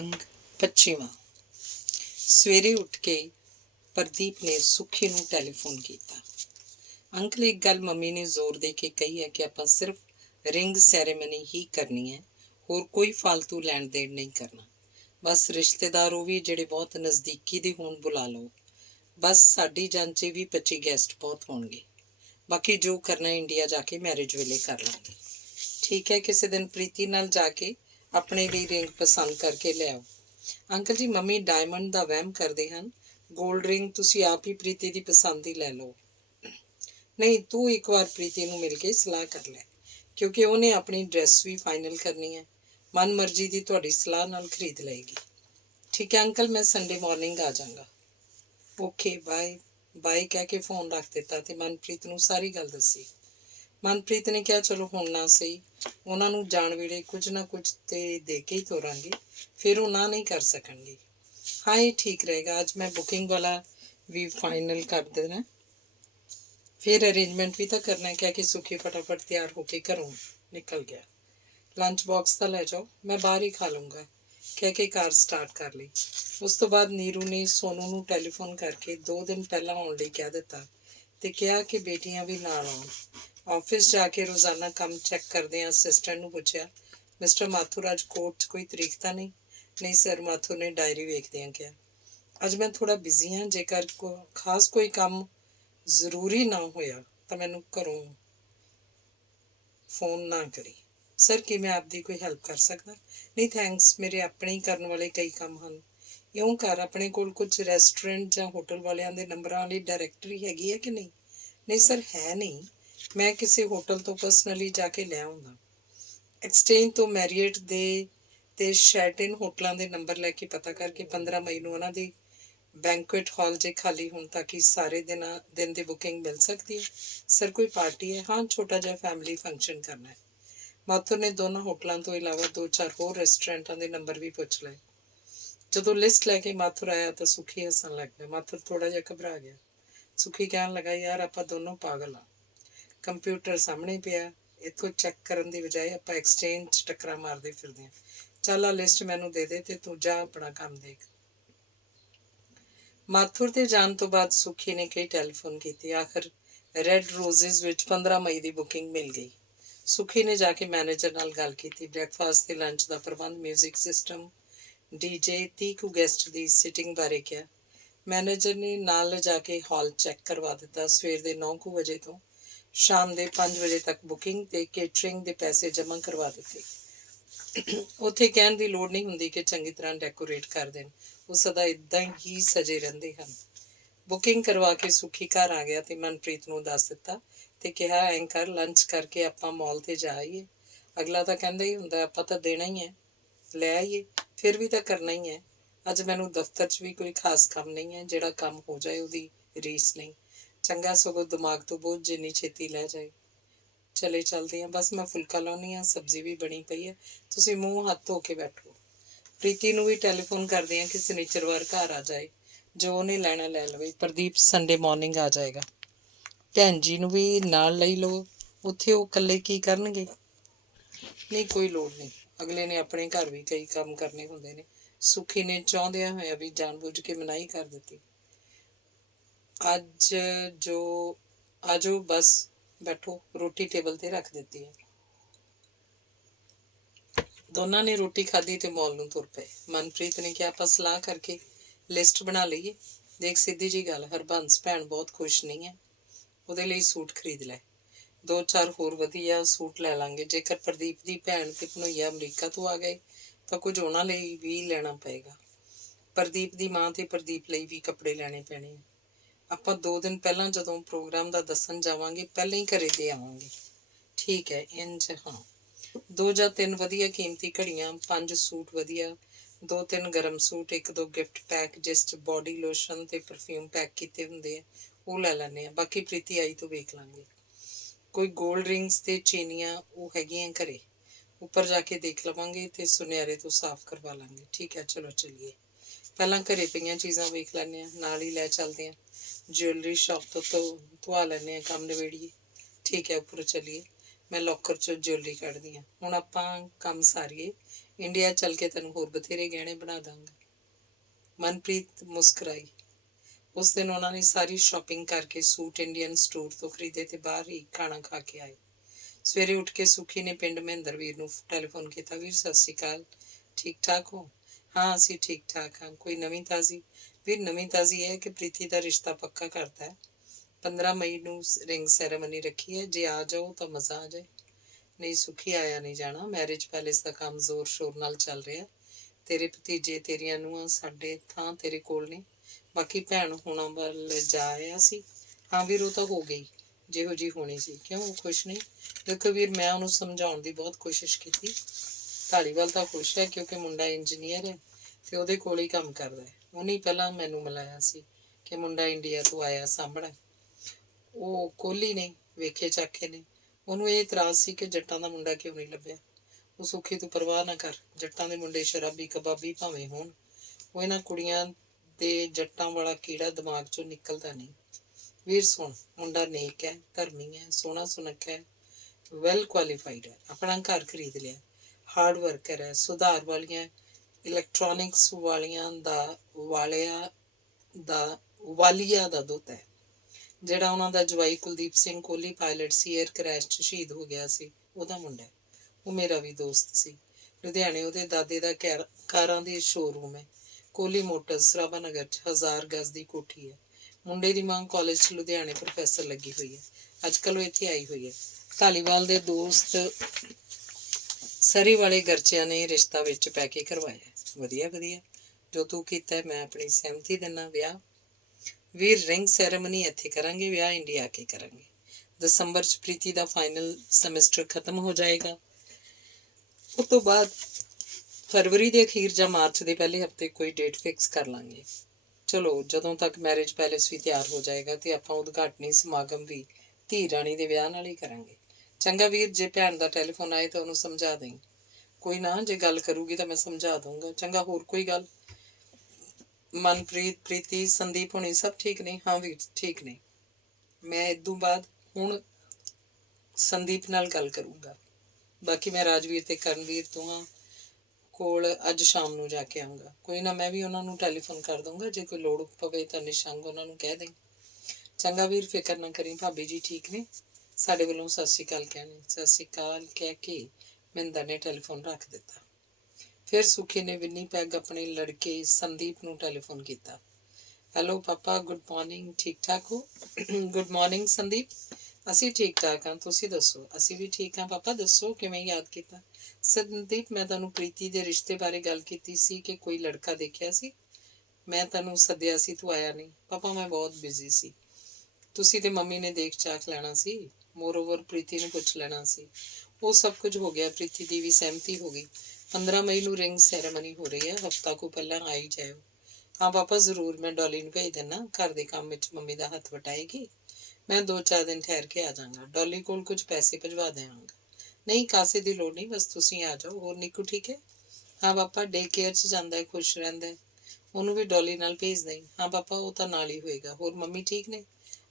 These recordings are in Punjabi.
अंग 25वां। सवेरे उठ के प्रदीप ने सुखी नूं टैलीफोन किया। अंकल एक गल मम्मी ने जोर दे के कही है कि आपां सिर्फ रिंग सैरेमनी ही करनी है, होर कोई फालतू लैण देण नहीं करना। बस रिश्तेदार वो भी जिहड़े बहुत नज़दीकी दे होण बुला लो। बस साडी जांचे भी 25 गैसट बहुत होणगे। बाकी जो करना इंडिया जाके मैरिज वेले कर लांगे। ठीक है, किसी दिन प्रीति नाल जाके अपने लिए रिंग पसंद करके ले आओ। अंकल जी मम्मी डायमंड दा वहम करदे हन, गोल्ड रिंग तुसी आप ही प्रीति दी पसंद ही लै लो। नहीं, तू एक बार प्रीति नूं मिल के सलाह कर लै, क्योंकि उन्हें अपनी ड्रैस भी फाइनल करनी है। मन मर्जी दी तुहाडी सलाह नाल खरीद लएगी। ठीक है अंकल, मैं संडे मॉर्निंग आ जाऊंगा। Okay bye. बाय कह के फोन रख दिता ते मनप्रीत नूं सारी गल दसी। मनप्रीत ने कहा चलो हुण ना सही, उन्होंने जाण वेले कुछ ना कुछ तो दे के ही तोरांगे, फिर वो ना नहीं कर सकणगे। हाँ ये ठीक रहेगा, आज मैं बुकिंग वाला भी फाइनल कर देना, फिर अरेंजमेंट भी तो करना है। कह के सुखी फटाफट तैयार होके घरों निकल गया। लंच बॉक्स तो लै जाओ, मैं बाहर ही खा लूँगा, कह के कार स्टार्ट कर ली। उस तो बाद नीरू ने सोनू नूं टैलीफोन करके 2 दिन पहला आउण लई कह दिता ते कहा कि बेटियां भी नाल आउण। ऑफिस जाके रोज़ाना काम चैक करदे असिस्टेंट नूं पुछया, मिस्टर माथुर अज कोर्ट 'च कोई तरीक तां नहीं? नहीं सर, माथुर ने डायरी वेखदियां कहा। अज मैं थोड़ा बिजी हाँ, जेकर खास कोई काम ਜ਼ਰੂਰੀ ਨਾ ਹੋਇਆ ਤਾਂ ਮੈਨੂੰ ਘਰੋਂ ਫੋਨ ਨਾ ਕਰੀ। ਸਰ ਕੀ ਮੈਂ ਆਪਦੀ ਕੋਈ ਹੈਲਪ ਕਰ ਸਕਦਾ? ਨਹੀਂ ਥੈਂਕਸ, ਮੇਰੇ ਆਪਣੇ ਹੀ ਕਰਨ ਵਾਲੇ ਕਈ ਕੰਮ ਹਨ। ਇਉਂ ਕਰ, ਆਪਣੇ ਕੋਲ ਕੁਝ ਰੈਸਟੋਰੈਂਟ ਜਾਂ ਹੋਟਲ ਵਾਲਿਆਂ ਦੇ ਨੰਬਰਾਂ ਵਾਲੀ ਡਾਇਰੈਕਟਰੀ ਹੈਗੀ ਹੈ ਕਿ ਨਹੀਂ? ਨਹੀਂ ਸਰ ਹੈ ਨਹੀਂ, ਮੈਂ ਕਿਸੇ ਹੋਟਲ ਤੋਂ ਪਰਸਨਲੀ ਜਾ ਕੇ ਲੈ ਆਉਂਦਾ। ਐਕਸਚੇਂਜ ਤੋਂ ਮੈਰੀਅਟ ਦੇ ਤੇ ਸ਼ੈਰਟਨ ਹੋਟਲਾਂ ਦੇ ਨੰਬਰ ਲੈ ਕੇ ਪਤਾ ਕਰਕੇ 15 ਮਈ ਨੂੰ ਉਹਨਾਂ ਦੀ बैंकुएट हॉल जे खाली हों ताकि सारे दिन की बुकिंग मिल सकती है। सर कोई पार्टी है? हाँ, छोटा जिहा फैमिली फंक्शन करना है। माथुर ने दोनों होटलों तो इलावा 2-4 होर रेस्टोरेंटों के नंबर भी पूछ लए। जदों लिस्ट लैके माथुर आया तो सुखी हसन लग गया। माथुर थोड़ा जिहा घबरा गया। सुखी कहन लगा, यार आपां दोनों पागल हाँ। कंप्यूटर सामने पिया, इत्थों चैक करन दी बजाय आपां एक्सचेंज टक्करां मारदे फिरदे हां। चल आ लिस्ट मैनूं दे दे ते तूं जा अपना काम देख। माथुर के जान तो बाद सुखी ने कई टैलीफोन किए। आखिर रैड रोजेज विच 15 मई की बुकिंग मिल गई। सुखी ने जाके मैनेजर नाल गल की। ब्रैकफास्ट ते लंच का प्रबंध, म्यूजिक सिस्टम, डीजे, 30 गैसट की सिटिंग बारे क्या। मैनेजर ने नाल जाके हॉल चैक करवा दिता। सवेर के 9 बजे तो शाम के 5 बजे तक बुकिंग ते केटरिंग के पैसे जमा करवा दिते। उत्थे कहण दी लोड़ नहीं हुंदी कि चंगी तरह डेकोरेट कर देण, वो सदा इदां ही सजे रहिंदे हन। बुकिंग करवा के सुखी घर आ गया ते मनप्रीत नूं दस दिता ते कहा, ऐं कर लंच करके आपां मॉल ते जा आईए। अगला तां कहंदा ही हुंदा आपां तां देना ही है, लै आईए, फिर भी तां करना ही है। अज मैनूं दफ्तर 'च भी कोई खास काम नहीं है, जिहड़ा काम हो जाए उहदी रीस नहीं। चंगा सगों दिमाग तो बोझ जिन्नी छेती लै जाए। चले चलते हैं, बस मैं फुलका लाउनी हाँ, सब्जी भी बनी पई है, तुसीं मूँह हत्थ धो के बैठो। प्रीति नूं भी टैलीफोन करदे हैं कि सनीचरवार घर आ जाए, जो उन्हें लैना लै लवे। प्रदीप संडे मॉर्निंग आ जाएगा। भैन जी नूं भी नाल लई लो, उत्थे वो कल्ले की करनगे? नहीं कोई लोड़ नहीं, अगले ने अपने घर भी कई काम करने हुंदे ने। सुखी ने चाहुंदियां होइयां भी जानबूझ के मनाही कर दित्ती। अज जो आजो बस बैठो, रोटी टेबल ते रख दित्ती है। दोनों ने रोटी खाधी तो मॉल नूं तुर पे। मनप्रीत ने कहा, आपां सलाह करके लिस्ट बना लईए। देख सीधी जी गल, हरबंस भैन बहुत खुश नहीं है, ਉਹਦੇ ਲਈ सूट खरीद लै। 2-4 होर वधिया सूट लै लांगे। जेकर प्रदीप दी भैन ते भनोइया अमरीका तो आ गए तो कुछ उन्हां ਲਈ भी ਲੈਣਾ ਪਏਗਾ। प्रदीप दी मां ते प्रदीप ਲਈ भी कपड़े ਲੈਣੇ ਪੈਣੇ ਆ। ਆਪਾਂ 2 ਦਿਨ ਪਹਿਲਾਂ ਜਦੋਂ ਪ੍ਰੋਗਰਾਮ ਦਾ ਦੱਸਣ ਜਾਵਾਂਗੇ, ਪਹਿਲਾਂ ਹੀ ਘਰੇ ਦੇ ਆਵਾਂਗੇ। ਠੀਕ ਹੈ, ਇੰਜ ਹਾਂ। 2 ਜਾਂ 3 ਵਧੀਆ ਕੀਮਤੀ ਘੜੀਆਂ, 5 सूट वधिया, 2-3 गरम सूट, 1-2 गिफ्ट पैक जिस च बॉडी लोशन ते परफ्यूम पैक किए हुंदे आ, वो लै लैने आ। बाकी प्रीति आई तो वेख लांगे। कोई गोल्ड रिंग्स ते चेनियां वो हैगियां घरे, उपर जाके देख लवांगे ते सुनहरे तो साफ करवा लांगे। ठीक है, चलो चलिए। ਪਹਿਲਾਂ ਘਰੇ ਪਈਆਂ ਚੀਜ਼ਾਂ ਵੇਖ ਲੈਂਦੇ ਹਾਂ, ਨਾਲ ਹੀ ਲੈ ਚੱਲਦੇ ਹਾਂ। ज्वेलरी शॉप तो ਧਵਾ ਲੈਂਦੇ ਹਾਂ, ਕੰਮ ਨਿਬੇੜੀਏ। ठीक है, ਉੱਪਰ ਚੱਲੀਏ। मैं लॉकर 'ਚੋਂ ज्वेलरी ਕੱਢਦੀ ਹਾਂ। ਹੁਣ ਆਪਾਂ ਕੰਮ ਸਾਰੀਏ, ਇੰਡੀਆ ਚੱਲ ਕੇ ਤੈਨੂੰ ਹੋਰ ਬਥੇਰੇ ਗਹਿਣੇ ਬਣਾ ਦਾਂਗਾ। ਮਨਪ੍ਰੀਤ ਮੁਸਕਰਾਈ। ਉਸ ਦਿਨ ਉਹਨਾਂ ਨੇ ਸਾਰੀ ਸ਼ਾਪਿੰਗ ਕਰਕੇ ਸੂਟ ਇੰਡੀਅਨ ਸਟੋਰ ਤੋਂ ਖਰੀਦੇ ਤੇ ਬਾਹਰ ਹੀ ਖਾਣਾ ਖਾ ਕੇ ਆਏ। ਸਵੇਰੇ ਉੱਠ ਕੇ ਸੁੱਖੀ ਨੇ ਪਿੰਡ ਮਹਿੰਦਰ ਵੀਰ ਨੂੰ ਟੈਲੀਫੋਨ ਕੀਤਾ। ਵੀਰ ਸਤਿ ਸ਼੍ਰੀ ਅਕਾਲ, ਠੀਕ ਠਾਕ ਹੋ? ਹਾਂ ਅਸੀਂ ਠੀਕ ਠਾਕ ਹਾਂ। ਕੋਈ ਨਵੀਂ ਤਾਜ਼ੀ? ਵੀਰ ਨਵੀਂ ਤਾਜ਼ੀ ਹੈ ਕਿ ਪ੍ਰੀਤੀ ਦਾ ਰਿਸ਼ਤਾ ਪੱਕਾ ਕਰਤਾ ਹੈ। 15 ਮਈ ਨੂੰ ਰਿੰਗ ਸੈਰੇਮਨੀ ਰੱਖੀ ਹੈ, ਜੇ ਆ ਜਾਓ ਤਾਂ ਮਜ਼ਾ ਆ ਜਾਏ। ਨਹੀਂ ਸੁੱਖੀ, ਆਇਆ ਨਹੀਂ ਜਾਣਾ। ਮੈਰਿਜ ਪੈਲੇਸ ਦਾ ਕੰਮ ਜ਼ੋਰ ਸ਼ੋਰ ਨਾਲ ਚੱਲ ਰਿਹਾ। ਤੇਰੇ ਭਤੀਜੇ ਤੇਰੀਆਂ ਨੂੰਹਾਂ ਸਾਡੇ ਥਾਂ ਤੇਰੇ ਕੋਲ ਨੇ। ਬਾਕੀ ਭੈਣ ਹੋਣਾ ਵੱਲ ਜਾ ਆਇਆ ਸੀ। ਹਾਂ ਵੀਰ ਉਹ ਤਾਂ ਹੋ ਗਈ ਜਿਹੋ ਜਿਹੀ ਹੋਣੀ ਸੀ। ਕਿਉਂ ਉਹ ਖੁਸ਼ ਨਹੀਂ? ਦੇਖੋ ਵੀਰ ਮੈਂ ਉਹਨੂੰ ਸਮਝਾਉਣ ਦੀ ਬਹੁਤ ਕੋਸ਼ਿਸ਼ ਕੀਤੀ। ਧਾਲੀਵਾਲ ਤਾਂ ਖੁਸ਼ ਹੈ ਕਿਉਂਕਿ ਮੁੰਡਾ ਇੰਜੀਨੀਅਰ ਹੈ ਤੇ ਉਹਦੇ ਕੋਲ ਹੀ ਕੰਮ ਕਰਦਾ ਹੈ। ਉਹਨੇ ਪਹਿਲਾਂ ਮੈਨੂੰ ਮਿਲਾਇਆ ਸੀ ਕਿ ਮੁੰਡਾ ਇੰਡੀਆ ਤੋਂ ਆਇਆ ਸਾਂਭਣਾ। ਉਹ ਕੋਹਲੀ ਨੇ ਵੇਖੇ ਚਾਖੇ ਨੇ। ਉਹਨੂੰ ਇਹ ਇਤਰਾਜ਼ ਸੀ ਕਿ ਜੱਟਾਂ ਦਾ ਮੁੰਡਾ ਕਿਉਂ ਨਹੀਂ ਲੱਭਿਆ। ਉਹ ਸੁੱਖੀ ਤੂੰ ਪਰਵਾਹ ਨਾ ਕਰ, ਜੱਟਾਂ ਦੇ ਮੁੰਡੇ ਸ਼ਰਾਬੀ ਕਬਾਬੀ ਭਾਵੇਂ ਹੋਣ, ਉਹ ਇਹਨਾਂ ਕੁੜੀਆਂ ਦੇ ਜੱਟਾਂ ਵਾਲਾ ਕੀੜਾ ਦਿਮਾਗ ਚੋਂ ਨਿਕਲਦਾ ਨਹੀਂ। ਵੀਰ ਸੁਣ, ਮੁੰਡਾ ਨੇਕ ਹੈ, ਧਰਮੀ ਹੈ, ਸੋਹਣਾ ਸੁਨੱਖਾ ਹੈ, ਵੈਲ ਕੁਆਲੀਫਾਈਡ ਹੈ, ਆਪਣਾ ਘਰ ਖਰੀਦ ਲਿਆ, ਹਾਰਡ ਵਰਕਰ ਹੈ, ਸੁਧਾਰ ਵਾਲੀਆਂ ਇਲੈਕਟ੍ਰੋਨਿਕਸ ਵਾਲੀਆ ਦਾ ਦੋਤਾ ਹੈ। ਜਿਹੜਾ ਉਹਨਾਂ ਦਾ ਜਵਾਈ ਕੁਲਦੀਪ ਸਿੰਘ ਕੋਹਲੀ ਪਾਇਲਟ ਸੀ, 에ਅਰ ਕਰੈਸ਼ 'ਚ ਸ਼ਹੀਦ ਹੋ ਗਿਆ ਸੀ, ਉਹਦਾ ਮੁੰਡਾ। ਉਹ ਮੇਰਾ ਵੀ ਦੋਸਤ ਸੀ। ਲੁਧਿਆਣੇ ਉਹਦੇ ਦਾਦੇ ਦਾ ਕਾਰਾਂ ਦੀ ਸ਼ੋਰੂਮ ਹੈ। ਕੋਹਲੀ ਮੋਟਰਸ ਸਰਾਭਾ ਨਗਰ 'ਚ 1000 ਗਜ਼ ਦੀ ਕੋਠੀ ਹੈ। ਮੁੰਡੇ ਦੀ ਮਾਂ ਕਾਲਜ 'ਚ ਲੁਧਿਆਣੇ ਪ੍ਰੋਫੈਸਰ ਲੱਗੀ ਹੋਈ ਹੈ। ਅੱਜ ਕੱਲ੍ਹ ਉਹ ਇੱਥੇ ਆਈ ਹੋਈ ਹੈ। ਧਾਲੀਵਾਲ ਦੇ ਦੋਸਤ ਸਰੀ ਵਾਲੇ ਗਰਚਿਆਂ ਨੇ ਰਿਸ਼ਤਾ ਵਿੱਚ ਪੈ ਕੇ ਕਰਵਾਇਆ। ਵਧੀਆ ਵਧੀਆ, ਜੋ ਤੂੰ ਕੀਤਾ ਮੈਂ ਆਪਣੀ ਸਹਿਮਤੀ ਦਿੰਦਾ। ਵਿਆਹ ਵੀਰ ਰਿੰਗ ਸੈਰੇਮਨੀ ਇੱਥੇ ਕਰਾਂਗੇ, ਵਿਆਹ ਇੰਡੀਆ ਆ ਕੇ ਕਰਾਂਗੇ। ਦਸੰਬਰ 'ਚ ਪ੍ਰੀਤੀ ਦਾ ਫਾਈਨਲ ਸਮੈਸਟਰ ਖਤਮ ਹੋ ਜਾਏਗਾ। ਉਸ ਤੋਂ ਬਾਅਦ ਫਰਵਰੀ ਦੇ ਅਖੀਰ ਜਾਂ ਮਾਰਚ ਦੇ ਪਹਿਲੇ ਹਫਤੇ ਕੋਈ ਡੇਟ ਫਿਕਸ ਕਰ ਲਾਂਗੇ। ਚਲੋ ਜਦੋਂ ਤੱਕ ਮੈਰਿਜ ਪੈਲੇਸ ਵੀ ਤਿਆਰ ਹੋ ਜਾਏਗਾ ਤੇ ਆਪਾਂ ਉਦਘਾਟਨੀ ਸਮਾਗਮ ਵੀ ਧੀ ਰਾਣੀ ਦੇ ਵਿਆਹ ਨਾਲ ਹੀ ਕਰਾਂਗੇ। ਚੰਗਾ ਵੀਰ, ਜੇ ਭੈਣ ਦਾ ਟੈਲੀਫੋਨ ਆਏ ਤਾਂ ਉਹਨੂੰ ਸਮਝਾ ਦੇਂ। ਕੋਈ ਨਾ, ਜੇ ਗੱਲ ਕਰੂਗੀ ਤਾਂ ਮੈਂ ਸਮਝਾ ਦੂੰਗਾ। ਚੰਗਾ, ਹੋਰ ਕੋਈ ਗੱਲ? ਮਨਪ੍ਰੀਤ, ਪ੍ਰੀਤੀ, ਸੰਦੀਪ ਹੋਣੀ ਸਭ ਠੀਕ ਨੇ? ਹਾਂ ਵੀਰ ਠੀਕ ਨੇ। ਮੈਂ ਇਦੋਂ ਬਾਅਦ ਹੁਣ ਸੰਦੀਪ ਨਾਲ ਗੱਲ ਕਰੂੰਗਾ। ਬਾਕੀ ਮੈਂ ਰਾਜਵੀਰ ਤੇ ਕਰਨਵੀਰ ਦੋਹਾਂ ਕੋਲ ਅੱਜ ਸ਼ਾਮ ਨੂੰ ਜਾ ਕੇ ਆਊਂਗਾ। ਕੋਈ ਨਾ, ਮੈਂ ਵੀ ਉਹਨਾਂ ਨੂੰ ਟੈਲੀਫੋਨ ਕਰ ਦੂੰਗਾ। ਜੇ ਕੋਈ ਲੋੜ ਪਵੇ ਤਾਂ ਨਿਸ਼ੰਗ ਉਹਨਾਂ ਨੂੰ ਕਹਿ ਦੇਂ। ਚੰਗਾ ਵੀਰ, ਫਿਕਰ ਨਾ ਕਰੀ। ਭਾਬੀ ਜੀ ਠੀਕ ਨੇ? ਸਾਡੇ ਵੱਲੋਂ ਸਤਿ ਸ਼੍ਰੀ ਅਕਾਲ ਕਹਿਣੀ। ਸਤਿ ਸ਼੍ਰੀ ਅਕਾਲ ਕਹਿ ਕੇ ਮਹਿੰਦਰ ਨੇ ਟੈਲੀਫੋਨ ਰੱਖ ਦਿੱਤਾ। ਫਿਰ ਸੁੱਖੀ ਨੇ ਵਿੰਨੀ ਪੈਗ ਆਪਣੇ ਲੜਕੇ ਸੰਦੀਪ ਨੂੰ ਟੈਲੀਫੋਨ ਕੀਤਾ। ਹੈਲੋ ਪਾਪਾ, ਗੁੱਡ ਮਾਰਨਿੰਗ, ਠੀਕ ਠਾਕ ਹੋ? ਗੁੱਡ ਮਾਰਨਿੰਗ ਸੰਦੀਪ, ਅਸੀਂ ਠੀਕ ਠਾਕ ਹਾਂ, ਤੁਸੀਂ ਦੱਸੋ? ਅਸੀਂ ਵੀ ਠੀਕ ਹਾਂ ਪਾਪਾ, ਦੱਸੋ ਕਿਵੇਂ ਯਾਦ ਕੀਤਾ? ਸੰਦੀਪ, ਮੈਂ ਤੁਹਾਨੂੰ ਪ੍ਰੀਤੀ ਦੇ ਰਿਸ਼ਤੇ ਬਾਰੇ ਗੱਲ ਕੀਤੀ ਸੀ ਕਿ ਕੋਈ ਲੜਕਾ ਦੇਖਿਆ ਸੀ। ਮੈਂ ਤੈਨੂੰ ਸੱਦਿਆ ਸੀ, ਤੂੰ ਆਇਆ ਨਹੀਂ। ਪਾਪਾ ਮੈਂ ਬਹੁਤ ਬਿਜ਼ੀ ਸੀ। ਤੁਸੀਂ ਤੇ ਮੰਮੀ ਨੇ ਦੇਖ ਚਾਖ ਲੈਣਾ ਸੀ। ਮੋਰਓਵਰ ਪ੍ਰੀਤੀ ਨੂੰ ਪੁੱਛ ਲੈਣਾ ਸੀ। ਉਹ ਸਭ ਕੁਝ ਹੋ ਗਿਆ। ਪ੍ਰੀਤੀ ਦੀ ਵੀ ਸਹਿਮਤੀ ਹੋ ਗਈ। 15 ਮਈ ਨੂੰ ਰਿੰਗ ਸੈਰੇਮਨੀ ਹੋ ਰਹੀ ਹੈ। ਹਫ਼ਤਾ ਕੁ ਪਹਿਲਾਂ ਆ ਹੀ ਜਾਇਓ। ਹਾਂ ਪਾਪਾ ਜ਼ਰੂਰ, ਮੈਂ ਡੋਲੀ ਨੂੰ ਭੇਜ ਦਿੰਦਾ। ਘਰ ਦੇ ਕੰਮ ਵਿੱਚ ਮੰਮੀ ਦਾ ਹੱਥ ਵਟਾਏਗੀ। ਮੈਂ 2-4 ਦਿਨ ਠਹਿਰ ਕੇ ਆ ਜਾਵਾਂਗਾ। ਡੋਲੀ ਕੋਲ ਕੁਝ ਪੈਸੇ ਭਿਜਵਾ ਦੇਵਾਂਗਾ। ਨਹੀਂ ਕਾਸੇ ਦੀ ਲੋੜ ਨਹੀਂ, ਬਸ ਤੁਸੀਂ ਆ ਜਾਓ। ਹੋਰ ਨਿੱਕੂ ਠੀਕ ਹੈ? ਹਾਂ ਪਾਪਾ, ਡੇ ਕੇਅਰ 'ਚ ਜਾਂਦਾ ਹੈ, ਖੁਸ਼ ਰਹਿੰਦਾ ਹੈ। ਉਹਨੂੰ ਵੀ ਡੋਲੀ ਨਾਲ ਭੇਜ ਦੇਂ। ਹਾਂ ਪਾਪਾ, ਉਹ ਤਾਂ ਨਾਲ ਹੀ ਹੋਏਗਾ। ਹੋਰ ਮੰਮੀ ਠੀਕ ਨੇ?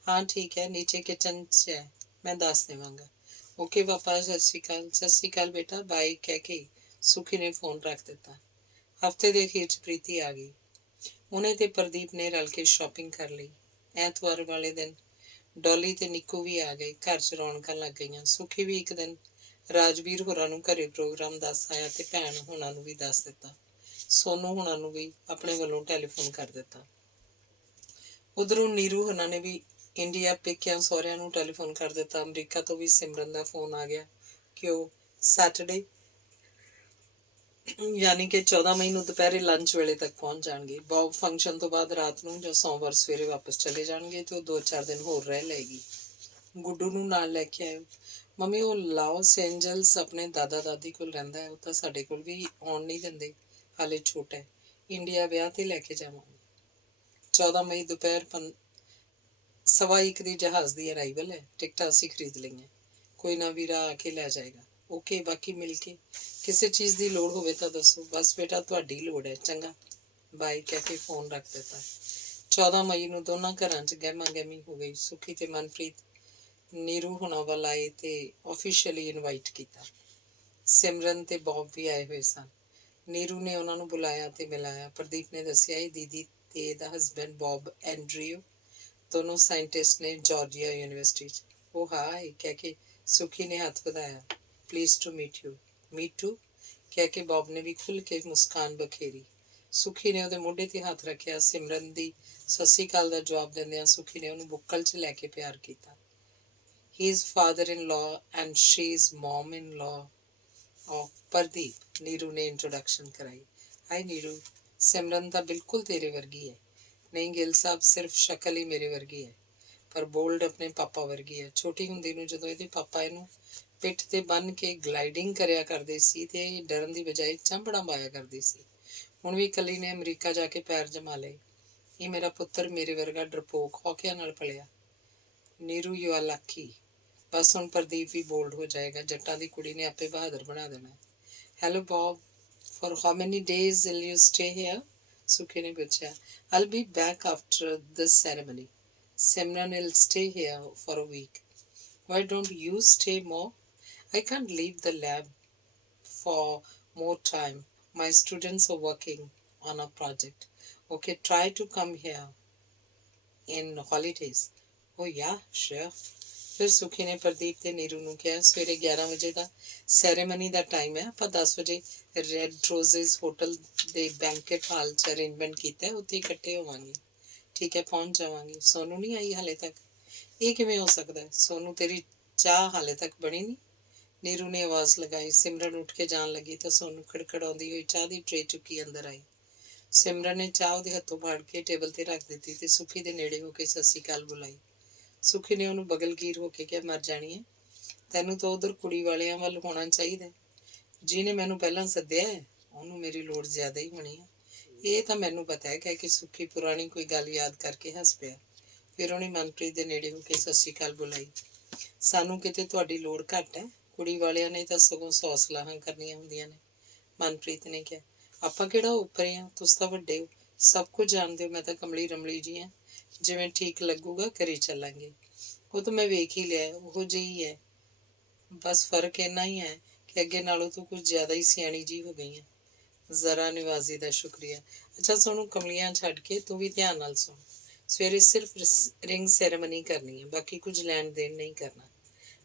ਹਾਂ ਠੀਕ ਹੈ, ਨੀਚੇ ਕਿਚਨ 'ਚ ਹੈ, ਮੈਂ ਦੱਸ ਦੇਵਾਂਗਾ। ਓਕੇ ਪਾਪਾ, ਸਤਿ ਸ਼੍ਰੀ ਅਕਾਲ। ਸਤਿ ਸ਼੍ਰੀ ਅਕਾਲ ਬੇਟਾ, ਬਾਏ ਕਹਿ ਕੇ ਸੁੱਖੀ ਨੇ ਫੋਨ ਰੱਖ ਦਿੱਤਾ। ਹਫ਼ਤੇ ਦੇ ਅਖੀਰ 'ਚ ਪ੍ਰੀਤੀ ਆ ਗਈ। ਉਹਨੇ ਤੇ ਪ੍ਰਦੀਪ ਨੇ ਰਲ ਕੇ ਸ਼ਾਪਿੰਗ ਕਰ ਲਈ। ਐਤਵਾਰ ਵਾਲੇ ਦਿਨ ਡੋਲੀ ਤੇ ਨਿੱਕੂ ਵੀ ਆ ਗਏ। ਘਰ 'ਚ ਰੌਣਕਾਂ ਲੱਗ ਗਈਆਂ। ਸੁੱਖੀ ਵੀ ਇੱਕ ਦਿਨ ਰਾਜਵੀਰ ਹੋਰਾਂ ਨੂੰ ਘਰੇ ਪ੍ਰੋਗਰਾਮ ਦੱਸ ਆਇਆ ਤੇ ਭੈਣ ਹੋਰਾਂ ਨੂੰ ਵੀ ਦੱਸ ਦਿੱਤਾ। ਸੋਨੂ ਹੋਰਾਂ ਨੂੰ ਵੀ ਆਪਣੇ ਵੱਲੋਂ ਟੈਲੀਫੋਨ ਕਰ ਦਿੱਤਾ। ਉਧਰੋਂ ਨੀਰੂ ਹੋਰਾਂ ਨੇ ਵੀ ਇੰਡੀਆ ਪੇਕਿਆਂ ਸਹੁਰਿਆਂ ਨੂੰ ਟੈਲੀਫੋਨ ਕਰ ਦਿੱਤਾ। ਅਮਰੀਕਾ ਤੋਂ ਵੀ ਸਿਮਰਨ ਦਾ ਫੋਨ ਆ ਗਿਆ ਕਿ ਉਹ ਸੈਟਰਡੇ ਯਾਨੀ ਕਿ 14 ਮਈ ਨੂੰ ਦੁਪਹਿਰੇ ਲੰਚ ਵੇਲੇ ਤੱਕ ਪਹੁੰਚ ਜਾਣਗੇ। ਬੌਬ ਫੰਕਸ਼ਨ ਤੋਂ ਬਾਅਦ ਰਾਤ ਨੂੰ ਜਾਂ ਸੋਮਵਾਰ ਸਵੇਰੇ ਵਾਪਸ ਚਲੇ ਜਾਣਗੇ ਤੇ ਉਹ 2-4 ਦਿਨ ਹੋਰ ਰਹਿ ਲਏਗੀ। ਗੁੱਡੂ ਨੂੰ ਨਾਲ ਲੈ ਕੇ ਆਇਓ। ਮੰਮੀ ਉਹ ਲਾਸ ਐਂਜਲਸ ਆਪਣੇ ਦਾਦਾ ਦਾਦੀ ਕੋਲ ਰਹਿੰਦਾ ਹੈ। ਉਹ ਤਾਂ ਸਾਡੇ ਕੋਲ ਵੀ ਆਉਣ ਨਹੀਂ ਦਿੰਦੇ, ਹਾਲੇ ਛੋਟਾ ਹੈ। ਇੰਡੀਆ ਵਿਆਹ ਤੇ ਲੈ ਕੇ ਜਾਵਾਂਗੇ। 14 ਮਈ ਦੁਪਹਿਰ 1:15 ਦੀ ਜਹਾਜ਼ ਦੀ ਅਰਾਈਵਲ ਹੈ। ਟਿਕਟਾਂ ਅਸੀਂ ਖਰੀਦ ਲਈਆਂ। ਕੋਈ ਨਾ, ਵੀਰਾ ਆ ਕੇ ਲੈ ਜਾਏਗਾ। ਓਕੇ, ਬਾਕੀ ਮਿਲ ਕੇ ਕਿਸੇ ਚੀਜ਼ ਦੀ ਲੋੜ ਹੋਵੇ ਤਾਂ ਦੱਸੋ। ਬਸ ਬੇਟਾ ਤੁਹਾਡੀ ਲੋੜ ਹੈ। ਚੰਗਾ, ਬਾਏ ਕਹਿ ਕੇ ਫੋਨ ਰੱਖ ਦਿੱਤਾ। 14 ਮਈ ਨੂੰ ਦੋਨਾਂ ਘਰਾਂ 'ਚ ਗਹਿਮਾ ਗਹਿਮੀ ਹੋ ਗਈ। ਸੁੱਖੀ ਤੇ ਮਨਪ੍ਰੀਤ ਨੀਰੂ ਹੁਣਾਂ ਵੱਲ ਆਏ ਤੇ ਆਫੀਸ਼ੀਅਲੀ ਇਨਵਾਈਟ ਕੀਤਾ। ਸਿਮਰਨ ਤੇ ਬੌਬ ਵੀ ਆਏ ਹੋਏ ਸਨ। ਨੀਰੂ ਨੇ ਉਹਨਾਂ ਨੂੰ ਬੁਲਾਇਆ ਤੇ ਮਿਲਾਇਆ। ਪ੍ਰਦੀਪ ਨੇ ਦੱਸਿਆ ਇਹ ਦੀਦੀ ਤੇ ਇਹਦਾ ਹਸਬੈਂਡ ਬੌਬ ਐਂਡਰਿਊ ਦੋਨੋਂ ਸਾਇੰਟਿਸਟ ਨੇ ਜਾਰਜੀਆ ਯੂਨੀਵਰਸਿਟੀ 'ਚ। ਉਹ ਹਾਏ ਕਹਿ ਕੇ ਸੁਖੀ ਨੇ ਹੱਥ ਵਧਾਇਆ। Pleased to meet you. Meet to ਕਹਿ ਕੇ ਬੌਬ ਨੇ ਵੀ ਖੁੱਲ੍ਹ ਕੇ ਮੁਸਕਾਨ ਬਖੇਰੀ। ਸੁਖੀ ਨੇ ਉਹਦੇ ਮੋਢੇ ਤੇ ਹੱਥ ਰੱਖਿਆ। ਸਿਮਰਨ ਦੀ ਸਤਿ ਸ਼੍ਰੀ ਅਕਾਲ ਦਾ ਜਵਾਬ ਦਿੰਦਿਆਂ ਸੁਖੀ ਨੇ ਉਹਨੂੰ ਬੁੱਕਲ 'ਚ ਲੈ ਕੇ ਪਿਆਰ ਕੀਤਾ। ਹੀ is father in law and she is mum in law of Pradeep. Neeru ਨੇ ਇੰਟਰੋਡਕਸ਼ਨ ਕਰਾਈ। ਹਾਈ ਨੀਰੂ, ਸਿਮਰਨ ਤਾਂ ਬਿਲਕੁਲ ਤੇਰੇ ਵਰਗੀ ਹੈ। ਨਹੀਂ ਗਿੱਲ ਸਾਹਿਬ, ਸਿਰਫ ਸ਼ਕਲ ਹੀ ਮੇਰੇ ਵਰਗੀ ਹੈ, ਪਰ ਬੋਲਡ ਆਪਣੇ ਪਾਪਾ ਵਰਗੀ ਹੈ। ਛੋਟੀ ਹੁੰਦੀ ਨੂੰ ਜਦੋਂ ਇਹਦੇ ਪਾਪਾ ਇਹਨੂੰ ਪਿੱਠ ਤੇ ਬੰਨ੍ਹ ਕੇ ਗਲਾਈਡਿੰਗ ਕਰਿਆ ਕਰਦੇ ਸੀ ਤੇ ਇਹ ਡਰਨ ਦੀ ਬਜਾਏ ਚਾਂਬੜਾਂ ਪਾਇਆ ਕਰਦੀ ਸੀ। ਹੁਣ ਵੀ ਕੱਲੀ ਨੇ ਅਮਰੀਕਾ ਜਾ ਕੇ ਪੈਰ ਜਮਾ ਲਏ। ਇਹ ਮੇਰਾ ਪੁੱਤਰ ਮੇਰੇ ਵਰਗਾ ਡਰਪੋਕ ਹੌਕਿਆਂ ਨਾਲ ਪਲਿਆ। Neeru you are lucky. ਬਸ ਹੁਣ ਪ੍ਰਦੀਪ ਵੀ ਬੋਲਡ ਹੋ ਜਾਏਗਾ। ਜੱਟਾਂ ਦੀ ਕੁੜੀ ਨੇ ਆਪੇ ਬਹਾਦਰ ਬਣਾ ਦੇਣਾ। Hello Bob, for how many days will you stay hair? ਸੁਖੀ ਨੇ ਪੁੱਛਿਆ। I'll be back after the ceremony. Simran will stay here for a week. Why don't you stay more? I can't leave the lab for more time. My students are working on a project. Okay, try to come here in holidays. Oh yeah, sure. ਫਿਰ ਸੁਖੀ ਨੇ ਪ੍ਰਦੀਪ ਤੇ ਨੀਰੂ ਨੂੰ ਕਿਹਾ ਸਵੇਰੇ 11 ਵਜੇ ਦਾ ਸੈਰੇਮਨੀ ਦਾ ਟਾਈਮ ਹੈ। ਆਪਾਂ 10 ਵਜੇ ਰੈੱਡ ਰੋਜ਼ਿਸ ਹੋਟਲ ਦੇ ਬੈਂਕਟ ਹਾਲ 'ਚ ਅਰੇਂਜਮੈਂਟ ਕੀਤਾ, ਉੱਥੇ ਇਕੱਠੇ ਹੋਵਾਂਗੇ। ਠੀਕ ਹੈ, ਪਹੁੰਚ ਜਾਵਾਂਗੇ। ਸੋਨੂੰ ਨਹੀਂ ਆਈ ਹਾਲੇ ਤੱਕ? ਇਹ ਕਿਵੇਂ ਹੋ ਸਕਦਾ? ਸੋਨੂੰ ਤੇਰੀ ਚਾਹ ਹਾਲੇ ਤੱਕ ਬਣੀ ਨਹੀਂ? ਨੀਰੂ ਨੇ ਆਵਾਜ਼ ਲਗਾਈ। ਸਿਮਰਨ ਉੱਠ ਕੇ ਜਾਣ ਲੱਗੀ ਤਾਂ ਸੋਨੂੰ ਖੜਖੜਾਉਂਦੀ ਹੋਈ ਚਾਹ ਦੀ ਟਰੇ ਚੁੱਕੀ ਅੰਦਰ ਆਈ। ਸਿਮਰਨ ਨੇ ਚਾਹ ਉਹਦੇ ਹੱਥੋਂ ਫਾੜ ਕੇ ਟੇਬਲ ਤੇ ਰੱਖ ਦਿੱਤੀ ਤੇ ਸੁਖੀ ਦੇ ਨੇੜੇ ਹੋ ਕੇ ਸਤਿ ਸ਼੍ਰੀ ਅਕਾਲ ਬੁਲਾਈ। ਸੁਖੀ ਨੇ ਉਹਨੂੰ ਬਗਲਗੀਰ ਹੋ ਕੇ ਕਿਹਾ, ਮਰ ਜਾਣੀ ਹੈ, ਤੈਨੂੰ ਤਾਂ ਉਧਰ ਕੁੜੀ ਵਾਲਿਆਂ ਵੱਲ ਹੋਣਾ ਚਾਹੀਦਾ। ਜਿਹਨੇ ਮੈਨੂੰ ਪਹਿਲਾਂ ਸੱਦਿਆ ਉਹਨੂੰ ਮੇਰੀ ਲੋੜ ਜ਼ਿਆਦਾ ਹੀ ਹੋਣੀ ਹੈ। ਇਹ ਤਾਂ ਮੈਨੂੰ ਪਤਾ ਹੈ, ਕਹਿ ਕੇ ਸੁਖੀ ਪੁਰਾਣੀ ਕੋਈ ਗੱਲ ਯਾਦ ਕਰਕੇ ਹੱਸ ਪਿਆ। ਫਿਰ ਉਹਨੇ ਮਨਪ੍ਰੀਤ ਦੇ ਨੇੜੇ ਹੋ ਕੇ ਸਤਿ ਸ਼੍ਰੀ ਅਕਾਲ ਬੁਲਾਈ। ਸਾਨੂੰ ਕਿਤੇ ਤੁਹਾਡੀ ਲੋੜ ਘੱਟ ਹੈ, ਕੁੜੀ ਵਾਲਿਆਂ ਨੇ ਤਾਂ ਸਗੋਂ 100 ਸਲਾਹਾਂ ਕਰਨੀਆਂ ਹੁੰਦੀਆਂ ਨੇ। ਮਨਪ੍ਰੀਤ ਨੇ ਕਿਹਾ, ਆਪਾਂ ਕਿਹੜਾ ਉੱਪਰੇ ਹਾਂ, ਤੁਸੀਂ ਤਾਂ ਵੱਡੇ ਹੋ, ਸਭ ਕੁਝ ਜਾਣਦੇ ਹੋ। ਮੈਂ ਤਾਂ ਕਮਲੀ ਰਮਲੀ ਜੀ ਹਾਂ, ਜਿਵੇਂ ਠੀਕ ਲੱਗੂਗਾ ਕਰੀ ਚੱਲਾਂਗੇ। ਉਹ ਤਾਂ ਮੈਂ ਵੇਖ ਹੀ ਲਿਆ, ਉਹੋ ਜਿਹੀ ਹੈ। ਬਸ ਫਰਕ ਇੰਨਾ ਹੀ ਹੈ ਕਿ ਅੱਗੇ ਨਾਲੋਂ ਤੂੰ ਕੁਝ ਜ਼ਿਆਦਾ ਹੀ ਸਿਆਣੀ ਜੀ ਹੋ ਗਈ ਹੈ। ਜ਼ਰਾ ਨਿਵਾਜ਼ੀ ਦਾ ਸ਼ੁਕਰੀਆ। ਅੱਛਾ ਸੋਨੂੰ, ਕਮਲੀਆਂ ਛੱਡ ਕੇ ਤੂੰ ਵੀ ਧਿਆਨ ਨਾਲ ਸੁਣ। ਸਵੇਰੇ ਸਿਰਫ ਰਿੰਗ ਸੈਰੇਮਨੀ ਕਰਨੀ ਹੈ, ਬਾਕੀ ਕੁਝ ਲੈਣ ਦੇਣ ਨਹੀਂ ਕਰਨਾ।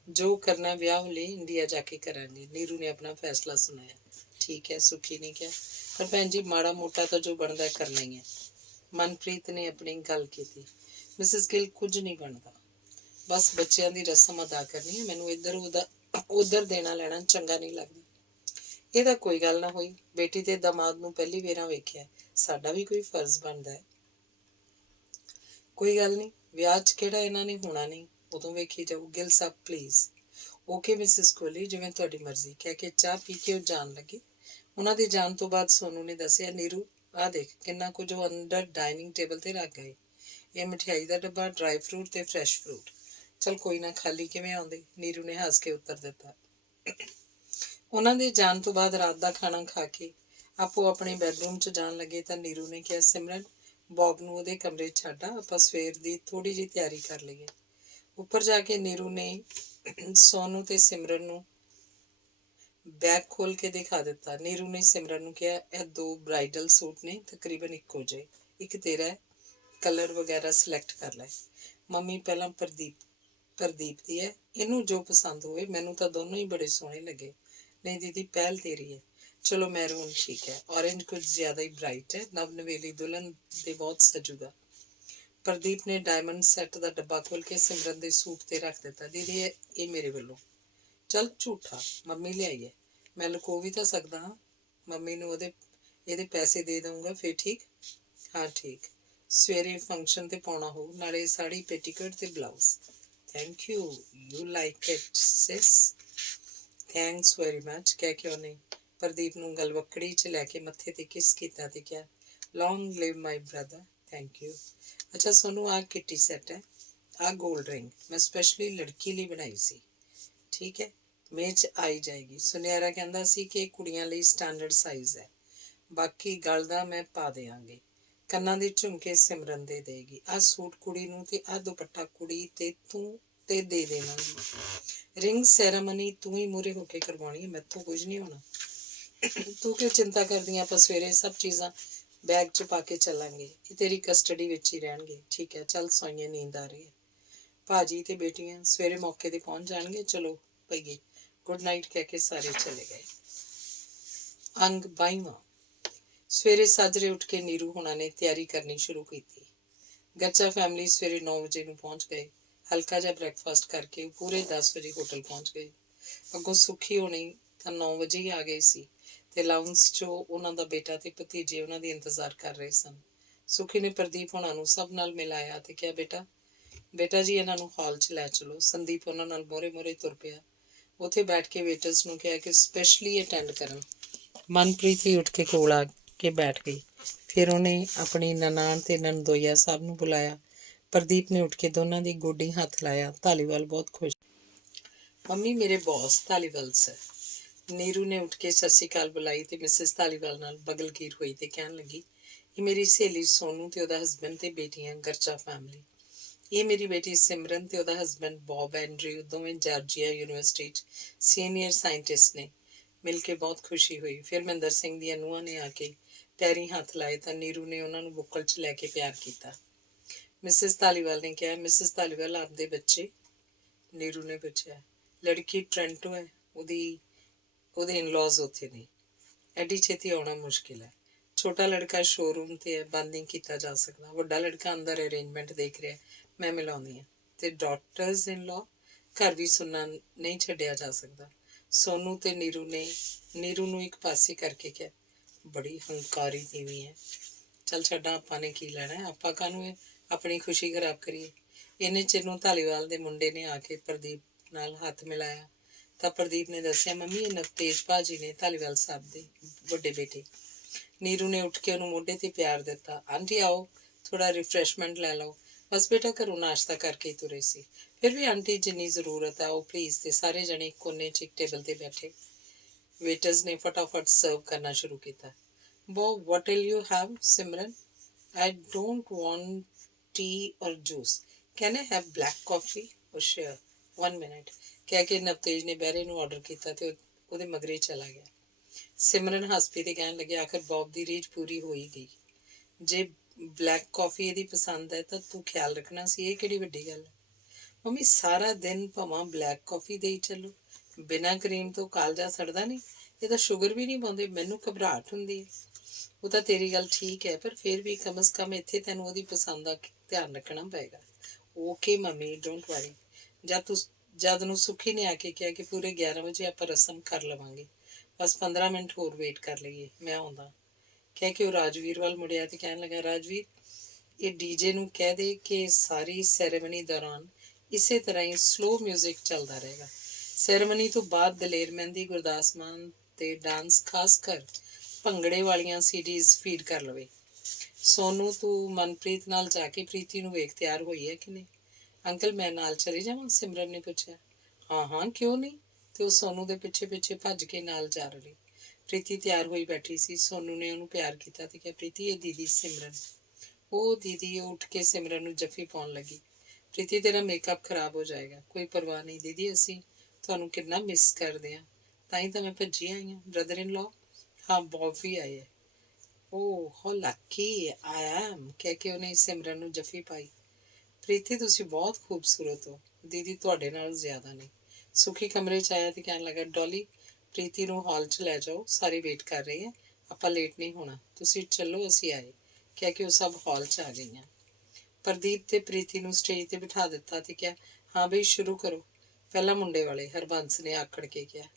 ਜੋ ਕਰਨਾ ਵਿਆਹ ਲਈ ਇੰਡੀਆ ਜਾ ਕੇ ਕਰਾਂਗੇ। ਨੀਰੂ ਨੇ ਆਪਣਾ ਫੈਸਲਾ ਸੁਣਾਇਆ। ਠੀਕ ਹੈ, ਸੁਖੀ ਨੇ ਕਿਹਾ, ਪਰ ਭੈਣ ਜੀ ਮਾੜਾ ਮੋਟਾ ਤਾਂ ਜੋ ਬਣਦਾ ਕਰਨਾ ਹੀ ਹੈ। ਮਨਪ੍ਰੀਤ ਨੇ ਆਪਣੀ ਗੱਲ ਕੀਤੀ। ਮਿਸਿਸ ਗਿੱਲ, ਕੁਝ ਨਹੀਂ ਬਣਦਾ, ਬਸ ਬੱਚਿਆਂ ਦੀ ਰਸਮ ਅਦਾ ਕਰਨੀ ਹੈ। ਮੈਨੂੰ ਇੱਧਰ ਉੱਧਰ ਦੇਣਾ ਲੈਣਾ ਚੰਗਾ ਨਹੀਂ ਲੱਗਦਾ। ਇਹ ਤਾਂ ਕੋਈ ਗੱਲ ਨਾ ਹੋਈ, ਬੇਟੀ ਤੇ ਦਮਾਦ ਨੂੰ ਪਹਿਲੀ ਵੇਰਾਂ ਵੇਖਿਆ, ਸਾਡਾ ਵੀ ਕੋਈ ਫਰਜ਼ ਬਣਦਾ ਹੈ। ਕੋਈ ਗੱਲ ਨਹੀਂ, ਵਿਆਹ 'ਚ ਕਿਹੜਾ ਇਹਨਾਂ ਨੇ ਹੋਣਾ ਨਹੀਂ, ਉਦੋਂ ਵੇਖੀ ਜਾਊ। ਗਿੱਲ ਸਾਹਿਬ ਪਲੀਜ਼। ਓਕੇ ਮਿਸਿਸ ਕੋਹਲੀ, ਜਿਵੇਂ ਤੁਹਾਡੀ ਮਰਜ਼ੀ, ਕਹਿ ਕੇ ਚਾਹ ਪੀ ਕੇ ਉਹ ਜਾਣ ਲੱਗੇ। ਉਹਨਾਂ ਦੇ ਜਾਣ ਤੋਂ ਬਾਅਦ ਸੋਨੂੰ ਨੇ ਦੱਸਿਆ, ਨੀਰੂ ਆਹ ਦੇਖ ਕਿੰਨਾ ਕੁਝ ਉਹ ਅੰਦਰ ਡਾਈਨਿੰਗ ਟੇਬਲ ਤੇ ਰੱਖ ਗਏ। ਇਹ ਮਠਿਆਈ ਦਾ ਡੱਬਾ, ਡਰਾਈ ਫਰੂਟ ਤੇ ਫਰੈਸ਼ ਫਰੂਟ। ਚਲ ਕੋਈ ਨਾ, ਖਾਲੀ ਕਿਵੇਂ ਆਉਂਦੇ? ਨੀਰੂ ਨੇ ਹੱਸ ਕੇ ਉੱਤਰ ਦਿੱਤਾ। ਉਹਨਾਂ ਦੇ ਜਾਣ ਤੋਂ ਬਾਅਦ ਰਾਤ ਦਾ ਖਾਣਾ ਖਾ ਕੇ ਆਪੋ ਆਪਣੇ ਬੈਡਰੂਮ 'ਚ ਜਾਣ ਲੱਗੇ ਤਾਂ ਨੀਰੂ ਨੇ ਕਿਹਾ, ਸਿਮਰਨ ਬੌਬ ਨੂੰ ਉਹਦੇ ਕਮਰੇ 'ਚ ਛੱਡ ਆ, ਆਪਾਂ ਸਵੇਰ ਦੀ ਥੋੜ੍ਹੀ ਜਿਹੀ ਤਿਆਰੀ ਕਰ ਲਈਏ। ਉੱਪਰ ਜਾ ਕੇ ਨੀਰੂ ਨੇ ਸੋਨੂੰ ਤੇ ਸਿਮਰਨ ਨੂੰ ਬੈਗ ਖੋਲ ਕੇ ਦਿਖਾ ਦਿੱਤਾ। ਨੀਰੂ ਨੇ ਸਿਮਰਨ ਨੂੰ ਕਿਹਾ, ਇਹ 2 ਬ੍ਰਾਈਡਲ ਸੂਟ ਨੇ, ਤਕਰੀਬਨ ਇੱਕੋ ਜਿਹੇ, ਇੱਕ ਤੇਰਾ ਹੈ, ਕਲਰ ਵਗੈਰਾ ਸਿਲੈਕਟ ਕਰ ਲੈ। ਮੰਮੀ ਪਹਿਲਾਂ ਪ੍ਰਦੀਪ ਦੀ ਹੈ, ਇਹਨੂੰ ਜੋ ਪਸੰਦ ਹੋਵੇ। ਮੈਨੂੰ ਤਾਂ ਦੋਨੋਂ ਹੀ ਬੜੇ ਸੋਹਣੇ ਲੱਗੇ। ਨਹੀਂ ਦੀਦੀ, ਪਹਿਲ ਤੇਰੀ ਹੈ। ਚਲੋ ਮੈਰੂਨ ਠੀਕ ਹੈ, ਔਰੇਂਜ ਕੁਝ ਜ਼ਿਆਦਾ ਹੀ ਬਰਾਈਟ ਹੈ, ਨਵ ਨਵੇਲੀ ਦੁਲਹਨ ਦੇ ਬਹੁਤ ਸਜੂਗਾ। ਪ੍ਰਦੀਪ ਨੇ ਡਾਇਮੰਡ ਸੈੱਟ ਦਾ ਡੱਬਾ ਖੋਲ ਕੇ ਸਿਮਰਨ ਦੇ ਸੂਟ ਤੇ ਰੱਖ ਦਿੱਤਾ। ਦੀਦੀ ਇਹ ਮੇਰੇ ਵੱਲੋਂ। ਚੱਲ ਝੂਠਾ, ਮੰਮੀ ਲਿਆਈ ਹੈ, ਮੈਂ ਲੁਕੋ ਵੀ ਤਾਂ ਸਕਦਾ ਹਾਂ। ਮੰਮੀ ਨੂੰ ਇਹਦੇ ਪੈਸੇ ਦੇ ਦਊਂਗਾ, ਫਿਰ ਠੀਕ? ਹਾਂ ਠੀਕ, ਸਵੇਰੇ ਫੰਕਸ਼ਨ ਤੇ ਪਾਉਣਾ ਹੋਊ, ਨਾਲੇ ਸਾੜੀ, ਪੇਟੀਕੋਟ ਤੇ blouse. Thank you, you like it sis? Thanks very much, ਕਹਿ ਕੇ ਉਹਨੇ ਪ੍ਰਦੀਪ ਨੂੰ ਗਲਵੱਕੜੀ 'ਚ ਲੈ ਕੇ ਮੱਥੇ ਤੇ ਕਿਸ ਕੀਤਾ ਤੇ ਕਿਹਾ, ਲੌਂਗ ਲਿਵ ਮਾਈ ਬ੍ਰਦਰ। Thank you. ਅੱਛਾ ਸੋਨੂੰ, ਆਹ ਕਿੱਟੀ ਸੈੱਟ ਹੈ, ਆਹ ਗੋਲਡ ਰਿੰਗ ਮੈਂ ਸਪੈਸ਼ਲੀ ਲੜਕੀ ਲਈ ਬਣਾਈ ਸੀ, ਠੀਕ ਹੈ, ਮੇਜ਼ 'ਚ ਆਈ ਜਾਏਗੀ। ਸੁਨਿਆਰਾ ਕਹਿੰਦਾ ਸੀ ਕਿ ਕੁੜੀਆਂ ਲਈ ਸਟੈਂਡਰਡ ਸਾਈਜ਼ ਹੈ। ਬਾਕੀ ਗਲ ਦਾ ਮੈਂ ਪਾ ਦਿਆਂਗੇ। ਕੰਨਾਂ ਦੇ ਝੁਮਕੇ ਸਿਮਰਨ ਦੇ ਦੇਗੀ। ਆਹ ਸੂਟ ਕੁੜੀ ਨੂੰ ਤੇ ਆਹ ਦੁਪੱਟਾ ਕੁੜੀ ਤੇ ਤੂੰ ਤੇ ਦੇ ਦੇਵਾਂਗੀ। ਰਿੰਗ ਸੈਰੇਮਨੀ ਤੂੰ ਹੀ ਮੂਹਰੇ ਹੋ ਕੇ ਕਰਵਾਉਣੀ ਹੈ, ਮੈਥੋਂ ਕੁਝ ਨਹੀਂ ਹੋਣਾ। ਤੂੰ ਕਿਉਂ ਚਿੰਤਾ ਕਰਦੀ ਆਂ, ਆਪਾਂ ਸਵੇਰੇ ਸਭ ਚੀਜ਼ਾਂ ਬੈਗ 'ਚ ਪਾ ਕੇ ਚੱਲਾਂਗੇ, ਇਹ ਤੇਰੀ ਕਸਟਡੀ ਵਿੱਚ ਹੀ ਰਹਿਣਗੇ। ਠੀਕ ਹੈ, ਚੱਲ ਸੋਈਏ, ਨੀਂਦ ਆ ਰਹੀ ਹੈ। ਭਾਜੀ ਤੇ ਬੇਟੀਆਂ ਸਵੇਰੇ ਮੌਕੇ 'ਤੇ ਪਹੁੰਚ ਜਾਣਗੇ, ਚਲੋ ਪਈਏ। ਗੁੱਡ ਨਾਈਟ ਕਹਿ ਕੇ ਸਾਰੇ ਚਲੇ ਗਏ। ਅੰਗ 22ਵਾਂ। ਸਵੇਰੇ ਸਾਜਰੇ ਉੱਠ ਕੇ ਨੀਰੂ ਹੁਣਾਂ ਨੇ ਤਿਆਰੀ ਕਰਨੀ ਸ਼ੁਰੂ ਕੀਤੀ। ਗੱਚਾ ਫੈਮਿਲੀ ਸਵੇਰੇ 9 ਵਜੇ ਨੂੰ ਪਹੁੰਚ ਗਏ। ਹਲਕਾ ਜਿਹਾ ਬ੍ਰੈਕਫਾਸਟ ਕਰਕੇ ਪੂਰੇ 10 ਵਜੇ ਹੋਟਲ ਪਹੁੰਚ ਗਏ। ਅੱਗੋਂ ਸੁੱਖੀ ਹੋਣੀ ਤਾਂ 9 ਵਜੇ ਹੀ ਆ ਗਏ ਸੀ ਤੇ ਲਾਊਂਜ 'ਚੋਂ ਉਹਨਾਂ ਦਾ ਬੇਟਾ ਤੇ ਭਤੀਜੇ ਉਹਨਾਂ ਦੀ ਇੰਤਜ਼ਾਰ ਕਰ ਰਹੇ ਸਨ। ਸੁੱਖੀ ਨੇ ਪ੍ਰਦੀਪ ਹੁਣਾਂ ਨੂੰ ਸਭ ਨਾਲ ਮਿਲਾਇਆ ਤੇ ਕਿਹਾ, ਬੇਟਾ ਜੀ ਇਹਨਾਂ ਨੂੰ ਹਾਲ 'ਚ ਲੈ ਚਲੋ। ਸੰਦੀਪ ਉਹਨਾਂ ਨਾਲ ਮੋਹਰੇ ਤੁਰ ਪਿਆ। ਉੱਥੇ ਬੈਠ ਕੇ ਵੇਟਰਸ ਨੂੰ ਕਿਹਾ ਕਿ ਸਪੈਸ਼ਲੀ ਅਟੈਂਡ ਕਰਨ। ਮਨਪ੍ਰੀਤ ਵੀ ਉੱਠ ਕੇ ਕੋਲ ਆ ਕੇ ਬੈਠ ਗਈ। ਫਿਰ ਉਹਨੇ ਆਪਣੀ ਨਨਾਣ ਤੇ ਨੰਦੋਈਆ ਸਾਹਿਬ ਨੂੰ ਬੁਲਾਇਆ। ਪ੍ਰਦੀਪ ਨੇ ਉੱਠ ਕੇ ਦੋਨਾਂ ਦੀ ਗੋਡੀ ਹੱਥ ਲਾਇਆ। ਧਾਲੀਵਾਲ ਬਹੁਤ ਖੁਸ਼। ਮੰਮੀ ਮੇਰੇ ਬੌਸ ਧਾਲੀਵਾਲ ਸਰ। ਨੀਰੂ ਨੇ ਉੱਠ ਕੇ ਸਤਿ ਸ਼੍ਰੀ ਅਕਾਲ ਬੁਲਾਈ ਤੇ ਮਿਸਿਸ ਧਾਲੀਵਾਲ ਨਾਲ ਬਗਲਗੀਰ ਹੋਈ ਤੇ ਕਹਿਣ ਲੱਗੀ, ਇਹ ਮੇਰੀ ਸਹੇਲੀ ਸੋਨੂ ਤੇ ਉਹਦਾ ਹਸਬੈਂਡ ਤੇ ਬੇਟੀਆਂ ਗਰਚਾ ਫੈਮਿਲੀ। ਇਹ ਮੇਰੀ ਬੇਟੀ ਸਿਮਰਨ ਤੇ ਉਹਦਾ ਹਸਬੈਂਡ ਬੌਬ ਐਂਡਰਿਊ, ਦੋਵੇਂ ਜਾਰਜੀਆ ਯੂਨੀਵਰਸਿਟੀ 'ਚ ਸੀਨੀਅਰ ਸਾਇੰਟਿਸਟ ਨੇ। ਮਿਲ ਕੇ ਬਹੁਤ ਖੁਸ਼ੀ ਹੋਈ। ਫਿਰ ਮਹਿੰਦਰ ਸਿੰਘ ਦੀਆਂ ਨੂੰਹਾਂ ਨੇ ਆ ਕੇ ਪੈਰੀਂ ਹੱਥ ਲਾਏ ਤਾਂ ਨੀਰੂ ਨੇ ਉਹਨਾਂ ਨੂੰ ਬੁੱਕਲ 'ਚ ਲੈ ਕੇ ਪਿਆਰ ਕੀਤਾ। ਮਿਸਿਸ ਧਾਲੀਵਾਲ ਨੇ ਕਿਹਾ, ਮਿਸਿਸ ਧਾਲੀਵਾਲ ਆਪਦੇ ਬੱਚੇ? ਨੀਰੂ ਨੇ ਪੁੱਛਿਆ। ਲੜਕੀ ਟ੍ਰਾਂਟੋ ਹੈ, ਉਹਦੇ ਇਨਲॉज ਉੱਥੇ ਨੇ। ਐਡੀ ਛੇਤੀ ਆਉਣਾ ਮੁਸ਼ਕਿਲ ਹੈ। ਛੋਟਾ ਲੜਕਾ ਸ਼ੋਰੂਮ ਤੇ ਹੈ, ਬੰਦ ਨਹੀਂ ਕੀਤਾ ਜਾ ਸਕਦਾ। ਵੱਡਾ ਲੜਕਾ ਅੰਦਰ ਅਰੇਂਜਮੈਂਟ ਦੇਖ ਰਿਹਾ, ਮੈਂ ਮਿਲਾਉਂਦੀ ਹਾਂ। ਤੇ ਡਾਟਰਸ ਇਨ ਲਾਅ? ਘਰ ਵੀ ਸੁਣਨਾ ਨਹੀਂ ਛੱਡਿਆ ਜਾ ਸਕਦਾ। ਸੋਨੂ ਤੇ ਨੀਰੂ ਨੂੰ ਇੱਕ ਪਾਸੇ ਕਰਕੇ ਕਿਹਾ, ਬੜੀ ਹੰਕਾਰੀ ਤੀਵੀਂ ਹੈ। ਚੱਲ ਛੱਡਾਂ, ਆਪਾਂ ਨੇ ਕੀ ਲੈਣਾ, ਆਪਾਂ ਕਾਹਨੂੰ ਆਪਣੀ ਖੁਸ਼ੀ ਖਰਾਬ ਕਰੀਏ। ਇੰਨੇ ਚਿਰ ਨੂੰ ਧਾਲੀਵਾਲ ਦੇ ਮੁੰਡੇ ਨੇ ਆ ਕੇ ਪ੍ਰਦੀਪ ਨਾਲ ਹੱਥ ਮਿਲਾਇਆ ਤਾਂ ਪ੍ਰਦੀਪ ਨੇ ਦੱਸਿਆ, ਮੰਮੀ ਇਹ ਨਵਤੇਜ ਭਾਜੀ ਨੇ, ਧਾਲੀਵਾਲ ਸਾਹਿਬ ਦੇ ਵੱਡੇ ਬੇਟੇ। ਨੀਰੂ ਨੇ ਉੱਠ ਕੇ ਉਹਨੂੰ ਮੋਢੇ ਤੇ ਪਿਆਰ ਦਿੱਤਾ। ਆਂਟੀ ਆਓ, ਥੋੜਾ ਰਿਫਰੈਸ਼ਮੈਂਟ ਲੈ ਲਓ। ਬਸ ਬੇਟਾ ਘਰੋਂ ਨਾਸ਼ਤਾ ਕਰਕੇ ਹੀ ਤੁਰੇ ਸੀ। ਫਿਰ ਵੀ ਆਂਟੀ ਜਿੰਨੀ ਜ਼ਰੂਰਤ ਹੈ ਉਹ ਪਲੀਜ਼। ਤੇ ਸਾਰੇ ਜਣੇ ਇੱਕ ਕੋਨੇ 'ਚ ਇੱਕ ਟੇਬਲ ਤੇ ਬੈਠੇ। ਵੇਟਰਸ ਨੇ ਫਟਾਫਟ ਸਰਵ ਕਰਨਾ ਸ਼ੁਰੂ ਕੀਤਾ। Bob, what will you have, Simran? I don't want tea or juice. Can I have black coffee? Oh sure, 1 minute ਕਹਿ ਕੇ ਨਵਤੇਜ ਨੇ ਬਹਿਰੇ ਨੂੰ ਆਰਡਰ ਕੀਤਾ ਤੇ ਉਹਦੇ ਮਗਰੇ ਚਲਾ ਗਿਆ। ਸਿਮਰਨ ਹੱਸ ਪਈ ਤੇ ਕਹਿਣ ਲੱਗੇ, ਆਖਰ ਬੌਬ ਦੀ ਰੀਝ ਪੂਰੀ ਹੋ ਹੀ ਗਈ। ਜੇ ਬਲੈਕ ਕੌਫੀ ਇਹਦੀ ਪਸੰਦ ਹੈ ਤਾਂ ਤੂੰ ਖਿਆਲ ਰੱਖਣਾ ਸੀ, ਇਹ ਕਿਹੜੀ ਵੱਡੀ ਗੱਲ ਹੈ। ਮੰਮੀ ਸਾਰਾ ਦਿਨ ਭਾਵਾਂ ਬਲੈਕ ਕੌਫੀ ਦੇਈ ਚੱਲੋ, ਬਿਨਾਂ ਕਰੀਮ ਤੋਂ ਕਾਲਜਾ ਸੜਦਾ ਨਹੀਂ। ਇਹ ਤਾਂ ਸ਼ੂਗਰ ਵੀ ਨਹੀਂ ਪਾਉਂਦੇ, ਮੈਨੂੰ ਘਬਰਾਹਟ ਹੁੰਦੀ ਹੈ। ਉਹ ਤਾਂ ਤੇਰੀ ਗੱਲ ਠੀਕ ਹੈ, ਪਰ ਫਿਰ ਵੀ ਕਮ ਸੇ ਕਮ ਇੱਥੇ ਤੈਨੂੰ ਉਹਦੀ ਪਸੰਦ ਦਾ ਧਿਆਨ ਰੱਖਣਾ ਪਏਗਾ। Okay mummy, don't worry. ਜਦ ਨੂੰ ਸੁੱਖੀ ਨੇ ਆ ਕੇ ਕਿਹਾ ਕਿ ਪੂਰੇ 11 ਵਜੇ ਆਪਾਂ ਰਸਮ ਕਰ ਲਵਾਂਗੇ, ਬਸ 15 ਮਿੰਟ ਹੋਰ ਵੇਟ ਕਰ ਲਈਏ, ਮੈਂ ਆਉਂਦਾ। ਕਹਿ ਕੇ ਉਹ ਰਾਜਵੀਰ ਵੱਲ ਮੁੜਿਆ ਤੇ ਕਹਿਣ ਲੱਗਾ, ਰਾਜਵੀਰ ਇਹ ਡੀਜੇ ਨੂੰ ਕਹਿ ਦੇ ਕਿ ਸਾਰੀ ਸੈਰੇਮਨੀ ਦੌਰਾਨ ਇਸੇ ਤਰ੍ਹਾਂ ਹੀ ਸਲੋ ਮਿਊਜ਼ਿਕ ਚੱਲਦਾ ਰਹੇਗਾ। ਸੈਰੇਮਨੀ ਤੋਂ ਬਾਅਦ ਦਲੇਰ ਮਹਿੰਦੀ, ਗੁਰਦਾਸ ਮਾਨ ਤੇ ਡਾਂਸ, ਖਾਸ ਕਰ ਭੰਗੜੇ ਵਾਲੀਆਂ ਸੀਡੀਜ਼ ਫੀਡ ਕਰ ਲਵੇ। ਸੋਨੂ ਤੂੰ ਮਨਪ੍ਰੀਤ ਨਾਲ ਜਾ ਕੇ ਪ੍ਰੀਤੀ ਨੂੰ ਵੇਖ ਤਿਆਰ ਹੋਈ ਹੈ ਕਿ ਨਹੀਂ? ਅੰਕਲ ਮੈਂ ਨਾਲ ਚਲੇ ਜਾਵਾਂ? ਸਿਮਰਨ ਨੇ ਪੁੱਛਿਆ। ਹਾਂ ਕਿਉਂ ਨਹੀਂ। ਤੇ ਉਹ ਸੋਨੂ ਦੇ ਪਿੱਛੇ ਪਿੱਛੇ ਭੱਜ ਕੇ ਨਾਲ ਜਾ ਰਹੀ। ਪ੍ਰੀਤੀ ਤਿਆਰ ਹੋਈ ਬੈਠੀ ਸੀ। ਸੋਨੂ ਨੇ ਉਹਨੂੰ ਪਿਆਰ ਕੀਤਾ ਤੇ ਕਿਹਾ, ਪ੍ਰੀਤੀ ਇਹ ਦੀਦੀ ਸਿਮਰਨ। ਉਹ ਦੀਦੀ। ਉਹ ਉੱਠ ਕੇ ਸਿਮਰਨ ਨੂੰ ਜੱਫੀ ਪਾਉਣ ਲੱਗੀ। ਪ੍ਰੀਤੀ ਤੇਰਾ ਮੇਕਅਪ ਖਰਾਬ ਹੋ ਜਾਏਗਾ। ਕੋਈ ਪਰਵਾਹ ਨਹੀਂ ਦੀਦੀ, ਅਸੀਂ ਤੁਹਾਨੂੰ ਕਿੰਨਾ ਮਿਸ ਕਰਦੇ ਹਾਂ, ਤਾਂ ਹੀ ਤਾਂ ਮੈਂ ਭੱਜੀ ਆਈ ਹਾਂ। Brother in law? ਹਾਂ ਬੌਬ ਵੀ ਆਏ ਹੈ। ਓ ਹਾਊ ਲੱਕੀ ਆਈ ਐਮ, ਕਹਿ ਕੇ ਉਹਨੇ ਸਿਮਰਨ ਨੂੰ ਜੱਫੀ ਪਾਈ। ਪ੍ਰੀਤੀ ਤੁਸੀਂ ਬਹੁਤ ਖੂਬਸੂਰਤ ਹੋ, ਦੀਦੀ ਤੁਹਾਡੇ ਨਾਲੋਂ ਜ਼ਿਆਦਾ ਨਹੀਂ। ਸੁਖੀ ਕਮਰੇ 'ਚ ਆਇਆ ਤੇ ਕਹਿਣ ਲੱਗਾ, ਡੋਲੀ ਪ੍ਰੀਤੀ ਨੂੰ ਹਾਲ 'ਚ ਲੈ ਜਾਓ, ਸਾਰੇ ਵੇਟ ਕਰ ਰਹੇ ਹੈ, ਆਪਾਂ ਲੇਟ ਨਹੀਂ ਹੋਣਾ, ਤੁਸੀਂ ਚੱਲੋ ਅਸੀਂ ਆਏ। ਕਹਿ ਕੇ ਉਹ ਸਭ ਹਾਲ 'ਚ ਆ ਗਈਆਂ। ਪ੍ਰਦੀਪ ਤੇ ਪ੍ਰੀਤੀ ਨੂੰ ਸਟੇਜ ਤੇ ਬਿਠਾ ਦਿੱਤਾ ਤੇ ਕਿਹਾ, ਹਾਂ ਬਈ ਸ਼ੁਰੂ ਕਰੋ। ਪਹਿਲਾਂ ਮੁੰਡੇ ਵਾਲੇ, ਹਰਬੰਸ ਨੇ ਆਕੜ ਕੇ ਕਿਹਾ।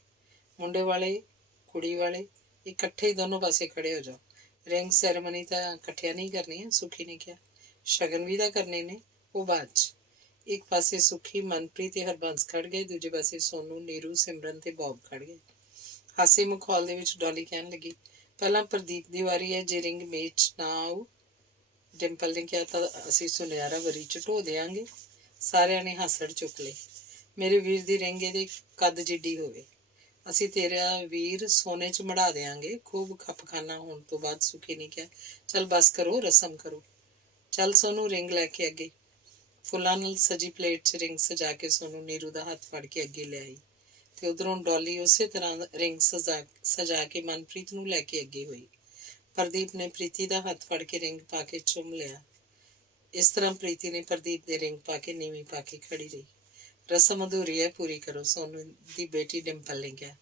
ਮੁੰਡੇ ਵਾਲੇ ਕੁੜੀ ਵਾਲੇ ਇਕੱਠੇ ਹੀ ਦੋਨੋਂ ਪਾਸੇ ਖੜੇ ਹੋ ਜਾਓ। ਰਿੰਗ ਸੈਰੇਮਨੀ ਤਾਂ ਇਕੱਠਿਆਂ ਨਹੀਂ ਕਰਨੀ ਹੈ, ਸੁਖੀ ਨੇ ਕਿਹਾ। ਸ਼ਗਨ ਵੀ ਤਾਂ ਕਰਨੇ ਨੇ, ਉਹ ਬਾਅਦ 'ਚ। ਇੱਕ ਪਾਸੇ ਸੁਖੀ, ਮਨਪ੍ਰੀਤ ਤੇ ਹਰਬੰਸ ਖੜ ਗਏ, ਦੂਜੇ ਪਾਸੇ ਸੋਨੂ, ਨੀਰੂ, ਸਿਮਰਨ ਤੇ ਬੌਬ ਖੜ ਗਏ। ਹਾਸੇ ਮਖੌਲ ਦੇ ਵਿੱਚ ਡੋਲੀ ਕਹਿਣ ਲੱਗੀ, ਪਹਿਲਾਂ ਪ੍ਰਦੀਪ ਦੀ ਵਾਰੀ ਹੈ, ਜੇ ਰਿੰਗ ਮੇਚ ਨਾ ਆਊ। ਡਿੰਪਲ ਨੇ ਕਿਹਾ, ਤਾਂ ਅਸੀਂ ਸੁਨਿਆਰਾ ਵਰੀ 'ਚ ਢੋ ਦਿਆਂਗੇ। ਸਾਰਿਆਂ ਨੇ ਹਾਸੜ ਚੁੱਕ ਲਏ। ਮੇਰੇ ਵੀਰ ਦੀ ਰਿੰਗ ਇਹਦੇ ਕੱਦ ਜਿੱਡੀ ਹੋਵੇ, ਅਸੀਂ ਤੇਰਾ ਵੀਰ ਸੋਨੇ 'ਚ ਮੜਾ ਦਿਆਂਗੇ। ਖੂਬ ਖਪਖਾਨਾ ਹੋਣ ਤੋਂ ਬਾਅਦ ਸੁਖੀ ਨੇ ਕਿਹਾ, ਚੱਲ ਬਸ ਕਰੋ, ਰਸਮ ਕਰੋ। ਚੱਲ ਸੋਨੂ ਰਿੰਗ ਲੈ ਕੇ ਅੱਗੇ। ਫੁੱਲਾਂ ਨਾਲ ਸਜੀ ਪਲੇਟ 'ਚ ਰਿੰਗ ਸਜਾ ਕੇ ਸੋਨੂ ਨੀਰੂ ਦਾ ਹੱਥ ਫੜ ਕੇ ਅੱਗੇ ਲਿਆਈ। ਤੇ ਉਧਰੋਂ ਡੋਲੀ ਉਸੇ ਤਰ੍ਹਾਂ ਰਿੰਗ ਸਜਾ ਕੇ ਮਨਪ੍ਰੀਤ ਨੂੰ ਲੈ ਕੇ ਅੱਗੇ ਹੋਈ। ਪ੍ਰਦੀਪ ਨੇ ਪ੍ਰੀਤੀ ਦਾ ਹੱਥ ਫੜ ਕੇ ਰਿੰਗ ਪਾ ਕੇ ਚੁੰਮ ਲਿਆ। ਇਸ ਤਰ੍ਹਾਂ ਪ੍ਰੀਤੀ ਨੇ ਪ੍ਰਦੀਪ ਦੇ ਰਿੰਗ ਪਾ ਕੇ ਨੀਵੀਂ ਪਾ ਕੇ ਖੜੀ ਰਹੀ। ਰਸਮ ਅਧੂਰੀ ਹੈ, ਪੂਰੀ ਕਰੋ, ਸੋਨੂ ਦੀ ਬੇਟੀ ਡਿੰਪਲ ਨੇ ਕਿਹਾ।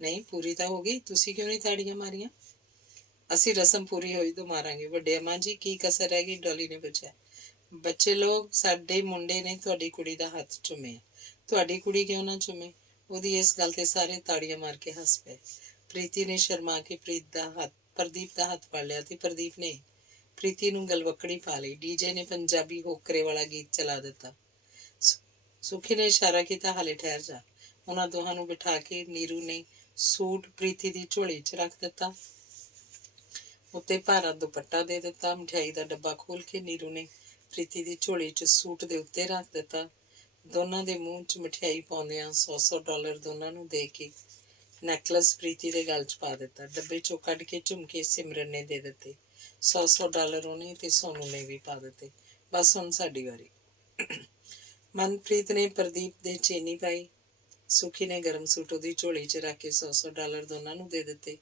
ਨਹੀਂ, ਪੂਰੀ ਤਾਂ ਹੋ ਗਈ, ਤੁਸੀਂ ਕਿਉਂ ਨਹੀਂ ਤਾੜੀਆਂ ਮਾਰੀਆਂ? ਅਸੀਂ ਰਸਮ ਪੂਰੀ ਹੋਈ ਤੋਂ ਮਾਰਾਂਗੇ। ਵੱਡੇ ਅੰਮਾ ਜੀ, ਕੀ ਕਸਰ ਰਹਿ ਗਈ? ਡੋਲੀ ਨੇ ਪੁੱਛਿਆ। ਬੱਚੇ ਲੋਕ, ਸਾਡੇ ਮੁੰਡੇ ਨੇ ਤੁਹਾਡੀ ਕੁੜੀ ਦਾ ਹੱਥ ਚੁੰਮਿਆ। ਤੁਹਾਡੀ ਕੁੜੀ ਕਿਉਂ ਨਾ ਚੁੰਮੇ? ਉਹਦੀ ਇਸ ਗੱਲ ਤੇ ਸਾਰੇ ਤਾੜੀਆਂ ਮਾਰ ਕੇ ਹੱਸ ਪਏ। ਪ੍ਰੀਤੀ ਨੇ ਸ਼ਰਮਾ ਕੇ ਪ੍ਰਦੀਪ ਦਾ ਹੱਥ ਫੜ ਲਿਆ ਤੇ ਪ੍ਰਦੀਪ ਨੇ ਪ੍ਰੀਤੀ ਨੂੰ ਗਲਵੱਕੜੀ ਪਾ ਲਈ। ਡੀਜੇ ਨੇ ਪੰਜਾਬੀ ਹੋਕਰੇ ਵਾਲਾ ਗੀਤ ਚਲਾ ਦਿੱਤਾ। ਸੁਖੀ ਨੇ ਇਸ਼ਾਰਾ ਕੀਤਾ, ਹਾਲੇ ਠਹਿਰ ਜਾ। ਉਹਨਾਂ ਦੋਹਾਂ ਨੂੰ ਬਿਠਾ ਕੇ ਨੀਰੂ ਨੇ ਸੂਟ ਪ੍ਰੀਤੀ ਦੀ ਝੋਲੀ 'ਚ ਰੱਖ ਦਿੱਤਾ। ਉੱਤੇ ਭਾਰਾ ਦੁਪੱਟਾ ਦੇ ਦਿੱਤਾ। ਮਠਿਆਈ ਦਾ ਡੱਬਾ ਖੋਲ ਕੇ ਨੀਰੂ ਨੇ ਪ੍ਰੀਤੀ ਦੀ ਝੋਲੀ 'ਚ ਸੂਟ ਦੇ ਉੱਤੇ ਰੱਖ ਦਿੱਤਾ। ਦੋਨਾਂ ਦੇ ਮੂੰਹ 'ਚ ਮਠਿਆਈ ਪਾਉਂਦਿਆਂ $100 ਦੋਨਾਂ ਨੂੰ ਦੇ ਕੇ ਨੈਕਲਸ ਪ੍ਰੀਤੀ ਦੇ ਗਲ 'ਚ ਪਾ ਦਿੱਤਾ। ਡੱਬੇ 'ਚੋਂ ਕੱਢ ਕੇ ਝੁਮਕੇ ਸਿਮਰਨ ਨੇ ਦੇ ਦਿੱਤੇ। $100 ਉਹਨੇ ਤੇ ਸੋਨੂ ਨੇ ਵੀ ਪਾ ਦਿੱਤੇ। ਬਸ ਹੁਣ ਸਾਡੀ ਵਾਰੀ। ਮਨਪ੍ਰੀਤ ਨੇ ਪ੍ਰਦੀਪ ਦੇ ਚੇਨੀ ਪਾਈ। ਸੁਖੀ ਨੇ ਗਰਮ ਸੂਟ ਉਹਦੀ ਝੋਲੀ 'ਚ ਰੱਖ ਕੇ $100 ਦੋਨਾਂ ਨੂੰ ਦੇ ਦਿੱਤੇ।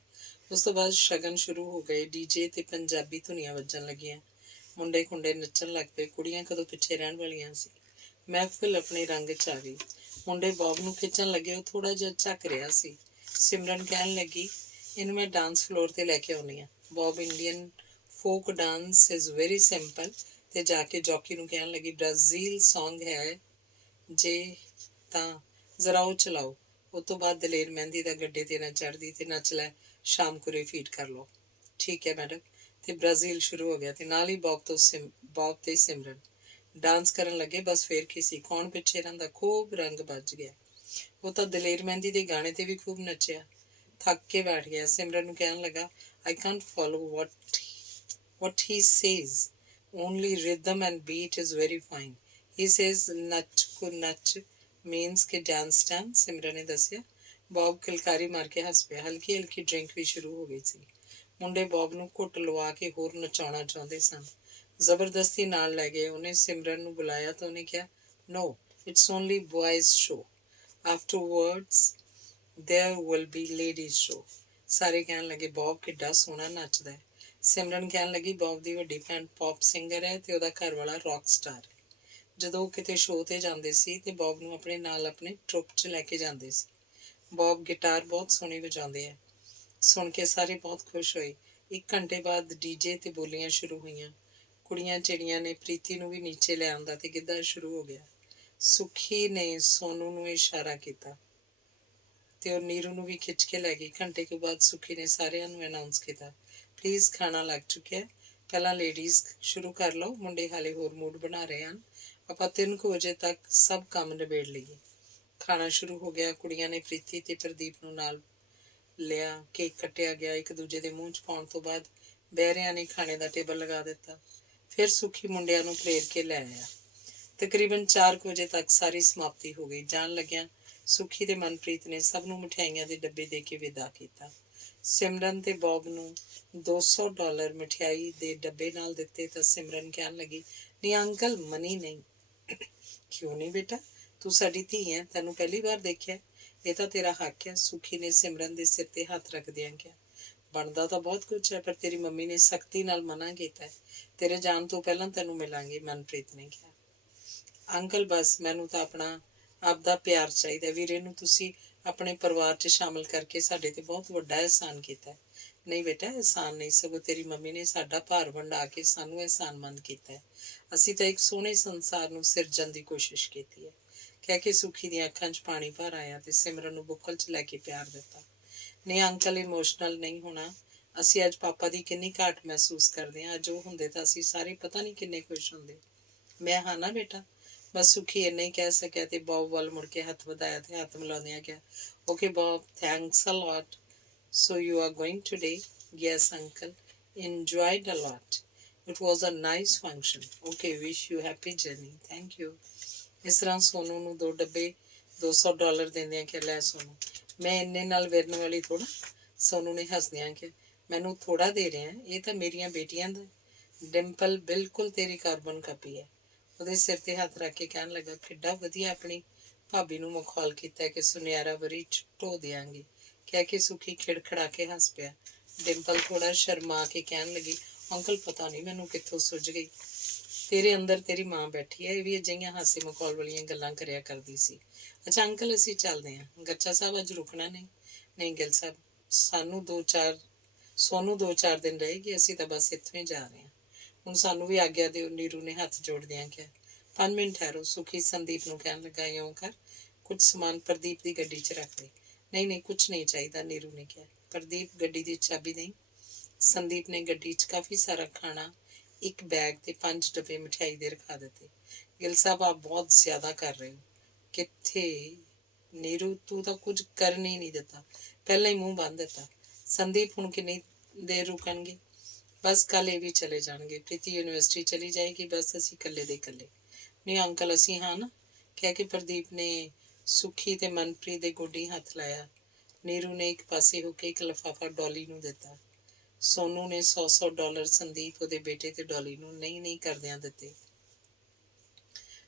ਉਸ ਤੋਂ ਬਾਅਦ ਸ਼ਗਨ ਸ਼ੁਰੂ ਹੋ ਗਏ। ਡੀਜੇ ਤੇ ਪੰਜਾਬੀ ਧੁਨੀਆਂ ਵੱਜਣ ਲੱਗੀਆਂ। ਮੁੰਡੇ ਖੁੰਡੇ ਨੱਚਣ ਲੱਗ ਪਏ। ਕੁੜੀਆਂ ਕਦੋਂ ਪਿੱਛੇ ਰਹਿਣ ਵਾਲੀਆਂ ਸੀ। ਮਹਿਫਿਲ ਆਪਣੇ ਰੰਗ 'ਚ ਆ ਗਈ। ਮੁੰਡੇ ਬੌਬ ਨੂੰ ਖਿੱਚਣ ਲੱਗੇ। ਉਹ ਥੋੜਾ ਜਿਹਾ ਝੱਕ ਰਿਹਾ ਸੀ। ਸਿਮਰਨ ਕਹਿਣ ਲੱਗੀ, ਇਹਨੂੰ ਮੈਂ ਡਾਂਸ ਫਲੋਰ ਤੇ ਲੈ ਕੇ ਆਉਣੀ ਆ। Bob, Indian folk dance is very simple. ਤੇ ਜਾ ਕੇ ਜੌਕੀ ਨੂੰ ਕਹਿਣ ਲੱਗੀ, ਬ੍ਰਾਜ਼ੀਲ ਸੌਂਗ ਹੈ ਜੇ ਤਾਂ ਜ਼ਰਾ ਉਹ ਚਲਾਓ। ਉਹ ਤੋਂ ਬਾਅਦ ਦਲੇਰ ਮਹਿੰਦੀ ਦਾ ਗੱਡੇ ਤੇ ਨਾ ਚੜ੍ਹਦੀ ਤੇ ਨੱਚ ਲੈ, ਸ਼ਾਮ ਕੋ ਰਿਪੀਟ ਕਰ ਲਓ। ਠੀਕ ਹੈ ਮੈਡਮ। ਤੇ ਬ੍ਰਾਜ਼ੀਲ ਸ਼ੁਰੂ ਹੋ ਗਿਆ ਤੇ ਨਾਲ ਹੀ ਬੌਬ ਤੇ ਸਿਮਰਨ ਡਾਂਸ ਕਰਨ ਲੱਗੇ। ਬਸ ਫੇਰ ਕੀ ਕੌਣ ਪਿੱਛੇ ਰਹਿੰਦਾ। ਖੂਬ ਰੰਗ ਵੱਜ ਗਿਆ। ਉਹ ਤਾਂ ਦਲੇਰ ਮਹਿੰਦੀ ਦੇ ਗਾਣੇ ਤੇ ਵੀ ਖੂਬ ਨੱਚਿਆ। ਥੱਕ ਕੇ ਬੈਠ ਗਿਆ। ਸਿਮਰਨ ਨੂੰ ਕਹਿਣ ਲੱਗਾ, I can't follow what he says. Only rhythm and beat is very fine. He says ਨੱਚ ਕੋ ਨੱਚ means ਕਿ dance dance। ਸਿਮਰਨ ਨੇ ਦੱਸਿਆ। ਬੌਬ ਕਿਲਕਾਰੀ ਮਾਰ ਕੇ ਹੱਸ ਪਿਆ। ਹਲਕੀ ਹਲਕੀ ਡਰਿੰਕ ਵੀ ਸ਼ੁਰੂ ਹੋ ਗਈ ਸੀ। ਮੁੰਡੇ ਬੌਬ ਨੂੰ ਘੁੱਟ ਲਵਾ ਕੇ ਹੋਰ ਨਚਾਉਣਾ ਚਾਹੁੰਦੇ ਸਨ। ਜ਼ਬਰਦਸਤੀ ਨਾਲ ਲੈ ਗਏ। ਉਹਨੇ ਸਿਮਰਨ ਨੂੰ ਬੁਲਾਇਆ ਤਾਂ ਉਹਨੇ ਕਿਹਾ, No, it's only boys show. Afterwards there will be ladies show. ਸਾਰੇ ਕਹਿਣ ਲੱਗੇ, ਬੌਬ ਕਿੱਡਾ ਸੋਹਣਾ ਨੱਚਦਾ ਹੈ। ਸਿਮਰਨ ਕਹਿਣ ਲੱਗੀ, ਬੌਬ ਦੀ ਵੱਡੀ ਭੈਣ ਪੌਪ ਸਿੰਗਰ ਹੈ ਤੇ ਉਹਦਾ ਘਰ ਵਾਲਾ ਰੌਕ ਸਟਾਰ ਹੈ। ਜਦੋਂ ਉਹ ਕਿਤੇ ਸ਼ੋਅ ਤੇ ਜਾਂਦੇ ਸੀ ਤੇ ਬੌਬ ਨੂੰ ਆਪਣੇ ਨਾਲ ਆਪਣੇ ਟਰੁੱਪ 'ਚ ਲੈ ਕੇ ਜਾਂਦੇ ਸੀ। ਬੌਬ ਗਿਟਾਰ ਬਹੁਤ ਸੋਹਣੀ ਵਜਾਉਂਦੇ ਆ। ਸੁਣ ਕੇ ਸਾਰੇ ਬਹੁਤ ਖੁਸ਼ ਹੋਏ। 1 ਘੰਟੇ ਬਾਅਦ ਡੀਜੇ ਤੇ ਬੋਲੀਆਂ ਸ਼ੁਰੂ ਹੋਈਆਂ। ਕੁੜੀਆਂ ਚਿੜੀਆਂ ਨੇ ਪ੍ਰੀਤੀ ਨੂੰ ਵੀ ਨੀਚੇ ਲੈ ਆਂਦਾ ਤੇ ਗਿੱਧਾ ਸ਼ੁਰੂ ਹੋ ਗਿਆ। ਸੁਖੀ ਨੇ ਸੋਨੂ ਨੂੰ ਇਸ਼ਾਰਾ ਕੀਤਾ ਤੇ ਉਹ ਨੀਰੂ ਨੂੰ ਵੀ ਖਿੱਚ ਕੇ ਲੈ ਗਈ। ਘੰਟੇ ਕੁ ਬਾਅਦ ਸੁਖੀ ਨੇ ਸਾਰਿਆਂ ਨੂੰ ਅਨਾਉਂਸ ਕੀਤਾ, ਪਲੀਜ਼ ਖਾਣਾ ਲੱਗ ਚੁੱਕਿਆ, ਪਹਿਲਾਂ ਲੇਡੀਜ਼ ਸ਼ੁਰੂ ਕਰ ਲਓ, ਮੁੰਡੇ ਹਾਲੇ ਹੋਰ ਮੂਡ ਬਣਾ ਰਹੇ ਹਨ। ਆਪਾਂ 3 ਵਜੇ ਤੱਕ ਸਭ ਕੰਮ ਨਿਬੇੜ ਲਈਏ। ਖਾਣਾ ਸ਼ੁਰੂ ਹੋ ਗਿਆ। ਕੁੜੀਆਂ ਨੇ ਪ੍ਰੀਤੀ ਤੇ ਪ੍ਰਦੀਪ ਨੂੰ ਨਾਲ ਲਿਆ। ਕੇਕ ਕੱਟਿਆ ਗਿਆ। ਇੱਕ ਦੂਜੇ ਦੇ ਮੂੰਹ 'ਚ ਪਾਉਣ ਤੋਂ ਬਾਅਦ ਬਹਿਰਿਆਂ ਨੇ ਖਾਣੇ ਦਾ ਟੇਬਲ ਲਗਾ ਦਿੱਤਾ। ਫਿਰ ਸੁਖੀ ਮੁੰਡਿਆਂ ਨੂੰ ਪ੍ਰੇਰ ਕੇ ਲੈ ਆਇਆ। ਤਕਰੀਬਨ 4 ਵਜੇ ਤੱਕ ਸਾਰੀ ਸਮਾਪਤੀ ਹੋ ਗਈ। ਜਾਣ ਲੱਗਿਆਂ ਸੁਖੀ ਤੇ ਮਨਪ੍ਰੀਤ ਨੇ ਸਭ ਨੂੰ ਮਠਿਆਈਆਂ ਦੇ ਡੱਬੇ ਦੇ ਕੇ ਵਿਦਾ ਕੀਤਾ। ਸਿਮਰਨ ਤੇ ਬੌਬ ਨੂੰ $200 ਮਠਿਆਈ ਦੇ ਡੱਬੇ ਨਾਲ ਦਿੱਤੇ ਤਾਂ ਸਿਮਰਨ ਕਹਿਣ ਲੱਗੀ, ਨਹੀਂ ਅੰਕਲ, ਮਨੀ ਨਹੀਂ। ਕਿਉਂ ਨਹੀਂ ਬੇਟਾ, ਤੂੰ ਸਾਡੀ ਧੀ ਹੈ, ਤੈਨੂੰ ਪਹਿਲੀ ਵਾਰ ਦੇਖਿਆ। ਇਹ ਤਾਂ ਤੇਰਾ ਹੱਕ ਹੈ। ਸੁਖੀ ਨੇ ਸਿਮਰਨ ਦੇ ਸਿਰ ਤੇ ਹੱਥ ਰੱਖਦਿਆਂ ਕਿਹਾ, ਬਣਦਾ ਤਾਂ ਬਹੁਤ ਕੁਝ ਹੈ, ਪਰ ਤੇਰੀ ਮੰਮੀ ਨੇ ਸਖਤੀ ਨਾਲ ਮਨਾ ਕੀਤਾ ਹੈ। ਤੇਰੇ ਜਾਣ ਤੋਂ ਪਹਿਲਾਂ ਤੈਨੂੰ ਮਿਲਾਂਗੇ, ਮਨਪ੍ਰੀਤ ਨੇ ਕਿਹਾ। ਅੰਕਲ ਬਸ, ਮੈਨੂੰ ਤਾਂ ਆਪਦਾ ਪਿਆਰ ਚਾਹੀਦਾ। ਵੀਰੇ ਨੂੰ ਤੁਸੀਂ ਆਪਣੇ ਪਰਿਵਾਰ 'ਚ ਸ਼ਾਮਲ ਕਰਕੇ ਸਾਡੇ ਤੇ ਬਹੁਤ ਵੱਡਾ ਅਹਿਸਾਨ ਕੀਤਾ। ਨਹੀਂ ਬੇਟਾ, ਅਹਿਸਾਨ ਨਹੀਂ, ਸਗੋਂ ਤੇਰੀ ਮੰਮੀ ਨੇ ਸਾਡਾ ਭਾਰ ਵੰਡਾ ਕੇ ਸਾਨੂੰ ਅਹਿਸਾਨਮੰਦ ਕੀਤਾ ਹੈ। ਅਸੀਂ ਤਾਂ ਇੱਕ ਸੋਹਣੇ ਸੰਸਾਰ ਨੂੰ ਸਿਰਜਣ ਦੀ ਕੋਸ਼ਿਸ਼ ਕੀਤੀ ਹੈ। ਕਹਿ ਕੇ ਸੁਖੀ ਦੀਆਂ ਅੱਖਾਂ 'ਚ ਪਾਣੀ ਭਰ ਆਇਆ ਤੇ ਸਿਮਰਨ ਨੂੰ ਬੁੱਕਲ 'ਚ ਲੈ ਕੇ ਪਿਆਰ ਦਿੱਤਾ। ਨਹੀਂ ਅੰਕਲ, ਇਮੋਸ਼ਨਲ ਨਹੀਂ ਹੋਣਾ। ਅਸੀਂ ਅੱਜ ਪਾਪਾ ਦੀ ਕਿੰਨੀ ਘਾਟ ਮਹਿਸੂਸ ਕਰਦੇ ਹਾਂ। ਅੱਜ ਉਹ ਹੁੰਦੇ ਤਾਂ ਅਸੀਂ ਸਾਰੇ ਪਤਾ ਨਹੀਂ ਕਿੰਨੇ ਖੁਸ਼ ਹੁੰਦੇ। ਮੈਂ ਹਾਂ ਨਾ ਬੇਟਾ। ਬਸ ਸੁਖੀ ਇੰਨਾ ਹੀ ਕਹਿ ਸਕਿਆ ਤੇ ਬੌਬ ਵੱਲ ਮੁੜ ਕੇ ਹੱਥ ਵਧਾਇਆ ਤੇ ਹੱਥ ਮਿਲਾਉਂਦਿਆਂ ਕਿਹਾ, okay Bob, thanks a lot. So you are going today? Yes, uncle. Enjoyed a lot. It was a nice function. Okay, wish you happy journey. Thank you. ਇਸ ਤਰ੍ਹਾਂ ਸੋਨੂ ਨੂੰ 2 ਡੱਬੇ $200 ਦਿੰਦਿਆਂ ਕਿ ਲੈ ਸੋਨੂ, ਮੈਂ ਇੰਨੇ ਨਾਲ ਵਿਰਨ ਵਾਲੀ ਥੋੜਾ। ਸੋਨੂ ਨੇ ਹੱਸਦਿਆਂ ਕਿਹਾ, ਮੈਨੂੰ ਥੋੜਾ ਦੇ ਰਿਹਾ, ਇਹ ਤਾਂ ਮੇਰੀਆਂ ਬੇਟੀਆਂ ਦਾ। ਡਿੰਪਲ ਬਿਲਕੁਲ ਤੇਰੀ ਕਾਰਬਨ ਕਾਪੀ ਹੈ। ਉਹਦੇ ਸਿਰ ਤੇ ਹੱਥ ਰੱਖ ਕੇ ਕਹਿਣ ਲੱਗਾ, ਕਿੱਡਾ ਵਧੀਆ ਆਪਣੀ ਭਾਬੀ ਨੂੰ ਮਖੌਲ ਕੀਤਾ ਕਿ ਸੁਨਿਆਰਾ ਵਰੀ ਢੋ ਦਿਆਂਗੀ ਕਹਿ ਕੇ ਸੁਖੀ ਖਿੜਖੜਾ ਕੇ ਹੱਸ ਪਿਆ। ਡਿੰਪਲ ਥੋੜਾ ਸ਼ਰਮਾ ਕੇ ਕਹਿਣ ਲੱਗੀ, ਅੰਕਲ ਪਤਾ ਨਹੀਂ ਮੈਨੂੰ ਕਿੱਥੋਂ ਸੁੱਝ ਗਈ, ਤੇਰੇ ਅੰਦਰ ਤੇਰੀ ਮਾਂ ਬੈਠੀ ਹੈ। ਇਹ ਵੀ ਅਜਿਹੀਆਂ ਹਾਸੇ ਮਖੌਲ ਵਾਲੀਆਂ ਗੱਲਾਂ ਕਰਿਆ ਕਰਦੀ ਸੀ। ਅੱਛਾ ਅੰਕਲ ਅਸੀਂ ਚੱਲਦੇ ਹਾਂ। ਗੱਚਾ ਸਾਹਿਬ ਅੱਜ ਰੁਕਣਾ ਨਹੀਂ? ਨਹੀਂ ਗਿੱਲ ਸਾਹਿਬ, ਸੋਨੂੰ 2-4 ਦਿਨ ਰਹੇਗੀ, ਅਸੀਂ ਤਾਂ ਬਸ ਇੱਥੋਂ ਹੀ ਜਾ ਰਹੇ ਹਾਂ। ਹੁਣ ਸਾਨੂੰ ਵੀ ਆਗਿਆ ਦਿਓ, ਨੀਰੂ ਨੇ ਹੱਥ ਜੋੜਦਿਆਂ ਕਿਹਾ। 5 ਮਿੰਟ ਠਹਿਰੋ, ਸੁਖੀ ਸੰਦੀਪ ਨੂੰ ਕਹਿਣ ਲੱਗਾ, ਇਉਂ ਕਰ ਕੁਝ ਸਮਾਨ ਪ੍ਰਦੀਪ ਦੀ ਗੱਡੀ 'ਚ ਰੱਖ ਦੇ। ਨਹੀਂ ਨਹੀਂ ਕੁਝ ਨਹੀਂ ਚਾਹੀਦਾ, ਨੀਰੂ ਨੇ ਕਿਹਾ। ਪ੍ਰਦੀਪ ਗੱਡੀ ਦੀ ਚਾਬੀ ਨਹੀਂ? ਸੰਦੀਪ ਨੇ ਗੱਡੀ 'ਚ ਕਾਫੀ ਸਾਰਾ ਖਾਣਾ, ਇੱਕ ਬੈਗ ਤੇ 5 ਡੱਬੇ ਮਠਿਆਈ ਦੇ ਰਖਾ ਦਿੱਤੇ। ਗਿੱਲ ਸਾਹਿਬ ਆਪ ਬਹੁਤ ਜ਼ਿਆਦਾ ਕਰ ਰਹੇ ਹੋ। ਕਿੱਥੇ ਨੀਰੂ, ਤੂੰ ਤਾਂ ਕੁਝ ਕਰਨ ਹੀ ਨਹੀਂ ਦਿੱਤਾ, ਪਹਿਲਾਂ ਹੀ ਮੂੰਹ ਬੰਦ ਦਿੱਤਾ। ਸੰਦੀਪ ਹੁਣ ਕਿੰਨੀ ਦੇਰ ਰੁਕਣਗੇ? ਬਸ ਕੱਲ ਇਹ ਵੀ ਚਲੇ ਜਾਣਗੇ। ਪ੍ਰੀਤੀ ਯੂਨੀਵਰਸਿਟੀ ਚਲੀ ਜਾਏਗੀ, ਬਸ ਅਸੀਂ ਇਕੱਲੇ ਦੇ ਇਕੱਲੇ। ਨਹੀਂ ਅੰਕਲ ਅਸੀਂ ਹਾਂ ਨਾ, ਕਹਿ ਕੇ ਪ੍ਰਦੀਪ ਨੇ ਸੁਖੀ ਤੇ ਮਨਪ੍ਰੀਤ ਦੇ ਗੋਡੀ ਹੱਥ ਲਾਇਆ। ਨੀਰੂ ਨੇ ਇੱਕ ਪਾਸੇ ਹੋ ਕੇ ਇੱਕ ਲਿਫਾਫਾ ਡੋਲੀ ਨੂੰ ਦਿੱਤਾ। ਸੋਨੂ ਨੇ $100 ਸੰਦੀਪ, ਉਹਦੇ ਬੇਟੇ ਤੇ ਡੋਲੀ ਨੂੰ ਨਹੀਂ ਕਰਦਿਆਂ ਦਿੱਤੇ।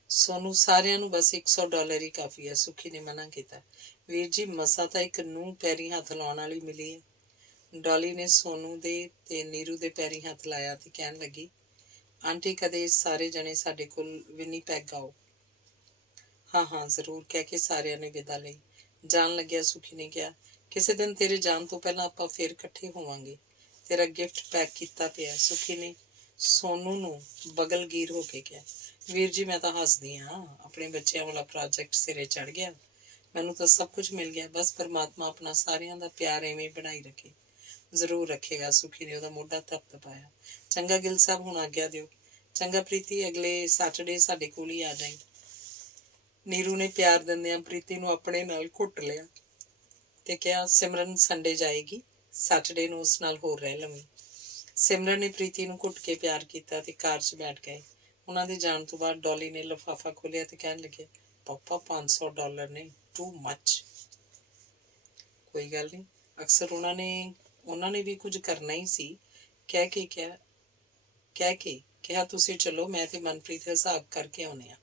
ਸੋਨੂੰ ਸਾਰਿਆਂ ਨੂੰ ਬਸ $100 ਹੀ ਕਾਫੀ ਹੈ, ਸੁਖੀ ਨੇ ਮਨਾ ਕੀਤਾ। ਵੀਰ ਜੀ ਮਸਾ ਤਾਂ ਇੱਕ ਨੂੰਹ ਪੈਰੀ ਹੱਥ ਲਾਉਣ ਵਾਲੀ ਮਿਲੀ ਹੈ। ਡੋਲੀ ਨੇ ਸੋਨੂੰ ਦੇ ਤੇ ਨੀਰੂ ਦੇ ਪੈਰੀ ਹੱਥ ਲਾਇਆ ਤੇ ਕਹਿਣ ਲੱਗੀ, ਆਂਟੀ ਕਦੇ ਸਾਰੇ ਜਣੇ ਸਾਡੇ ਕੋਲ ਵਿਨੀਪੈਗ ਆਓ। ਹਾਂ ਹਾਂ ਜ਼ਰੂਰ, ਕਹਿ ਕੇ ਸਾਰਿਆਂ ਨੇ ਵਿਦਾ ਲਈ। ਜਾਣ ਲੱਗਿਆ ਸੁਖੀ ਨੇ ਕਿਹਾ, ਕਿਸੇ ਦਿਨ ਤੇਰੇ ਜਾਣ ਤੋਂ ਪਹਿਲਾਂ ਆਪਾਂ ਫੇਰ ਇਕੱਠੇ ਹੋਵਾਂਗੇ, ਤੇਰਾ ਗਿਫਟ ਪੈਕ ਕੀਤਾ ਪਿਆ। ਸੁਖੀ ਨੇ ਸੋਨੂੰ ਨੂੰ ਬਗਲਗੀਰ ਹੋ ਕੇ ਕਿਹਾ। ਵੀਰ ਜੀ ਮੈਂ ਤਾਂ ਹੱਸਦੀ ਹਾਂ, ਆਪਣੇ ਬੱਚਿਆਂ ਵਾਲਾ ਪ੍ਰੋਜੈਕਟ ਸਿਰੇ ਚੜ ਗਿਆ, ਮੈਨੂੰ ਤਾਂ ਸਭ ਕੁਝ ਮਿਲ ਗਿਆ। ਬਸ ਪਰਮਾਤਮਾ ਆਪਣਾ ਸਾਰਿਆਂ ਦਾ ਪਿਆਰ ਐਵੇਂ ਬਣਾਈ ਰੱਖੇ। ਜ਼ਰੂਰ ਰੱਖੇਗਾ, ਸੁਖੀ ਨੇ ਉਹਦਾ ਮੋਢਾ ਥਪਥਪਾਇਆ। ਚੰਗਾ ਗਿੱਲ ਸਾਹਿਬ, ਹੁਣ ਆਗਿਆ ਦਿਓ। ਚੰਗਾ ਪ੍ਰੀਤੀ, ਅਗਲੇ ਸੈਟਰਡੇ ਸਾਡੇ ਕੋਲ ਹੀ ਆ ਜਾਈਂ। ਨੀਰੂ ਨੇ ਪਿਆਰ ਦਿੰਦਿਆਂ ਪ੍ਰੀਤੀ ਨੂੰ ਆਪਣੇ ਨਾਲ ਘੁੱਟ ਲਿਆ ਤੇ ਕਿਹਾ, ਸਿਮਰਨ ਸੰਡੇ ਜਾਏਗੀ, ਸੈਟਰਡੇ ਨੂੰ ਉਸ ਨਾਲ ਹੋਰ ਰਹਿ ਲਵੀਂ। ਸਿਮਰਨ ਨੇ ਪ੍ਰੀਤੀ ਨੂੰ ਘੁੱਟ ਕੇ ਪਿਆਰ ਕੀਤਾ ਤੇ ਕਾਰ 'ਚ ਬੈਠ ਗਏ। ਉਹਨਾਂ ਦੇ ਜਾਣ ਤੋਂ ਬਾਅਦ ਡੋਲੀ ਨੇ ਲਿਫਾਫਾ ਖੋਲ੍ਹਿਆ ਤੇ ਕਹਿਣ ਲੱਗੇ, ਪਾਪਾ $500 ਨੇ, ਟੂ ਮੱਚ। ਕੋਈ ਗੱਲ ਨਹੀਂ, ਅਕਸਰ ਉਹਨਾਂ ਨੇ ਵੀ ਕੁਝ ਕਰਨਾ ਹੀ ਸੀ। ਕਹਿ ਕੇ ਕਿਹਾ ਤੁਸੀਂ ਚਲੋ, ਮੈਂ ਤੇ ਮਨਪ੍ਰੀਤ ਹਿਸਾਬ ਕਰਕੇ ਆਉਂਦੇ ਹਾਂ।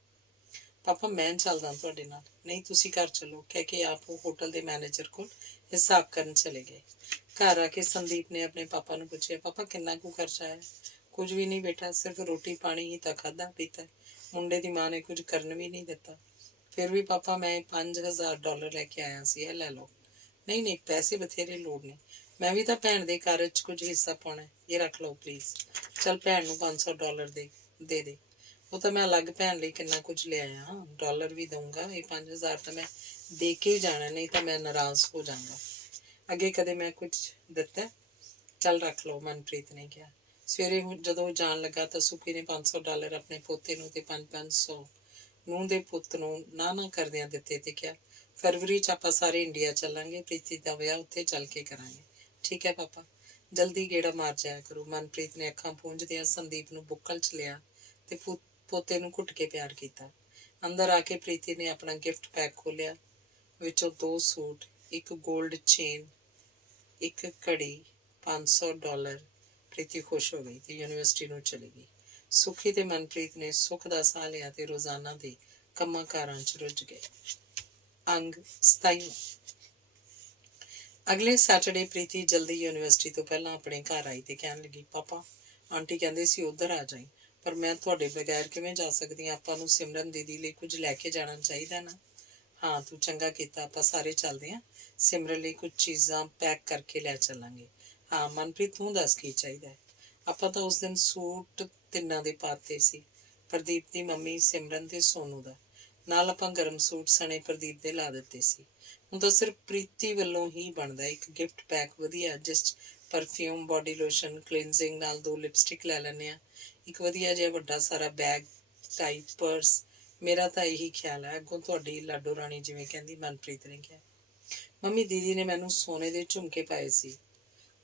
ਪਾਪਾ ਮੈਂ ਚੱਲਦਾ ਤੁਹਾਡੇ ਨਾਲ। ਨਹੀਂ ਤੁਸੀਂ ਘਰ ਚਲੋ, ਕਹਿ ਕੇ ਆਪ ਉਹ ਹੋਟਲ ਦੇ ਮੈਨੇਜਰ ਕੋਲ ਹਿਸਾਬ ਕਰਨ ਚਲੇ ਗਏ। ਘਰ ਆ ਕੇ ਸੰਦੀਪ ਨੇ ਆਪਣੇ ਪਾਪਾ ਨੂੰ ਪੁੱਛਿਆ, ਪਾਪਾ ਕਿੰਨਾ ਕੁ ਖਰਚਾ ਆਇਆ? ਕੁਝ ਵੀ ਨਹੀਂ ਬੇਟਾ, ਸਿਰਫ ਰੋਟੀ ਪਾਣੀ ਹੀ ਤਾਂ ਖਾਧਾ ਪੀਤਾ। ਮੁੰਡੇ ਦੀ ਮਾਂ ਨੇ ਕੁਝ ਕਰਨ ਵੀ ਨਹੀਂ ਦਿੱਤਾ। ਫਿਰ ਵੀ ਪਾਪਾ ਮੈਂ $5000 ਲੈ ਕੇ ਆਇਆ ਸੀ, ਇਹ ਲੈ ਲਓ। ਨਹੀਂ ਨਹੀਂ ਪੈਸੇ ਬਥੇਰੇ ਲੋੜ ਨੇ, ਮੈਂ ਵੀ ਤਾਂ ਭੈਣ ਦੇ ਕਾਰਜ 'ਚ ਕੁਝ ਹਿੱਸਾ ਪਾਉਣਾ, ਇਹ ਰੱਖ ਲਓ ਪਲੀਜ਼। ਚੱਲ ਭੈਣ ਨੂੰ $500 ਦੇ ਦੇ। ਉਹ ਤਾਂ ਮੈਂ ਅਲੱਗ ਭੈਣ ਲਈ ਕਿੰਨਾ ਕੁਝ ਲਿਆਇਆ, ਡਾਲਰ ਵੀ ਦਊਂਗਾ। ਇਹ 5000 ਤਾਂ ਮੈਂ ਦੇ ਕੇ ਹੀ ਜਾਣਾ, ਨਹੀਂ ਤਾਂ ਮੈਂ ਨਾਰਾਜ਼ ਹੋ ਜਾਵਾਂਗਾ। ਅੱਗੇ ਕਦੇ ਮੈਂ ਕੁਝ ਦਿੱਤਾ? ਚੱਲ ਰੱਖ ਲਓ, ਮਨਪ੍ਰੀਤ ਨੇ ਕਿਹਾ। ਸਵੇਰੇ ਜਦੋਂ ਜਾਣ ਲੱਗਾ ਤਾਂ ਸੁਖੀ ਨੇ $500 ਆਪਣੇ ਪੋਤੇ ਨੂੰ ਤੇ 500 ਨੂੰਹ ਦੇ ਪੁੱਤ ਨੂੰ ਨਾ ਕਰਦਿਆਂ ਦਿੱਤੇ ਤੇ ਕਿਹਾ, ਫਰਵਰੀ 'ਚ ਆਪਾਂ ਸਾਰੇ ਇੰਡੀਆ ਚੱਲਾਂਗੇ, ਪ੍ਰੀਤੀ ਦਾ ਵਿਆਹ ਉੱਥੇ ਚੱਲ ਕੇ ਕਰਾਂਗੇ। ਠੀਕ ਹੈ ਪਾਪਾ, ਜਲਦੀ ਗੇੜਾ ਮਾਰ ਜਾਇਆ ਕਰੋ। ਮਨਪ੍ਰੀਤ ਨੇ ਅੱਖਾਂ ਪੂੰਝਦਿਆਂ ਸੰਦੀਪ ਨੂੰ ਬੁੱਕਲ 'ਚ ਲਿਆ ਤੇ ਪੋਤੇ ਨੂੰ ਘੁੱਟ ਕੇ ਪਿਆਰ ਕੀਤਾ। ਅੰਦਰ ਆ ਕੇ ਪ੍ਰੀਤੀ ਨੇ ਆਪਣਾ ਗਿਫਟ ਪੈਕ ਖੋਲ੍ਹਿਆ। ਵਿੱਚੋਂ 2 ਸੂਟ, ਇੱਕ ਗੋਲਡ ਚੇਨ, ਇੱਕ ਘੜੀ, $500। ਪ੍ਰੀਤੀ ਖੁਸ਼ ਹੋ ਗਈ ਤੇ ਯੂਨੀਵਰਸਿਟੀ ਨੂੰ ਚਲੀ ਗਈ। ਸੁਖੀ ਤੇ ਮਨਪ੍ਰੀਤ ਨੇ ਸੁੱਖ ਦਾ ਸਾਹ ਲਿਆ ਤੇ ਰੋਜ਼ਾਨਾ ਦੇ ਕੰਮਾਂ ਕਾਰਾਂ 'ਚ ਰੁੱਝ ਗਏ। ਅੰਗ 27। ਅਗਲੇ ਸੈਟਰਡੇ ਪ੍ਰੀਤੀ ਜਲਦੀ ਯੂਨੀਵਰਸਿਟੀ ਤੋਂ ਪਹਿਲਾਂ ਆਪਣੇ ਘਰ ਆਈ ਤੇ ਕਹਿਣ ਲੱਗੀ, ਪਾਪਾ ਆਂਟੀ ਕਹਿੰਦੇ ਸੀ ਉੱਧਰ ਆ ਜਾਈਂ, ਪਰ ਮੈਂ ਤੁਹਾਡੇ ਬਗੈਰ ਕਿਵੇਂ ਜਾ ਸਕਦੀ ਹਾਂ? ਆਪਾਂ ਨੂੰ ਸਿਮਰਨ ਦੀਦੀ ਲਈ ਕੁਝ ਲੈ ਕੇ ਜਾਣਾ ਚਾਹੀਦਾ ਨਾ। ਹਾਂ ਤੂੰ ਚੰਗਾ ਕੀਤਾ, ਆਪਾਂ ਸਾਰੇ ਚੱਲਦੇ ਹਾਂ, ਸਿਮਰਨ ਲਈ ਕੁਝ ਚੀਜ਼ਾਂ ਪੈਕ ਕਰਕੇ ਲੈ ਚੱਲਾਂਗੇ। ਹਾਂ ਮਨਪ੍ਰੀਤ ਤੂੰ ਦੱਸ ਕੀ ਚਾਹੀਦਾ? ਆਪਾਂ ਤਾਂ ਉਸ ਦਿਨ ਸੂਟ ਤਿੰਨਾਂ ਦੇ ਪਾਤੇ ਸੀ, ਪ੍ਰਦੀਪ ਦੀ ਮੰਮੀ, ਸਿਮਰਨ ਤੇ ਸੋਨੂ ਦਾ। ਨਾਲ ਆਪਾਂ ਗਰਮ ਸੂਟ ਸਣੇ ਪ੍ਰਦੀਪ ਦੇ ਲਾ ਦਿੱਤੇ ਸੀ। ਹੁਣ ਤਾਂ ਸਿਰਫ ਪ੍ਰੀਤੀ ਵੱਲੋਂ ਹੀ ਬਣਦਾ ਇੱਕ ਗਿਫਟ ਪੈਕ ਵਧੀਆ, ਜਿਸ 'ਚ ਪਰਫਿਊਮ, ਬੋਡੀ ਲੋਸ਼ਨ, ਕਲੀਨਜ਼ਿੰਗ, ਨਾਲ 2 ਲਿਪਸਟਿਕ ਲੈ ਲੈਂਦੇ ਹਾਂ, ਇੱਕ ਵਧੀਆ ਜਿਹਾ ਵੱਡਾ ਸਾਰਾ ਬੈਗ ਟਾਈਪ ਪਰਸ। ਮੇਰਾ ਤਾਂ ਇਹੀ ਖਿਆਲ ਹੈ, ਅੱਗੋਂ ਤੁਹਾਡੀ ਲਾਡੋ ਰਾਣੀ ਜਿਵੇਂ ਕਹਿੰਦੀ, ਮਨਪ੍ਰੀਤ ਨੇ ਕਿਹਾ। ਮੰਮੀ ਦੀਦੀ ਨੇ ਮੈਨੂੰ ਸੋਨੇ ਦੇ ਝੁਮਕੇ ਪਾਏ ਸੀ,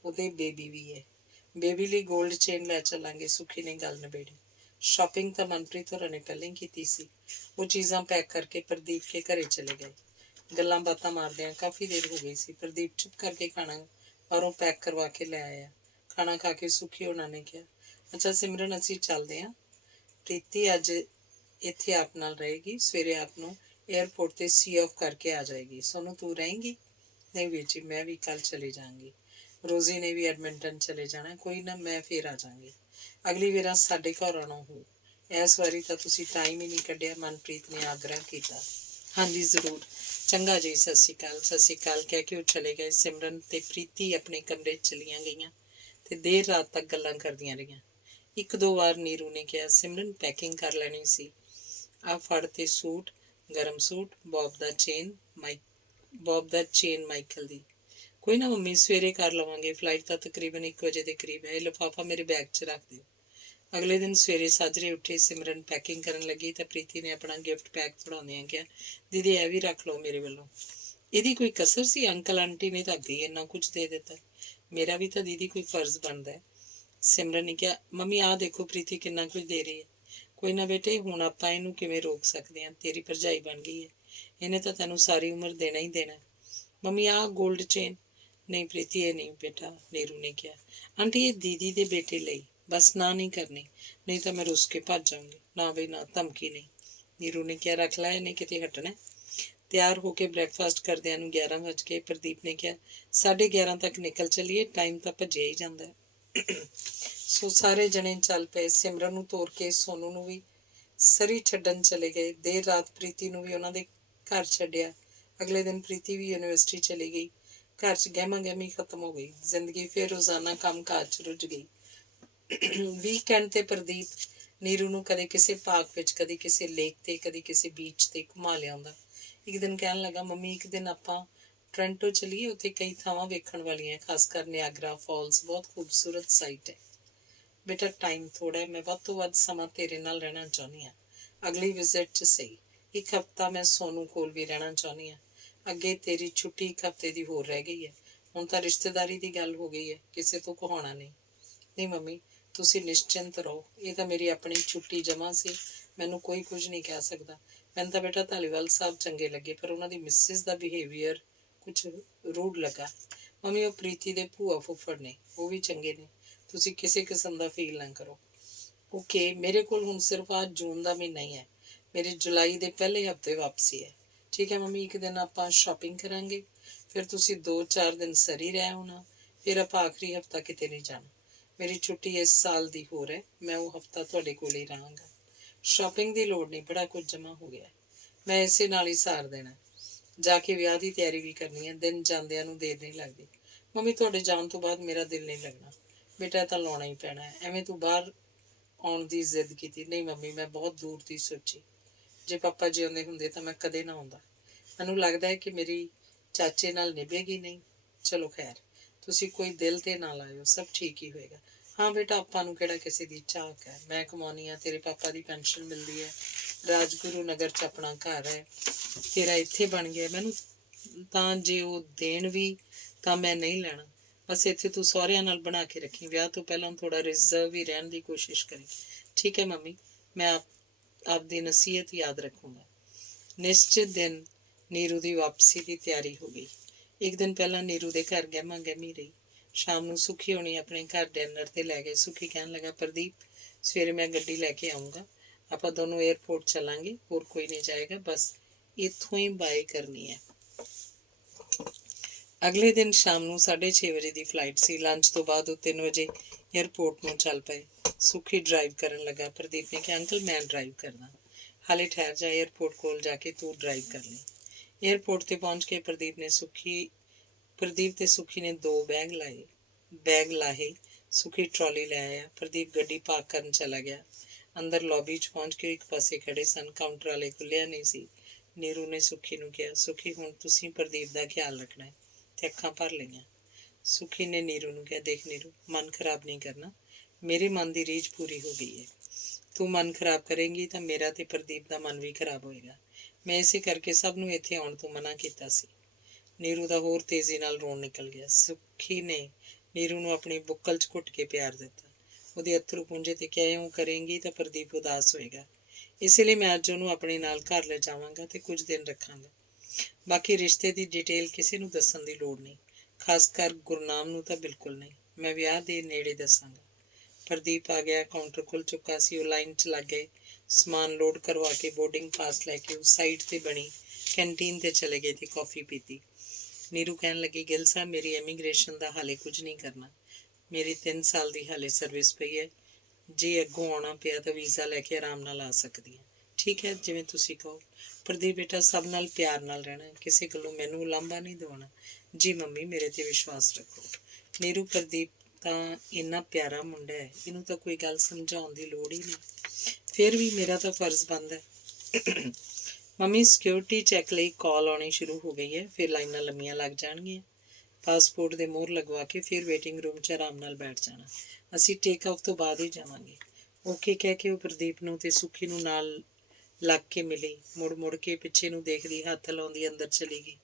ਉਹਦੇ ਬੇਬੀ ਵੀ ਹੈ। ਬੇਬੀ ਲਈ ਗੋਲਡ ਚੇਨ ਲੈ ਚੱਲਾਂਗੇ, ਸੁਖੀ ਨੇ ਗੱਲ ਨਿਬੇੜੀ। ਸ਼ਾਪਿੰਗ ਤਾਂ ਮਨਪ੍ਰੀਤ ਹੋਰਾਂ ਨੇ ਪਹਿਲਾਂ ਹੀ ਕੀਤੀ ਸੀ। ਉਹ ਚੀਜ਼ਾਂ ਪੈਕ ਕਰਕੇ ਪ੍ਰਦੀਪ ਕੇ ਘਰੇ ਚਲੇ ਗਏ। ਗੱਲਾਂ ਬਾਤਾਂ ਮਾਰਦਿਆਂ ਕਾਫੀ ਦੇਰ ਹੋ ਗਈ ਸੀ। ਪ੍ਰਦੀਪ ਚੁੱਪ ਕਰਕੇ ਖਾਣਾ ਬਾਹਰੋਂ ਪੈਕ ਕਰਵਾ ਕੇ ਲੈ ਆਇਆ। ਖਾਣਾ ਖਾ ਕੇ ਸੁਖੀ ਹੋਰਾਂ ਨੇ ਕਿਹਾ, ਅੱਛਾ ਸਿਮਰਨ ਅਸੀਂ ਚੱਲਦੇ ਹਾਂ, ਪ੍ਰੀਤੀ ਅੱਜ ਇੱਥੇ ਆਪ ਨਾਲ ਰਹੇਗੀ, ਸਵੇਰੇ ਆਪ ਨੂੰ एयरपोर्ट ते सी ऑफ करके आ जाएगी। सोनू तू रहेंगी? नहीं ਵੀਰ ਜੀ मैं भी कल चली जाऊंगी। रोजी ने भी एडमिंटन चले जाना, कोई ना मैं फिर आ जाऊंगी। अगली वेरा साडे घर आना हो। इस वारी तो तुसी टाइम ही नहीं कढ़िया, मनप्रीत ने आग्रह किया। हाँ जी जरूर, चंगा जी, सत श्री अकाल। सत श्री अकाल कह के वो चले गए। सिमरन ते प्रीति अपने कमरे चलियां गईयां ते देर रात तक गल्लां करदियां रहियां। एक दो बार नीरू ने कहा सिमरन पैकिंग कर लैनी सी, आ फड़ ते सूट, गरम सूट, बॉब दा चेन माइकल दी। कोई ना मम्मी सवेरे कर लवांगे, फ्लाइट तो तकरीबन 1 वजे के करीब है, लिफाफा मेरे बैग च रख दिओ। अगले दिन सवेरे साजरे उठे सिमरन पैकिंग करन लगी तो प्रीति ने अपना गिफ्ट पैक फड़ाउंदियां कहा दीदी यह भी रख लो मेरे वालों। ਇਹਦੀ कोई कसर सी? अंकल आंटी ने तो अगे ही इन्ना कुछ दे दिता, मेरा भी तो दीदी कोई फर्ज बनता है। सिमरन ने कहा मम्मी आ देखो प्रीति कितना कुछ दे रही है। कोई ना बेटे हुण आपां इहनूं किवें रोक सकते हैं, तेरी भरजाई बन गई है, इन्हें तो तैनूं सारी उम्र देना ही देना। मम्मी आ गोल्ड चेन। नहीं प्रीति ये नहीं बेटा, नीरू ने कहा आंटी ये दीदी दे बेटे लई, बस ना नहीं करनी, नहीं तो मैं रुस के भज जाऊंगी। ना बई ना, धमकी नहीं। नीरू ने कहा रख लै, इन्हें किते हटना। तैयार होकर ब्रैकफास्ट करदियां नूं 11 वज गए। प्रदीप ने कहा 11:30 तक निकल चलीए, टाइम तो भज्जिया ही जांदा है। सो सारे जने चल पे। सिमरन नूं तोर के सोनू नूं भी सरी छड्डन चले गए। देर रात प्रीति नूं भी उन्हां दे घर छड्डिया। अगले दिन प्रीति भी यूनिवर्सिटी चली गई। घर च गहमा गहमी खत्म हो गई। जिंदगी फिर रोजाना काम काज च रुझ गई। वीकेंड ते प्रदीप नीरू नूं कदे किसी पार्क विच, कदी किसी लेक ते, कदी किसी बीच ते घुमा लिआउंदा। एक दिन कहन लगा मम्मी एक दिन आपां टोरंटो चलीए, उत्थे कई थावां वेखण वालियां, खासकर नियागरा फॉल्स बहुत खूबसूरत साइट है। बेटा टाइम थोड़ा है, मैं वध तो वध समा तेरे नाल रहना चाहुंदी हां। अगली विजिट च सही, एक हफ्ता मैं सोनू कोल भी रहना चाहुंदी हां। अगे तेरी छुट्टी 1 हफ्ते दी होर रह गई है, हुण तां रिश्तेदारी दी गल हो गई है, किसी तो कहाउणा नहीं। नहीं मम्मी तुसी निश्चिंत रहो, ये तो मेरी अपनी छुट्टी जमा सी, मैनू कोई कुछ नहीं कह सकता। मैनूं तां बेटा धालीवाल साहब चंगे लगे, पर उन्हां दी मिसिस दा बिहेवियर कुछ रूड लगा। मम्मी वो प्रीति दे भूआ फुफड़ ने, वो भी चंगे ने, तुसी किसी किस्म दा फील ना करो। ओके मेरे कोल हुण सिर्फ आज जून दा महीना ही है, मेरी जुलाई दे पहले हफ्ते वापसी है। ठीक है मम्मी, एक दिन आपां शॉपिंग करांगे, फिर तुसी 2-4 दिन सरी रह होना, फिर आपां आखिरी हफ्ता किते नहीं जाना। मेरी छुट्टी इस साल दी होर है, मैं वो हफ्ता तुहाडे कोल ही रहांगा। शॉपिंग दी लोड़ नहीं, बड़ा कुछ जमा हो गया, मैं इसे नाल ही सार देना। जाके विआह दी तैयारी भी करनी है, दिन जांदियां नूं देर नहीं लगदी। मम्मी तुहाडे जाण तो बाद मेरा दिल नहीं लगना। बेटा तां लाउणा ही पैना है, एवें तूं बाहर आउण दी जिद कीती। नहीं मम्मी मैं बहुत दूर दी सोची, जे पापा जिउंदे हुंदे तां मैं कदे ना आउंदा। मैनूं लगदा है कि मेरी चाचे नाल निभेगी नहीं। चलो खैर तुसी कोई दिल ते ना लाइओ, सब ठीक ही होएगा। हाँ बेटा आपां नूं किहड़ा किसी दी झाक है, मैं कमाउणी आ, तेरे पापा दी पेंशन मिलदी है, राजगुरु नगर च अपना घर है, तेरा इत्थे बन गया। मैनूं तां जे ਉਹ ਦੇਣ ਵੀ ਤਾਂ मैं नहीं ਲੈਣਾ, बस ਇੱਥੇ तू ਸਹੁਰਿਆਂ ਨਾਲ ਬਣਾ ਕੇ ਰੱਖੀ, ਵਿਆਹ ਤੋਂ ਪਹਿਲਾਂ ਥੋੜਾ ਰਿਜ਼ਰਵ ਹੀ ਰਹਿਣ ਦੀ ਕੋਸ਼ਿਸ਼ ਕਰੀ। ठीक है मम्मी, मैं आपकी नसीहत याद रखूँगा। निश्चित दिन नीरू की वापसी की तैयारी हो गई। एक दिन पहला नीरू के घर गहमा गहमी रही। शाम को सुखी होनी अपने घर डिनर ते लै गए। सुखी कहन लगा प्रदीप सवेरे मैं गड्डी लैके आऊँगा, आपां दोनों एयरपोर्ट चलांगे, होर कोई नहीं जाएगा, बस इत्थों ही बाय करनी है। अगले दिन शाम को 6:30 बजे की फ्लाइट सी। लंच तो बाद 3 बजे एयरपोर्ट में चल पाए। सुखी ड्राइव करन लगा। प्रदीप ने कहा अंकल मैं ड्राइव करदा, हाले ठहर जा, एयरपोर्ट कोल जाके तू ड्राइव कर ली। एयरपोर्ट ते पहुँच के प्रदीप ते सुखी ने 2 बैग लाए। सुखी ट्रॉली ले आया। प्रदीप गड्डी पार्क करन चला गया। अंदर लॉबी च पहुँच के एक पासे खड़े सन, काउंटर वाले खुलिया नहीं सी। नीरू ने सुखी नूं कहा सुखी हुण तुसीं प्रदीप दा ख्याल रखना है। ते अखां भर लईआं। सुखी ने नीरू नूं कहा देख नीरू मन खराब नहीं करना, मेरे मन की रीझ पूरी हो गई है, तू मन खराब करेंगी तो मेरा ते प्रदीप का मन भी खराब होएगा। मैं इसे करके सब नूं इत्थे आउण तो मना कीता सी। नीरू दा होर तेजी नाल रोण निकल गया। सुखी ने नीरू नूं अपनी बुक्कल च घुट के प्यार दिता। ਉਹਦੇ अथरू पूंजे ते क्या इउं करेंगी तो प्रदीप उदास होएगा, इसलिए मैं अज ਉਹਨੂੰ अपने नाल घर ले जावांगा ते कुछ दिन रखांगा। बाकी रिश्ते की डिटेल किसी नूं दस्सण दी लोड़ नहीं, खासकर गुरनाम नूं तां बिल्कुल नहीं। मैं विआह दे नेड़े दसांगा। प्रदीप आ गया, काउंटर खुल चुका सी, लाइन च लग गए, समान लोड करवा के बोर्डिंग पास लैके उस साइड ते बनी कैंटीन ते चले गए थे, कॉफ़ी पीती। नीरू कहन लगी, गिल साहब मेरी इमीग्रेशन का हाले कुछ नहीं करना, मेरी 3 साल की हाले सर्विस पई है, जे अगों आना पिया तो वीज़ा लैके आराम नाल आ सकदी है। ठीक है जिवें तुसीं कहो। प्रदीप बेटा सब नाल प्यार नाल रहना, किसी गल्लों मैनू उलांभा नहीं दवाना। जी मम्मी मेरे ते विश्वास रखो। नीरू प्रदीप ਤਾਂ ਇੰਨਾ ਪਿਆਰਾ ਮੁੰਡਾ ਹੈ, ਇਹਨੂੰ ਤਾਂ ਕੋਈ ਗੱਲ ਸਮਝਾਉਣ ਦੀ ਲੋੜ ਹੀ ਨਹੀਂ, ਫਿਰ ਵੀ ਮੇਰਾ ਤਾਂ ਫਰਜ਼ ਬਣਦਾ ਹੈ। ਮੰਮੀ ਸਿਕਿਉਰਿਟੀ ਚੈੱਕ ਲਈ ਕਾਲ ਆਉਣੀ ਸ਼ੁਰੂ ਹੋ ਗਈ ਹੈ, ਫਿਰ ਲਾਈਨਾਂ ਲੰਮੀਆਂ ਲੱਗ ਜਾਣਗੀਆਂ। ਪਾਸਪੋਰਟ ਦੇ ਮੋਹਰ ਲਗਵਾ ਕੇ ਫਿਰ ਵੇਟਿੰਗ ਰੂਮ 'ਚ ਆਰਾਮ ਨਾਲ ਬੈਠ ਜਾਣਾ, ਅਸੀਂ ਟੇਕ ਆਫ ਤੋਂ ਬਾਅਦ ਹੀ ਜਾਵਾਂਗੇ। ਓਕੇ ਕਹਿ ਕੇ ਉਹ ਪ੍ਰਦੀਪ ਨੂੰ ਤੇ ਸੁੱਖੀ ਨੂੰ ਨਾਲ ਲੱਗ ਕੇ ਮਿਲੀ, ਮੁੜ ਮੁੜ ਕੇ ਪਿੱਛੇ ਨੂੰ ਦੇਖਦੀ ਹੱਥ ਲਾਉਂਦੀ ਅੰਦਰ ਚਲੀ ਗਈ।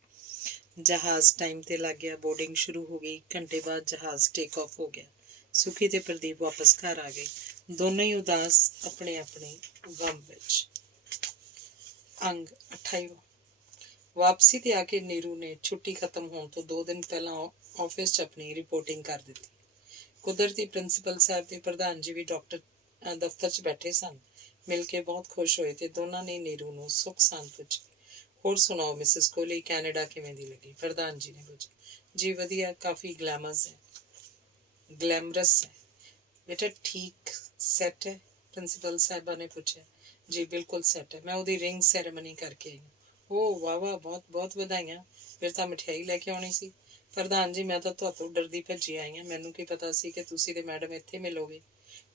जहाज़ टाइम ते लग गया, बोर्डिंग शुरू हो गई, घंटे बाद जहाज़ टेक ऑफ हो गया। सुखी ते प्रदीप वापस घर आ गए, दोनों ही उदास अपने अपने गम विच। अंग 28 वापसी ते आके नीरू ने छुट्टी खत्म होने तो 2 दिन पहला ऑफिस च अपनी रिपोर्टिंग कर दी। कुदरती प्रिंसीपल साहब ते प्रधान जी भी डॉक्टर दफ्तर च बैठे सन, मिल के बहुत खुश होए ते दोनों ने नीरू नूं सुख सांद पुछी। ਹੋਰ ਸੁਣਾਓ ਮਿਸਿਸ ਕੋਹਲੀ, ਕੈਨੇਡਾ ਕਿਵੇਂ ਦੀ ਲੱਗੀ? ਪ੍ਰਧਾਨ ਜੀ ਨੇ ਪੁੱਛਿਆ। ਜੀ ਵਧੀਆ, ਕਾਫੀ ਗਲੈਮਰਸ ਹੈ ਬੇਟਾ। ਠੀਕ ਸੈੱਟ ਹੈ? ਪ੍ਰਿੰਸੀਪਲ ਸਾਹਿਬਾ ਨੇ ਪੁੱਛਿਆ। ਜੀ ਬਿਲਕੁਲ ਸੈੱਟ ਹੈ, ਮੈਂ ਉਹਦੀ ਰਿੰਗ ਸੈਰੇਮਨੀ ਕਰਕੇ ਆਈ। ਓ ਵਾਹ ਵਾਹ, ਬਹੁਤ ਬਹੁਤ ਵਧਾਈਆਂ, ਫਿਰ ਤਾਂ ਮਠਿਆਈ ਲੈ ਕੇ ਆਉਣੀ ਸੀ। ਪ੍ਰਧਾਨ ਜੀ ਮੈਂ ਤਾਂ ਤੁਹਾਤੋਂ ਡਰਦੀ ਭੱਜੀ ਆਈ ਹਾਂ, ਮੈਨੂੰ ਕੀ ਪਤਾ ਸੀ ਕਿ ਤੁਸੀਂ ਤੇ ਮੈਡਮ ਇੱਥੇ ਮਿਲੋਗੇ।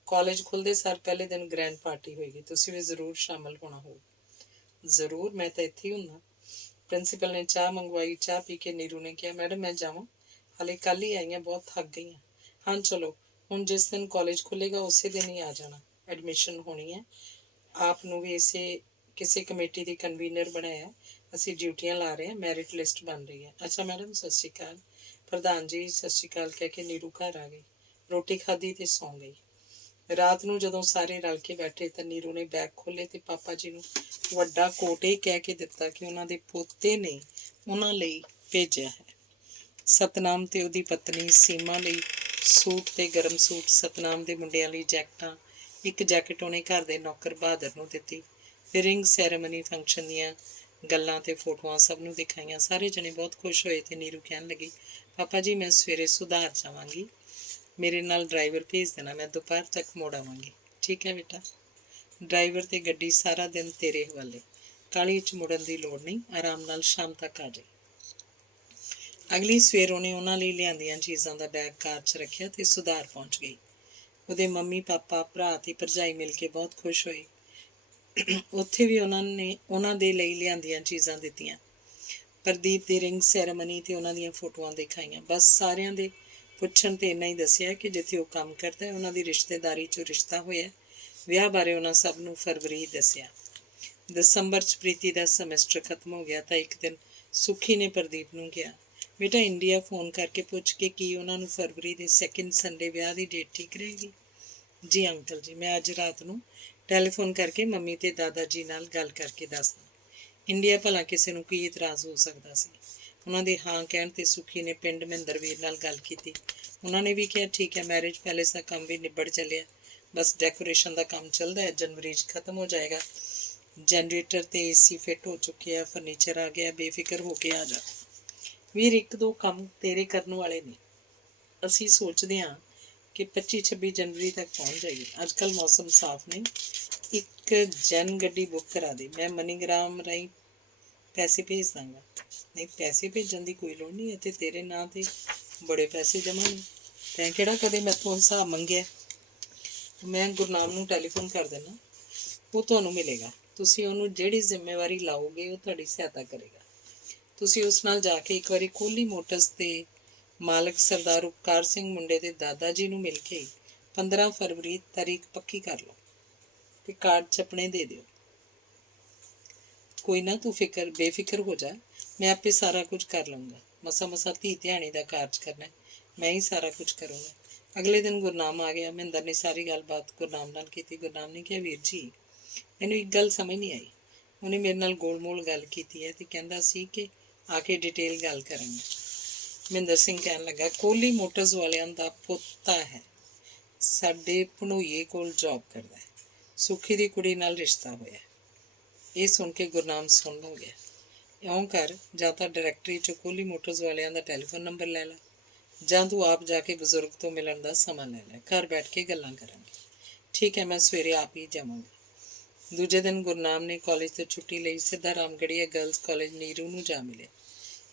ਕਾਲਜ ਖੁੱਲ੍ਹਦੇ ਸਾਰ ਪਹਿਲੇ ਦਿਨ ਗ੍ਰੈਂਡ ਪਾਰਟੀ ਹੋਏਗੀ, ਤੁਸੀਂ ਵੀ ਜ਼ਰੂਰ ਸ਼ਾਮਲ ਹੋਣਾ ਹੋਊ। ਜ਼ਰੂਰ, ਮੈਂ ਤਾਂ ਇੱਥੇ ਹੀ ਹੁੰਦਾ। ਪ੍ਰਿੰਸੀਪਲ ਨੇ ਚਾਹ ਮੰਗਵਾਈ, ਚਾਹ ਪੀ ਕੇ ਨੀਰੂ ਨੇ ਕਿਹਾ, ਮੈਡਮ ਮੈਂ ਜਾਵਾਂ? ਹਾਲੇ ਕੱਲ੍ਹ ਹੀ ਆਈ ਹਾਂ, ਬਹੁਤ ਥੱਕ ਗਈ ਹਾਂ। ਹਾਂ ਚਲੋ, ਹੁਣ ਜਿਸ ਦਿਨ ਕਾਲਜ ਖੁੱਲ੍ਹੇਗਾ ਉਸੇ ਦਿਨ ਹੀ ਆ ਜਾਣਾ, ਐਡਮਿਸ਼ਨ ਹੋਣੀ ਹੈ। ਆਪ ਨੂੰ ਵੀ ਕਿਸੇ ਕਮੇਟੀ ਦੀ ਕਨਵੀਨਰ ਬਣਾਇਆ, ਅਸੀਂ ਡਿਊਟੀਆਂ ਲਾ ਰਹੇ ਹਾਂ, ਮੈਰਿਟ ਲਿਸਟ ਬਣ ਰਹੀ ਹੈ। ਅੱਛਾ ਮੈਡਮ ਸਤਿ ਸ਼੍ਰੀ ਅਕਾਲ। ਪ੍ਰਧਾਨ ਜੀ ਸਤਿ ਸ਼੍ਰੀ ਅਕਾਲ ਕਹਿ ਕੇ ਨੀਰੂ ਘਰ ਆ ਗਈ, ਰੋਟੀ ਖਾਧੀ ਤੇ ਸੌਂ ਗਈ। ਰਾਤ ਨੂੰ ਜਦੋਂ ਸਾਰੇ ਰਲ ਕੇ ਬੈਠੇ ਤਾਂ ਨੀਰੂ ਨੇ ਬੈਗ ਖੋਲ੍ਹੇ ਤੇ ਪਾਪਾ ਜੀ ਨੂੰ ਵੱਡਾ ਕੋਟ ਇਹ ਕਹਿ ਕੇ ਦਿੱਤਾ ਕਿ ਉਹਨਾਂ ਦੇ ਪੋਤੇ ਨੇ ਉਹਨਾਂ ਲਈ ਭੇਜਿਆ ਹੈ। ਸਤਨਾਮ ਤੇ ਉਹਦੀ ਪਤਨੀ ਸੀਮਾ ਲਈ ਸੂਟ ਤੇ ਗਰਮ ਸੂਟ, ਸਤਨਾਮ ਦੇ ਮੁੰਡਿਆਂ ਲਈ ਜੈਕਟਾਂ, ਇੱਕ ਜੈਕਟ ਉਹਨੇ ਘਰ ਦੇ ਨੌਕਰ ਬਹਾਦਰ ਨੂੰ ਦਿੱਤੀ। ਫਿਰ ਰਿੰਗ ਸੈਰੇਮਨੀ ਫੰਕਸ਼ਨ ਦੀਆਂ ਗੱਲਾਂ ਤੇ ਫੋਟੋਆਂ ਸਭ ਨੂੰ ਦਿਖਾਈਆਂ। ਸਾਰੇ ਜਣੇ ਬਹੁਤ ਖੁਸ਼ ਹੋਏ ਤੇ ਨੀਰੂ ਕਹਿਣ ਲੱਗੀ, ਪਾਪਾ ਜੀ ਮੈਂ ਸਵੇਰੇ ਸੁਧਾਰ ਜਾਵਾਂਗੀ, ਮੇਰੇ ਨਾਲ ਡਰਾਈਵਰ ਭੇਜ ਦੇਣਾ, ਮੈਂ ਦੁਪਹਿਰ ਤੱਕ ਮੁੜ ਆਵਾਂਗੀ। ਠੀਕ ਹੈ ਬੇਟਾ। ਡਰਾਈਵਰ ਤੇ ਗੱਡੀ ਸਾਰਾ ਦਿਨ ਤੇਰੇ ਹਵਾਲੇ, ਕਾਹਲੀ 'ਚ ਮੁੜਨ ਦੀ ਲੋੜ ਨਹੀਂ, ਆਰਾਮ ਨਾਲ ਸ਼ਾਮ ਤੱਕ ਆ ਜਾਏ। ਅਗਲੀ ਸਵੇਰ ਉਹਨੇ ਉਹਨਾਂ ਲਈ ਲਿਆਂਦੀਆਂ ਚੀਜ਼ਾਂ ਦਾ ਬੈਗ ਕਾਰ 'ਚ ਰੱਖਿਆ ਤੇ ਸੁਧਾਰ ਪਹੁੰਚ ਗਈ। ਉਹਦੇ ਮੰਮੀ ਪਾਪਾ, ਭਰਾ ਤੇ ਭਰਜਾਈ ਮਿਲ ਕੇ ਬਹੁਤ ਖੁਸ਼ ਹੋਏ। ਉੱਥੇ ਵੀ ਉਹਨਾਂ ਨੇ ਉਹਨਾਂ ਦੇ ਲਈ ਲਿਆਂਦੀਆਂ ਚੀਜ਼ਾਂ ਦਿੱਤੀਆਂ। ਪ੍ਰਦੀਪ ਦੀ ਰਿੰਗ ਸੈਰੇਮਨੀ ਤੇ ਉਹਨਾਂ ਦੀਆਂ ਫੋਟੋਆਂ ਦਿਖਾਈਆਂ। ਬਸ ਸਾਰਿਆਂ ਦੇ ਪੁੱਛਣ ਤੇ ਇੰਨਾ ਹੀ ਦੱਸਿਆ ਕਿ ਜਿੱਥੇ ਉਹ ਕੰਮ ਕਰਦਾ ਉਹਨਾਂ ਦੀ ਰਿਸ਼ਤੇਦਾਰੀ 'ਚੋਂ ਰਿਸ਼ਤਾ ਹੋਇਆ। ਵਿਆਹ ਬਾਰੇ ਉਹਨਾਂ ਸਭ ਨੂੰ ਫਰਵਰੀ ਦੱਸਿਆ। ਦਸੰਬਰ 'ਚ ਪ੍ਰੀਤੀ ਦਾ ਸਮੈਸਟਰ ਖਤਮ ਹੋ ਗਿਆ ਤਾਂ ਇੱਕ ਦਿਨ ਸੁਖੀ ਨੇ ਪ੍ਰਦੀਪ ਨੂੰ ਕਿਹਾ, ਬੇਟਾ ਇੰਡੀਆ ਫੋਨ ਕਰਕੇ ਪੁੱਛ ਕੇ ਕੀ ਉਹਨਾਂ ਨੂੰ ਫਰਵਰੀ ਦੇ ਸੈਕਿੰਡ ਸੰਡੇ ਵਿਆਹ ਦੀ ਡੇਟ ਠੀਕ ਰਹੇਗੀ? ਜੀ ਅੰਕਲ ਜੀ, ਮੈਂ ਅੱਜ ਰਾਤ ਨੂੰ ਟੈਲੀਫੋਨ ਕਰਕੇ ਮੰਮੀ ਤੇ ਦਾਦਾ ਜੀ ਨਾਲ ਗੱਲ ਕਰਕੇ ਦੱਸਦਾ। ਇੰਡੀਆ ਭਲਾ ਕਿਸੇ ਨੂੰ ਕੀ ਇਤਰਾਜ਼ ਹੋ ਸਕਦਾ ਸੀ? ਉਹਨਾਂ ਦੇ ਹਾਂ ਕਹਿਣ ਤੇ ਸੁਖੀ ਨੇ ਪਿੰਡ ਮਹਿੰਦਰਵੀਰ ਨਾਲ ਗੱਲ ਕੀਤੀ। ਉਹਨਾਂ ਨੇ ਵੀ ਕਿਹਾ ਠੀਕ ਹੈ, ਮੈਰਿਜ ਪੈਲੇਸ ਦਾ ਕੰਮ ਵੀ ਨਿਬੜ ਚੱਲਿਆ, ਬਸ ਡੈਕੋਰੇਸ਼ਨ ਦਾ ਕੰਮ ਚੱਲਦਾ ਹੈ, ਜਨਵਰੀ 'ਚ ਖਤਮ ਹੋ ਜਾਏਗਾ। ਜਨਰੇਟਰ ਤੇ ਏਸੀ ਫਿੱਟ ਹੋ ਚੁੱਕੇ ਆ, ਫਰਨੀਚਰ ਆ ਗਿਆ, ਬੇਫਿਕਰ ਹੋ ਕੇ ਆ ਜਾ। ਵੀਰ 1-2 ਕੰਮ ਤੇਰੇ ਕਰਨ ਵਾਲੇ ਨੇ, ਅਸੀਂ ਸੋਚਦੇ ਹਾਂ ਕਿ 25-26 ਜਨਵਰੀ ਤੱਕ ਪਹੁੰਚ ਜਾਈਏ। ਅੱਜ ਕੱਲ੍ਹ ਮੌਸਮ ਸਾਫ਼ ਨਹੀਂ, ਇੱਕ ਜਨ ਗੱਡੀ ਬੁੱਕ ਕਰਾ ਦੇ, ਮੈਂ ਮਨੀਗ੍ਰਾਮ ਰਾਹੀਂ ਪੈਸੇ ਭੇਜ ਦਾਂਗਾ। ਨਹੀਂ ਪੈਸੇ ਭੇਜਣ ਦੀ ਕੋਈ ਲੋੜ ਨਹੀਂ, ਇੱਥੇ ਤੇਰੇ ਨਾਂ 'ਤੇ ਬੜੇ ਪੈਸੇ ਜਮ੍ਹਾਂ ਨੇ, ਤੈਂ ਕਿਹੜਾ ਕਦੇ ਮੈਥੋਂ ਹਿਸਾਬ ਮੰਗਿਆ। ਮੈਂ ਗੁਰਨਾਮ ਨੂੰ ਟੈਲੀਫੋਨ ਕਰ ਦਿੰਦਾ, ਉਹ ਤੁਹਾਨੂੰ ਮਿਲੇਗਾ, ਤੁਸੀਂ ਉਹਨੂੰ ਜਿਹੜੀ ਜ਼ਿੰਮੇਵਾਰੀ ਲਾਓਗੇ ਉਹ ਤੁਹਾਡੀ ਸਹਾਇਤਾ ਕਰੇਗਾ। ਤੁਸੀਂ ਉਸ ਨਾਲ ਜਾ ਕੇ ਇੱਕ ਵਾਰੀ ਕੋਹਲੀ ਮੋਟਰਸ ਦੇ ਮਾਲਕ ਸਰਦਾਰ ਉਪਕਾਰ ਸਿੰਘ ਮੁੰਡੇ ਦੇ ਦਾਦਾ ਜੀ ਨੂੰ ਮਿਲ ਕੇ 15 ਫਰਵਰੀ ਤਾਰੀਖ ਪੱਕੀ ਕਰ ਲਓ ਤੇ ਕਾਰਡ 'ਚ ਆਪਣੇ ਦੇ ਦਿਓ। ਕੋਈ ਨਾ, ਤੂੰ ਬੇਫਿਕਰ ਹੋ ਜਾ, ਮੈਂ ਆਪੇ ਸਾਰਾ ਕੁਝ ਕਰ ਲਊਂਗਾ। ਮਸਾ ਧੀ ਧਿਆਣੀ ਦਾ ਕਾਰਜ ਕਰਨਾ, ਮੈਂ ਹੀ ਸਾਰਾ ਕੁਝ ਕਰੂੰਗਾ। ਅਗਲੇ ਦਿਨ ਗੁਰਨਾਮ ਆ ਗਿਆ। ਮਹਿੰਦਰ ਨੇ ਸਾਰੀ ਗੱਲਬਾਤ ਗੁਰਨਾਮ ਨਾਲ ਕੀਤੀ। ਗੁਰਨਾਮ ਨੇ ਕਿਹਾ, ਵੀਰ ਜੀ ਮੈਨੂੰ ਇੱਕ ਗੱਲ ਸਮਝ ਨਹੀਂ ਆਈ। ਉਹਨੇ ਮੇਰੇ ਨਾਲ ਗੋਲ-ਮੋਲ ਗੱਲ ਕੀਤੀ ਹੈ ਤੇ ਕਹਿੰਦਾ ਸੀ ਕਿ ਆ ਕੇ ਡਿਟੇਲ ਗੱਲ ਕਰਾਂਗੇ। ਮਹਿੰਦਰ ਸਿੰਘ ਕਹਿਣ ਲੱਗਾ, ਕੋਹਲੀ ਮੋਟਰਸ ਵਾਲਿਆਂ ਦਾ ਪੋਤਾ ਹੈ, ਸਾਡੇ ਭਣੋਈਏ ਕੋਲ ਜੌਬ ਕਰਦਾ ਹੈ। ਸੁੱਖੀ ਦੀ ਕੁੜੀ ਨਾਲ ਰਿਸ਼ਤਾ ਹੋਇਆ। ਇਹ ਸੁਣ ਕੇ ਗੁਰਨਾਮ ਸੁੰਨ ਹੋ ਗਿਆ। ਇਉਂ ਕਰ, ਜਾਂ ਤਾਂ ਡਾਇਰੈਕਟਰੀ 'ਚੋਂ ਕੋਹਲੀ ਮੋਟਰਸ ਵਾਲਿਆਂ ਦਾ ਟੈਲੀਫੋਨ ਨੰਬਰ ਲੈ ਲਾ, ਜਾਂ ਤੂੰ ਆਪ ਜਾ ਕੇ ਬਜ਼ੁਰਗ ਤੋਂ ਮਿਲਣ ਦਾ ਸਮਾਂ ਲੈ ਲੈ। ਘਰ ਬੈਠ ਕੇ ਗੱਲਾਂ ਕਰਾਂਗੇ। ਠੀਕ ਹੈ, ਮੈਂ ਸਵੇਰੇ ਆਪ ਹੀ ਜਾਵਾਂਗੀ। ਦੂਜੇ ਦਿਨ ਗੁਰਨਾਮ ਨੇ ਕਾਲਜ ਤੋਂ ਛੁੱਟੀ ਲਈ ਸਿੱਧਾ ਰਾਮਗੜੀਆ ਗਰਲਸ ਕਾਲਜ ਨੀਰੂ ਨੂੰ ਜਾ ਮਿਲਿਆ।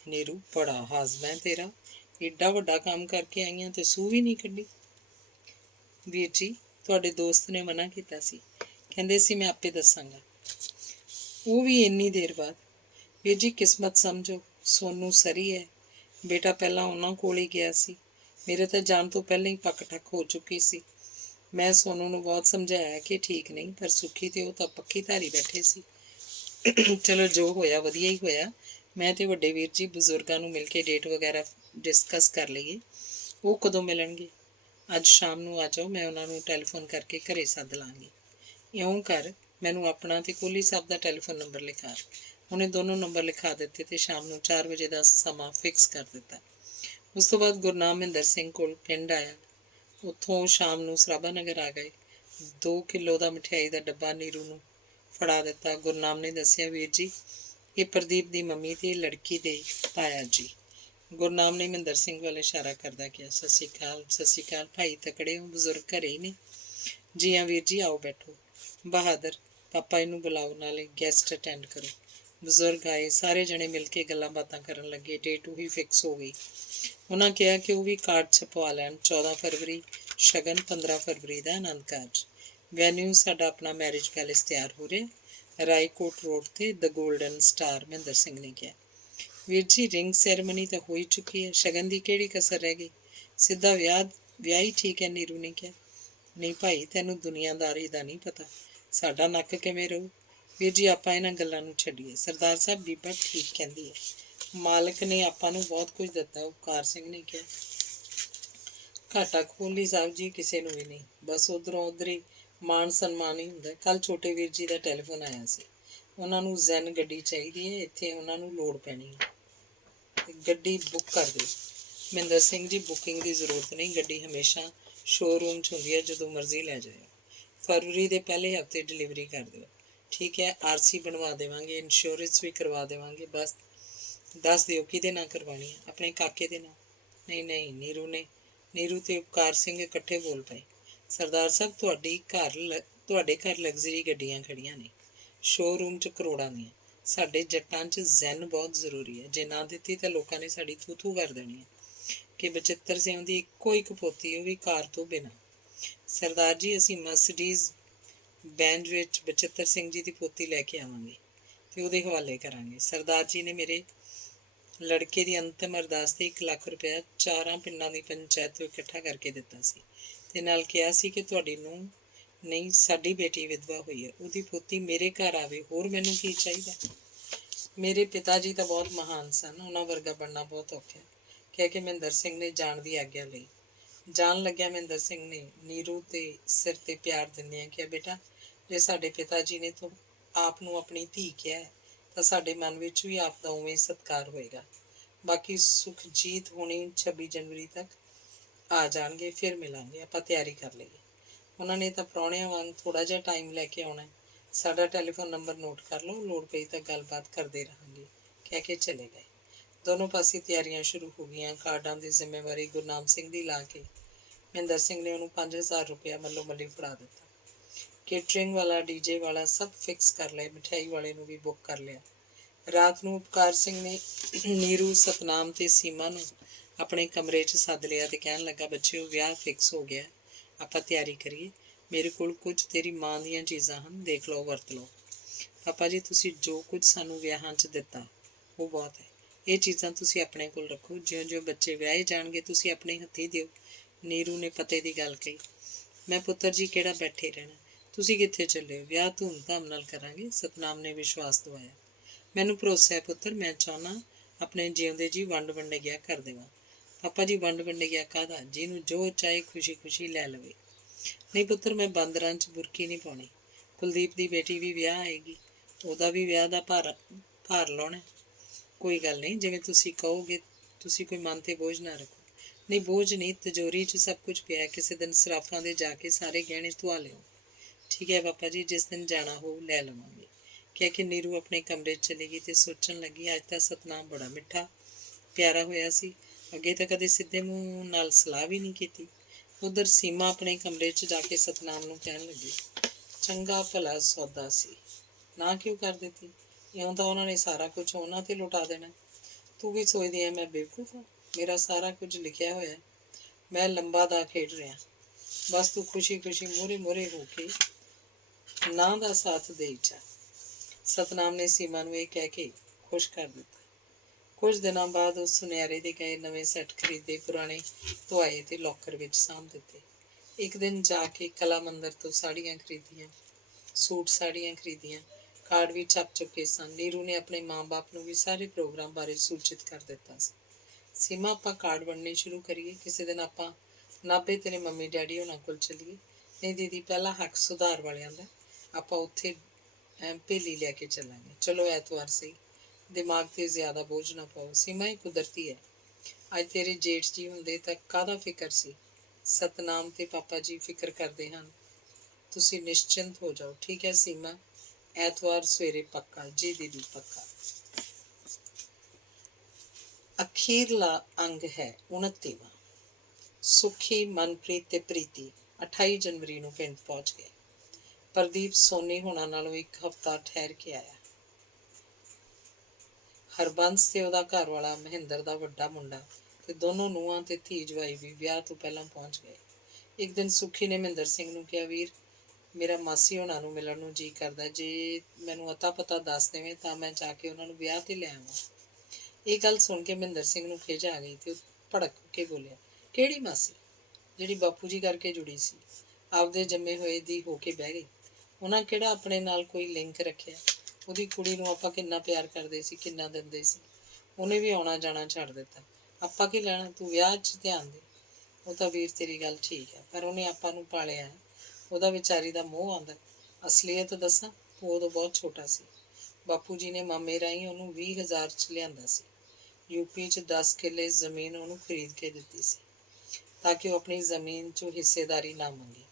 ਨੀਰੂ, ਬੜਾ ਹਾਜ਼ਮਾ ਹੈ ਤੇਰਾ, ਏਡਾ ਵੱਡਾ ਕੰਮ ਕਰਕੇ ਆਈਆਂ ਤੇ ਸੂਹ ਵੀ ਨਹੀਂ ਕੱਢੀ। ਵੀਰ ਜੀ, ਤੁਹਾਡੇ ਦੋਸਤ ਨੇ ਮਨਾ ਕੀਤਾ ਸੀ, ਕਹਿੰਦੇ ਸੀ ਮੈਂ ਆਪੇ ਦੱਸਾਂਗਾ। ਉਹ ਵੀ ਇੰਨੀ ਦੇਰ ਬਾਅਦ। ਵੀਰ ਜੀ, ਕਿਸਮਤ ਸਮਝੋ, ਸੋਨੂੰ ਸਰੀ ਹੈ। ਬੇਟਾ ਪਹਿਲਾਂ ਉਹਨਾਂ ਕੋਲ ਹੀ ਗਿਆ ਸੀ। ਮੇਰੇ ਤਾਂ ਜਾਣ ਤੋਂ ਪਹਿਲਾਂ ਹੀ ਪੱਕ ਠੱਕ ਹੋ ਚੁੱਕੀ ਸੀ। ਮੈਂ ਸੋਨੂੰ ਨੂੰ ਬਹੁਤ ਸਮਝਾਇਆ ਕਿ ਠੀਕ ਨਹੀਂ, ਪਰ ਸੁੱਖੀ ਤੇ ਉਹ ਤਾਂ ਪੱਕੀ ਧਾਰੀ ਬੈਠੇ ਸੀ। ਚਲੋ, ਜੋ ਹੋਇਆ ਵਧੀਆ ਹੀ ਹੋਇਆ। ਮੈਂ ਤੇ ਵੱਡੇ ਵੀਰ ਜੀ ਬਜ਼ੁਰਗਾਂ ਨੂੰ ਮਿਲ ਕੇ ਡੇਟ ਵਗੈਰਾ ਡਿਸਕਸ ਕਰ ਲਈਏ। ਉਹ ਕਦੋਂ ਮਿਲਣਗੇ? ਅੱਜ ਸ਼ਾਮ ਨੂੰ ਆ ਜਾਓ, ਮੈਂ ਉਹਨਾਂ ਨੂੰ ਟੈਲੀਫੋਨ ਕਰਕੇ ਘਰੇ ਸੱਦ ਲਾਂਗੀ। ਇਉਂ ਕਰ, ਮੈਨੂੰ ਆਪਣਾ ਤੇ ਕੋਹਲੀ ਸਾਹਿਬ ਦਾ ਟੈਲੀਫੋਨ ਨੰਬਰ ਲਿਖਾ। ਉਹਨੇ ਦੋਨੋਂ ਨੰਬਰ ਲਿਖਾ ਦਿੱਤੇ ਤੇ ਸ਼ਾਮ ਨੂੰ 4 ਵਜੇ ਦਾ ਸਮਾਂ ਫਿਕਸ ਕਰ ਦਿੱਤਾ। ਉਸ ਤੋਂ ਬਾਅਦ ਗੁਰਨਾਮ ਮਹਿੰਦਰ ਸਿੰਘ ਕੋਲ ਪਿੰਡ ਆਇਆ। ਉੱਥੋਂ ਸ਼ਾਮ ਨੂੰ ਸਰਾਭਾ ਨਗਰ ਆ ਗਏ। 2 ਕਿਲੋ ਦਾ ਮਠਿਆਈ ਦਾ ਡੱਬਾ ਨੀਰੂ ਨੂੰ ਫੜਾ ਦਿੱਤਾ। ਗੁਰਨਾਮ ਨੇ ਦੱਸਿਆ, ਵੀਰ ਜੀ, ਇਹ ਪ੍ਰਦੀਪ ਦੀ ਮੰਮੀ ਤੇ ਲੜਕੀ ਦੇ ਤਾਇਆ ਜੀ। ਗੁਰਨਾਮ ਨੇ ਮਹਿੰਦਰ ਸਿੰਘ ਵੱਲ ਇਸ਼ਾਰਾ ਕਰਦਾ ਕਿਹਾ, ਸਤਿ ਸ਼੍ਰੀ ਅਕਾਲ। ਸਤਿ ਸ਼੍ਰੀ ਅਕਾਲ ਭਾਈ, ਤਕੜੇ ਹੋ? ਬਜ਼ੁਰਗ ਘਰੇ ਹੀ ਨੇ? ਜੀ ਹਾਂ ਵੀਰ ਜੀ, ਆਓ ਬੈਠੋ। ਬਹਾਦਰ, ਪਾਪਾ ਇਹਨੂੰ ਬੁਲਾਓ, ਨਾਲੇ ਗੈਸਟ ਅਟੈਂਡ ਕਰੋ। ਬਜ਼ੁਰਗ ਆਏ, ਸਾਰੇ ਜਣੇ ਮਿਲ ਕੇ ਗੱਲਾਂ ਬਾਤਾਂ ਕਰਨ ਲੱਗੇ। ਡੇਟ ਉਹੀ ਫਿਕਸ ਹੋ ਗਈ। ਉਹਨਾਂ ਕਿਹਾ ਕਿ ਉਹ ਵੀ ਕਾਰਡ ਛਪਵਾ ਲੈਣ। 14 ਫਰਵਰੀ ਸ਼ਗਨ, 15 ਫਰਵਰੀ ਦਾ ਆਨੰਦ ਕਾਰਜ। ਵੈਨਿਊ ਸਾਡਾ ਆਪਣਾ ਮੈਰਿਜ ਪੈਲੇਸ ਤਿਆਰ ਹੋ ਰਿਹਾ, ਰਾਏਕੋਟ ਰੋਡ 'ਤੇ, ਦ ਗੋਲਡਨ ਸਟਾਰ। ਮਹਿੰਦਰ ਸਿੰਘ ਨੇ ਕਿਹਾ, ਵੀਰ ਜੀ, ਰਿੰਗ ਸੈਰੇਮਨੀ ਤਾਂ ਹੋ ਹੀ ਚੁੱਕੀ ਹੈ, ਸ਼ਗਨ ਦੀ ਕਿਹੜੀ ਕਸਰ ਰਹਿ ਗਈ? ਸਿੱਧਾ ਵਿਆਹ ਹੀ ਠੀਕ ਹੈ, ਨੀਰੂ ਨੇ ਕਿਹਾ। ਨਹੀਂ ਭਾਈ, ਤੈਨੂੰ ਦੁਨੀਆਦਾਰੀ ਦਾ ਨਹੀਂ ਪਤਾ, ਸਾਡਾ ਨੱਕ ਕਿਵੇਂ ਰਹੂ? ਵੀਰ ਜੀ, ਆਪਾਂ ਇਹਨਾਂ ਗੱਲਾਂ ਨੂੰ ਛੱਡੀਏ। ਸਰਦਾਰ ਸਾਹਿਬ, ਬੀਬਾ ਠੀਕ ਕਹਿੰਦੀ ਹੈ, ਮਾਲਕ ਨੇ ਆਪਾਂ ਨੂੰ ਬਹੁਤ ਕੁਝ ਦਿੱਤਾ। ਉਪਕਾਰ ਸਿੰਘ ਨੇ ਕਿਹਾ, ਘਾਟਾ ਕੋਹਲੀ ਸਾਹਿਬ ਜੀ ਕਿਸੇ ਨੂੰ ਵੀ ਨਹੀਂ, ਬਸ ਉੱਧਰੋਂ ਉੱਧਰ ਹੀ ਮਾਣ ਸਨਮਾਨ ਹੀ ਹੁੰਦਾ। ਕੱਲ੍ਹ ਛੋਟੇ ਵੀਰ ਜੀ ਦਾ ਟੈਲੀਫੋਨ ਆਇਆ ਸੀ, ਉਹਨਾਂ ਨੂੰ ਜ਼ੈਨ ਗੱਡੀ ਚਾਹੀਦੀ ਹੈ, ਇੱਥੇ ਉਹਨਾਂ ਨੂੰ ਲੋੜ ਪੈਣੀ ਹੈ, ਗੱਡੀ ਬੁੱਕ ਕਰ ਦਿਓ। ਮਹਿੰਦਰ ਸਿੰਘ ਜੀ, ਬੁਕਿੰਗ ਦੀ ਜ਼ਰੂਰਤ ਨਹੀਂ, ਗੱਡੀ ਹਮੇਸ਼ਾ ਸ਼ੋਅਰੂਮ 'ਚ ਹੁੰਦੀ ਹੈ, ਜਦੋਂ ਮਰਜ਼ੀ ਲੈ ਜਾਇਓ। ਫਰਵਰੀ ਦੇ ਪਹਿਲੇ ਹਫ਼ਤੇ ਡਿਲੀਵਰੀ ਕਰ ਦਿਓ। ਠੀਕ ਹੈ, RC ਬਣਵਾ ਦੇਵਾਂਗੇ, ਇੰਸ਼ੋਰੈਂਸ ਵੀ ਕਰਵਾ ਦੇਵਾਂਗੇ। ਬਸ ਦੱਸ ਦਿਓ ਕਿਹਦੇ ਨਾਲ ਕਰਵਾਉਣੀ ਹੈ, ਆਪਣੇ ਕਾਕੇ ਦੇ ਨਾਲ? ਨਹੀਂ ਨਹੀਂ, ਨੀਰੂ ਤੇ ਉਪਕਾਰ ਸਿੰਘ ਇਕੱਠੇ ਬੋਲ ਪਏ। ਸਰਦਾਰ ਸਾਹਿਬ, ਤੁਹਾਡੇ ਘਰ ਲਗਜ਼ਰੀ ਗੱਡੀਆਂ ਖੜੀਆਂ ਨੇ, ਸ਼ੋਅਰੂਮ 'ਚ ਕਰੋੜਾਂ ਦੀਆਂ। ਸਾਡੇ ਜੱਟਾਂ 'ਚ ਜ਼ੈਨ ਬਹੁਤ ਜ਼ਰੂਰੀ ਹੈ, ਜੇ ਨਾ ਦਿੱਤੀ ਤਾਂ ਲੋਕਾਂ ਨੇ ਸਾਡੀ ਥੂ ਕਰ ਦੇਣੀ ਹੈ ਕਿ ਬਚਿੱਤਰ ਸਿੰਘ ਦੀ ਇੱਕੋ ਇੱਕ ਪੋਤੀ, ਉਹ ਵੀ ਕਾਰ ਤੋਂ ਬਿਨਾਂ। ਸਰਦਾਰ ਜੀ, ਅਸੀਂ ਮਰਸੀਡੀਜ਼ ਬੈਂਜ ਵਿੱਚ ਬਚਿੱਤਰ ਸਿੰਘ ਜੀ ਦੀ ਪੋਤੀ ਲੈ ਕੇ ਆਵਾਂਗੇ ਤੇ ਉਹਦੇ ਹਵਾਲੇ ਕਰਾਂਗੇ। ਸਰਦਾਰ ਜੀ ਨੇ ਮੇਰੇ ਲੜਕੇ ਦੀ ਅੰਤਿਮ ਅਰਦਾਸ ਤੇ 1 ਲੱਖ ਰੁਪਇਆ 4 ਪਿੰਡਾਂ ਦੀ ਪੰਚਾਇਤ ਤੋਂ ਇਕੱਠਾ ਕਰਕੇ ਦਿੱਤਾ ਸੀ ਤੇ ਨਾਲ ਕਿਹਾ ਸੀ ਕਿ ਤੁਹਾਡੀ ਨੂੰ ਨਹੀਂ, ਸਾਡੀ ਬੇਟੀ ਵਿਧਵਾ ਹੋਈ ਹੈ, ਉਹਦੀ ਪੋਤੀ ਮੇਰੇ ਘਰ ਆਵੇ, ਹੋਰ ਮੈਨੂੰ ਕੀ ਚਾਹੀਦਾ? ਮੇਰੇ ਪਿਤਾ ਜੀ ਤਾਂ ਬਹੁਤ ਮਹਾਨ ਸਨ, ਉਹਨਾਂ ਵਰਗਾ ਬਣਨਾ ਬਹੁਤ ਔਖਾ, ਕਹਿ ਕੇ ਮਹਿੰਦਰ ਸਿੰਘ ਨੇ ਜਾਣ ਦੀ ਆਗਿਆ ਲਈ। ਜਾਣ ਲੱਗਿਆ ਮਹਿੰਦਰ ਸਿੰਘ ਨੇ ਨੀਰੂ ਦੇ ਸਿਰ ਤੇ ਪਿਆਰ ਦਿੰਦਿਆਂ ਕਿਹਾ, ਬੇਟਾ, ਜੇ ਸਾਡੇ ਪਿਤਾ ਜੀ ਨੇ ਤਾਂ ਆਪ ਨੂੰ ਆਪਣੀ ਧੀ ਕਿਹਾ ਹੈ, ਤਾਂ ਸਾਡੇ ਮਨ ਵਿੱਚ ਵੀ ਆਪ ਦਾ ਉਵੇਂ ਸਤਿਕਾਰ ਹੋਏਗਾ। ਬਾਕੀ ਸੁਖਜੀਤ ਹੋਣੀ 26 ਜਨਵਰੀ ਤੱਕ ਆ ਜਾਣਗੇ, ਫਿਰ ਮਿਲਾਂਗੇ, ਆਪਾਂ ਤਿਆਰੀ ਕਰ ਲਈਏ। ਉਹਨਾਂ ਨੇ ਤਾਂ ਪ੍ਰਾਹੁਣਿਆਂ ਵਾਂਗ ਥੋੜ੍ਹਾ ਜਿਹਾ ਟਾਈਮ ਲੈ ਕੇ ਆਉਣਾ। ਸਾਡਾ ਟੈਲੀਫੋਨ ਨੰਬਰ ਨੋਟ ਕਰ ਲਓ, ਲੋੜ ਪਈ ਤਾਂ ਗੱਲਬਾਤ ਕਰਦੇ ਰਹਾਂਗੇ, ਕਹਿ ਕੇ ਚਲੇ ਗਏ। ਦੋਨੋਂ ਪਾਸੇ ਤਿਆਰੀਆਂ ਸ਼ੁਰੂ ਹੋ ਗਈਆਂ। ਕਾਰਡਾਂ ਦੀ ਜ਼ਿੰਮੇਵਾਰੀ ਗੁਰਨਾਮ ਸਿੰਘ ਦੀ ਲਾ ਕੇ ਮਹਿੰਦਰ ਸਿੰਘ ਨੇ ਉਹਨੂੰ 5000 ਰੁਪਇਆ ਮੱਲੋ ਮੱਲੀ ਫੜਾ ਦਿੱਤਾ। ਕੇਟਰਿੰਗ ਵਾਲਾ, DJ ਵਾਲਾ ਸਭ ਫਿਕਸ ਕਰ ਲਏ, ਮਿਠਾਈ ਵਾਲੇ ਨੂੰ ਵੀ ਬੁੱਕ ਕਰ ਲਿਆ। ਰਾਤ ਨੂੰ ਉਪਕਾਰ ਸਿੰਘ ਨੇ ਨੀਰੂ, ਸਤਨਾਮ ਤੇ ਸੀਮਾ ਨੂੰ ਆਪਣੇ ਕਮਰੇ 'ਚ ਸੱਦ ਲਿਆ ਤੇ ਕਹਿਣ ਲੱਗਾ, ਬੱਚਿਓ, ਵਿਆਹ ਫਿਕਸ ਹੋ ਗਿਆ, ਆਪਾਂ ਤਿਆਰੀ ਕਰੀਏ। ਮੇਰੇ ਕੋਲ ਕੁਝ ਤੇਰੀ ਮਾਂ ਦੀਆਂ ਚੀਜ਼ਾਂ ਹਨ, ਦੇਖ ਲਓ, ਵਰਤ ਲਓ। ਪਾਪਾ ਜੀ, ਤੁਸੀਂ ਜੋ ਕੁਝ ਸਾਨੂੰ ਵਿਆਹਾਂ 'ਚ ਦਿੱਤਾ ਉਹ ਬਹੁਤ ਹੈ, ਇਹ ਚੀਜ਼ਾਂ ਤੁਸੀਂ ਆਪਣੇ ਕੋਲ ਰੱਖੋ, ਜਿਉਂ-ਜਿਉਂ ਬੱਚੇ ਵਿਆਹੇ ਜਾਣਗੇ ਤੁਸੀਂ ਆਪਣੇ ਹੱਥੀਂ ਦਿਓ। ਨੀਰੂ ਨੇ ਪਤੇ ਦੀ ਗੱਲ ਕਹੀ। ਮੈਂ ਪੁੱਤਰ ਜੀ ਕਿਹੜਾ ਬੈਠੇ ਰਹਿਣਾ, ਤੁਸੀਂ ਕਿੱਥੇ ਚੱਲੇ ਹੋ? ਵਿਆਹ ਧੂਮ-ਧਾਮ ਨਾਲ ਕਰਾਂਗੇ, ਸਤਨਾਮ ਨੇ ਵਿਸ਼ਵਾਸ ਦਿਵਾਇਆ। ਮੈਨੂੰ ਭਰੋਸਾ ਹੈ ਪੁੱਤਰ, ਮੈਂ ਚਾਹੁੰਦਾ ਆਪਣੇ ਜਿਉਂਦੇ ਜੀ ਵੰਡ ਵੰਡਿਆ ਕਰ ਦੇਵਾਂ। ਪਾਪਾ ਜੀ, ਵੰਡ ਵੰਡਿਆ ਕਾਹਦਾ, ਜਿਹਨੂੰ ਜੋ ਚਾਹੇ ਖੁਸ਼ੀ ਲੈ ਲਵੇ। ਨਹੀਂ ਪੁੱਤਰ, ਮੈਂ ਬਾਂਦਰਾਂ 'ਚ ਬੁਰਕੀ ਨਹੀਂ ਪਾਉਣੀ। ਕੁਲਦੀਪ ਦੀ ਬੇਟੀ ਵੀ ਵਿਆਹ ਆਏਗੀ, ਉਹਦਾ ਵੀ ਵਿਆਹ ਦਾ ਭਾਰ ਲਾਉਣਾ। ਕੋਈ ਗੱਲ ਨਹੀਂ, ਜਿਵੇਂ ਤੁਸੀਂ ਕਹੋਗੇ, ਤੁਸੀਂ ਕੋਈ ਮਨ 'ਤੇ ਬੋਝ ਨਾ ਰੱਖੋ। नहीं बोझ नहीं, तिजोरी 'ਚ सब कुछ पिया है। किसी दिन सराफां दे जाके सारे गहने धुआ लिओ। ठीक है पापा जी, जिस दिन जाना हो लै लवांगे। कह के नीरू अपने कमरे 'ਚ चली गई तो सोचन लगी अज तां सतनाम बड़ा मिठा प्यारा होया सी। अगे तो कदे सीधे मूँह नाल सलाह भी नहीं कीती। उधर सीमा अपने कमरे 'ਚ जाके सतनाम नूं कहण लगी, चंगा भला सौदा सी, ना क्यों कर देती? इउं तां उन्हां ने सारा कुछ उन्हां ते लुटा देना। तू भी सोचदी है मैं बेवकूफ हाँ? मेरा सारा कुछ लिखिया होया, मैं लंबा दा खेड रहा, बस तू खुशी खुशी मोहरे मोहरे हो के ना दा साथ दे जा। सतनाम ने सीमा नूं यह कह के खुश कर दिता। कुछ दिनों बाद उस सुनियारे दे गए नवे सैट खरीदे, पुराने धोआए ते लॉकर विच साਂਭ दिते। एक दिन जाके कला मंदिर तो साड़ियां खरीदियां, सूट साड़ियां खरीदियां, कार्ड भी छप चुके सन। नीरू ने अपने माँ बाप नूं भी सारे प्रोग्राम बारे सूचित कर दिता सी। सीमा आपां कार्ड वंडने शुरू करिए, किसी दिन आपां नाभे तेरे मम्मी डैडी होना कोल चलीए। नहीं दीदी, पहला हक सुधार वालियां दा, आपां उत्थे भेली लैके चलांगे। चलो ऐतवार सही, दिमाग ते ज़्यादा बोझ ना पाओ। सीमा ही कुदरती है, अज तेरे जेठ जी हुंदे तां काहदा फिकर सी। सतनाम ते पापा जी फिकर करदे हन, तुसीं निश्चिंत हो जाओ। ठीक है सीमा, ऐतवार सवेरे पक्का। जी दीदी पक्का। अखीरला अंग है 29वां। सुखी, मनप्रीत ते प्रीति 28 जनवरी ਨੂੰ ਪਿੰਡ ਪਹੁੰਚ ਗਏ। ਪ੍ਰਦੀਪ ਸੋਨੀ ਹੋਣਾ ਨਾਲੋਂ ਇੱਕ ਹਫ਼ਤਾ ਠਹਿਰ ਕੇ ਆਇਆ। ਹਰਬੰਸ ਤੇ ਉਹਦਾ ਘਰ ਵਾਲਾ ਮਹਿੰਦਰ ਦਾ ਵੱਡਾ ਮੁੰਡਾ ਤੇ ਦੋਨੋਂ ਨੂੰਹਾਂ ਤੇ ਧੀ ਜਵਾਈ ਵੀ ਵਿਆਹ ਤੋਂ ਪਹਿਲਾਂ ਪਹੁੰਚ ਗਏ। ਇੱਕ ਦਿਨ ਸੁਖੀ ਨੇ ਮਹਿੰਦਰ ਸਿੰਘ ਨੂੰ ਕਿਹਾ, ਵੀਰ ਮੇਰਾ ਮਾਸੀ ਹੋਣਾ ਨੂੰ ਮਿਲਣ ਨੂੰ ਜੀ ਕਰਦਾ, ਜੇ ਮੈਨੂੰ ਅਤਾ ਪਤਾ ਦੱਸ ਦੇਵੇਂ ਤਾਂ ਮੈਂ ਜਾ ਕੇ ਉਹਨਾਂ ਨੂੰ ਵਿਆਹ ਤੇ ਲੈ ਆਵਾਂ। ਇਹ ਗੱਲ ਸੁਣ ਕੇ ਮਹਿੰਦਰ ਸਿੰਘ ਨੂੰ ਖਿਝ ਆ ਗਈ ਤੇ ਉਹ ਭੜਕ ਕੇ ਬੋਲਿਆ, ਕਿਹੜੀ ਮਾਸੀ? ਜਿਹੜੀ ਬਾਪੂ ਜੀ ਕਰਕੇ ਜੁੜੀ ਸੀ, ਆਪਦੇ ਜੰਮੇ ਹੋਏ ਦੀ ਹੋ ਕੇ ਬਹਿ ਗਈ। ਉਹਨਾਂ ਕਿਹੜਾ ਆਪਣੇ ਨਾਲ ਕੋਈ ਲਿੰਕ ਰੱਖਿਆ? ਉਹਦੀ ਕੁੜੀ ਨੂੰ ਆਪਾਂ ਕਿੰਨਾ ਪਿਆਰ ਕਰਦੇ ਸੀ, ਕਿੰਨਾ ਦਿੰਦੇ ਸੀ। ਉਹਨੇ ਵੀ ਆਉਣਾ ਜਾਣਾ ਛੱਡ ਦਿੱਤਾ, ਆਪਾਂ ਕੀ ਲੈਣਾ? ਤੂੰ ਵਿਆਹ 'ਚ ਧਿਆਨ ਦੇ। ਉਹ ਤਾਂ ਵੀਰ ਤੇਰੀ ਗੱਲ ਠੀਕ ਹੈ, ਪਰ ਉਹਨੇ ਆਪਾਂ ਨੂੰ ਪਾਲਿਆ, ਉਹਦਾ ਵਿਚਾਰੀ ਦਾ ਮੋਹ ਆਉਂਦਾ। ਅਸਲੀਅਤ ਦੱਸਾਂ, ਤੂੰ ਉਦੋਂ ਬਹੁਤ ਛੋਟਾ ਸੀ। ਬਾਪੂ ਜੀ ਨੇ ਮਾਮੇ ਰਾਹੀਂ ਉਹਨੂੰ 20,000 'ਚ ਲਿਆਂਦਾ ਸੀ। यूपी 'ਚ 10 ਕਿੱਲੇ ਜ਼ਮੀਨ ਉਹਨੂੰ ਖਰੀਦ ਕੇ ਦਿੱਤੀ ਸੀ ਤਾਂ ਕਿ ਉਹ ਆਪਣੀ ਜ਼ਮੀਨ 'ਚੋਂ ਹਿੱਸੇਦਾਰੀ ਨਾ ਮੰਗੇ।